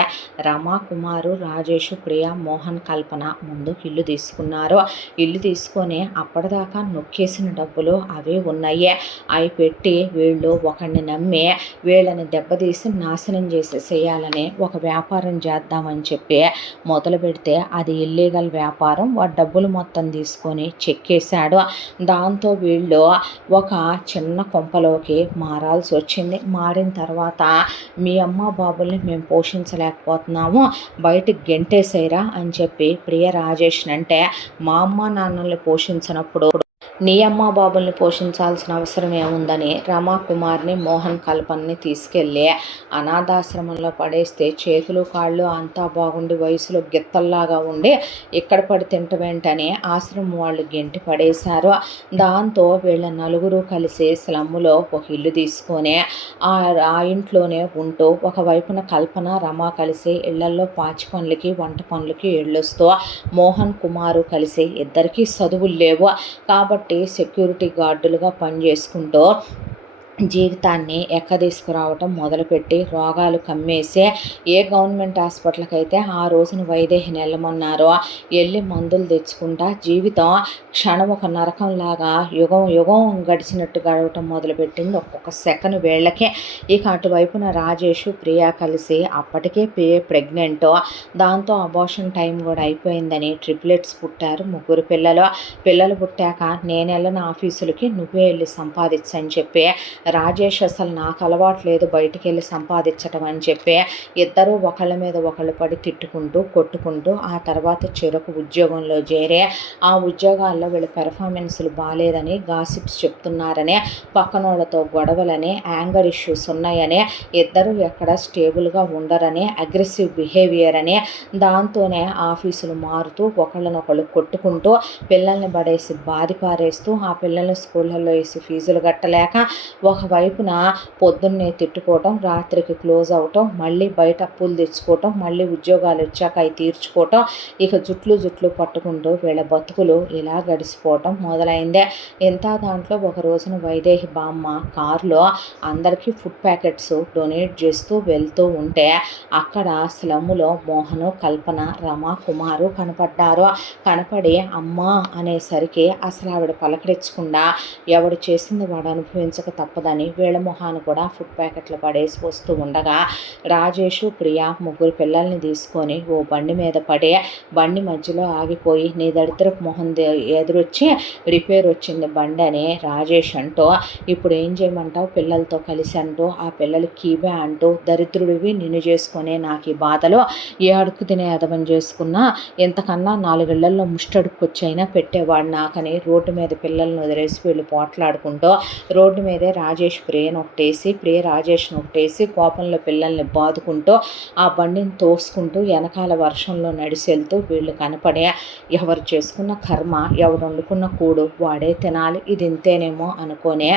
రమా, కుమారు, రాజేషు, ప్రియ, మోహన్, కల్పన ముందు ఇల్లు తీసుకున్నారు. ఇల్లు తీసుకొని అప్పటిదాకా నొక్కేసిన డబ్బులు అవి ఉన్నాయి. అవి పెట్టి వీళ్ళు ఒకరిని నమ్మి వీళ్ళని దెబ్బతీసి నాశనం చేసేసేయాలని ఒక వ్యాపారం చేద్దామని చెప్పి మొదలు పెడితే అది ఇల్లీగల్ వ్యాపారం. వాడు డబ్బులు మొత్తం తీసుకొని చెక్కేశాడు. దాంతో వీళ్ళు ఒక చిన్న కొంపలోకి మారాల్సి వచ్చింది. మారిన తర్వాత మీ అమ్మ బాబుల్ని మేము పోషించలేకపోతున్నాము, బయటికి గెంటేసేయరా అని చెప్పి ప్రియ రాజేష్ అంటే, మా అమ్మ నాన్నల్ని పోషించినప్పుడు నీ అమ్మ బాబుల్ని పోషించాల్సిన అవసరం ఏముందని రమా, కుమార్ని, మోహన్, కల్పనని తీసుకెళ్ళి అనాథాశ్రమంలో పడేస్తే చేతులు కాళ్ళు అంతా బాగుండి వయసులో గిత్తల్లాగా ఉండి ఇక్కడ పడి తింటమేంటని ఆశ్రమం వాళ్ళు గెంటి పడేశారు. దాంతో వీళ్ళ నలుగురు కలిసి స్లమ్ములో ఒక ఇల్లు తీసుకొని ఆ ఇంట్లోనే ఉంటూ ఒకవైపున కల్పన, రమ కలిసి ఇళ్లల్లో పాచి పనులకి, వంట పనులకి వెళ్ళొస్తూ మోహన్, కుమారు కలిసి ఇద్దరికీ చదువులు లేవు కాబట్టి సెక్యూరిటీ గార్డులుగా పనిచేసుకుంటూ జీవితాన్ని ఎక్కదీసుకురావటం మొదలుపెట్టి రోగాలు కమ్మేసి ఏ గవర్నమెంట్ హాస్పిటల్కి అయితే ఆ రోజున వైదేహిని వెళ్ళమన్నారో వెళ్ళి మందులు తెచ్చుకుంటా జీవితం క్షణం ఒక నరకంలాగా యుగం యుగం గడిచినట్టు గడవటం మొదలుపెట్టింది ఒక్కొక్క సెకండ్ వేళ్ళకే. ఇక అటువైపున రాజేషు, ప్రియా కలిసి అప్పటికే ప్రెగ్నెంట్, దాంతో అబార్షన్ టైం కూడా అయిపోయిందని ట్రిప్లెట్స్ పుట్టారు, 3 పిల్లలు పుట్టాక నేను వెళ్ళిన ఆఫీసులకి నువ్వే వెళ్ళి సంపాదించని చెప్పి రాజేష్ అసలు నాకు అలవాటు లేదు బయటికి వెళ్ళి సంపాదించటం అని చెప్పి ఇద్దరూ ఒకళ్ళ మీద ఒకళ్ళు పడి తిట్టుకుంటూ కొట్టుకుంటూ ఆ తర్వాత చెరకు ఉద్యోగంలో చేరే ఆ ఉద్యోగాల్లో వీళ్ళ పెర్ఫార్మెన్స్లు బాగాలేదని గాసిప్స్ చెప్తున్నారని పక్కనోళ్ళతో గొడవలని యాంగర్ ఇష్యూస్ ఉన్నాయని ఇద్దరు ఎక్కడ స్టేబుల్గా ఉండరని అగ్రెసివ్ బిహేవియర్ అని దాంతోనే ఆఫీసులు మారుతూ ఒకళ్ళనొకళ్ళు కొట్టుకుంటూ పిల్లల్ని పడేసి బాధి పారేస్తూ ఆ పిల్లల్ని స్కూళ్ళల్లో వేసి ఫీజులు కట్టలేక ఒకవైపున పొద్దున్నే తిట్టుకోవటం రాత్రికి క్లోజ్ అవటం మళ్ళీ బయట అప్పులు తెచ్చుకోవటం మళ్ళీ ఉద్యోగాలు వచ్చాక అవి తీర్చుకోవటం ఇక జుట్లు పట్టుకుంటూ వీళ్ళ బతుకులు ఇలా గడిచిపోవటం మొదలైందే. ఇంత దాంట్లో ఒక రోజున వైదేహి బామ్మ కారులో అందరికీ ఫుడ్ ప్యాకెట్స్ డొనేట్ చేస్తూ వెళ్తూ ఉంటే అక్కడ స్లమ్ములో మోహను కల్పన రమ కుమారు కనపడ్డారు. కనపడి అమ్మా అనేసరికి అసలు ఆవిడ పలకరించకుండా ఎవడు చేసింది వాడు అనుభవించక తప్పదని వీళ్ళ మొహాన్ని కూడా ఫుడ్ ప్యాకెట్లు పడేసి వస్తూ ఉండగా రాజేషు ప్రియ ముగ్గురు పిల్లల్ని తీసుకొని ఓ బండి మీద పడి బండి మధ్యలో ఆగిపోయి నీ దరిద్రపు మొహం ఎదురొచ్చి రిపేర్ వచ్చింది బండి అని రాజేష్ అంటూ ఇప్పుడు ఏం చేయమంటావు పిల్లలతో కలిసి అంటూ ఆ పిల్లలు కీబే అంటూ దరిద్రుడివి నిన్ను చేసుకునే నాకు ఈ బాధలో ఏ అడుక్కు తినే అదమని చేసుకున్నా ఎంతకన్నా 4 ఇళ్లల్లో ముష్టడుక్కొచ్చైనా పెట్టేవాడు నాకని రోడ్డు మీద పిల్లల్ని వదిలేసి వీళ్ళు పోట్లాడుకుంటూ రోడ్డు మీదే రాజేష్ ప్రియను ఒకటేసి ప్రియ రాజేష్ను ఒకటేసి కోపంలో పిల్లల్ని బాదుకుంటూ ఆ బండిని తోసుకుంటూ వెనకాల వర్షంలో నడిచెళ్తూ వీళ్ళు కనపడే ఎవరు చేసుకున్న కర్మ ఎవరు వండుకున్న కూడు వాడే తినాలి ఇది ఇంతేనేమో అనుకోనే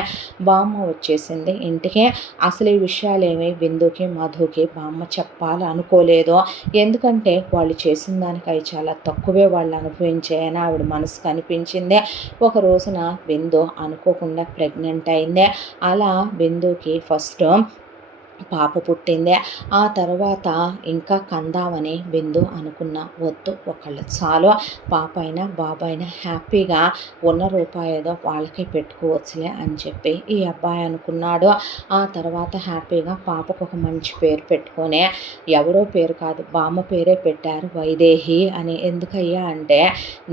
బామ్మ వచ్చేసింది ఇంటికి. అసలు ఈ విషయాలేమి బిందుకి మధుకి బామ్మ చెప్పాలి అనుకోలేదు. ఎందుకంటే వాళ్ళు చేసిన దానికి అవి చాలా తక్కువే వాళ్ళు అనుభవించాయని ఆవిడ మనసు కనిపించింది. ఒక రోజున బిందు అనుకోకుండా ప్రెగ్నెంట్ అయింది. అలా బిందుకి ఫస్ట్ పాప పుట్టింది. ఆ తర్వాత ఇంకా కందామని బిందు అనుకున్న వద్దు ఒకళ్ళు చాలు పాప అయినా బాబు అయినా హ్యాపీగా ఉన్న రూపాయి ఏదో వాళ్ళకే పెట్టుకోవచ్చులే అని చెప్పి ఈ అబ్బాయి అనుకున్నాడు. ఆ తర్వాత హ్యాపీగా పాపకు ఒక మంచి పేరు పెట్టుకొని ఎవరో పేరు కాదు బామ్మ పేరే పెట్టారు వైదేహి అని. ఎందుకయ్యా అంటే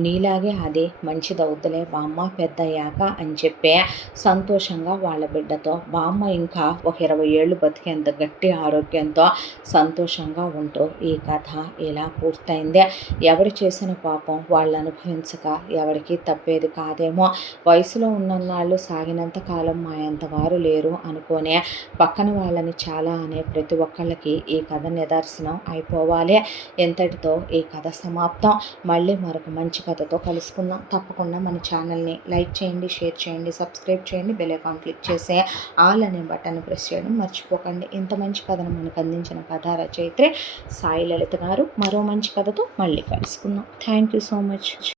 నీలాగే అది మంచిదవుతులే బామ్మ పెద్దయ్యాక అని చెప్పి సంతోషంగా వాళ్ళ బిడ్డతో బామ్మ ఇంకా ఒక 20 ఏళ్ళు బతికే ఎంత గట్టి ఆరోగ్యంతో సంతోషంగా ఉంటూ ఈ కథ ఇలా పూర్తయింది. ఎవరు చేసిన పాపం వాళ్ళు అనుభవించక ఎవరికి తప్పేది కాదేమో. వయసులో ఉన్నన్నాళ్ళు సాగినంత కాలం మా ఎంతవారు లేరు అనుకోనే పక్కన వాళ్ళని చాలా అనే ప్రతి ఒక్కళ్ళకి ఈ కథ నిదర్శనం అయిపోవాలి. ఎంతటితో ఈ కథ సమాప్తం. మళ్ళీ మరొక మంచి కథతో కలుసుకుందాం. తప్పకుండా మన ఛానల్ని లైక్ చేయండి, షేర్ చేయండి, సబ్స్క్రైబ్ చేయండి, బెల్ ఐకాన్ క్లిక్ చేసి ఆల్ అనే బటన్ ప్రెస్ చేయడం మర్చిపోకండి. ఇంత మంచి కథను మనకు అందించిన కథా రచయిత్రి సాయి లలిత గారు. మరో మంచి కథతో మళ్ళీ కలుసుకుందాం. Thank you so much.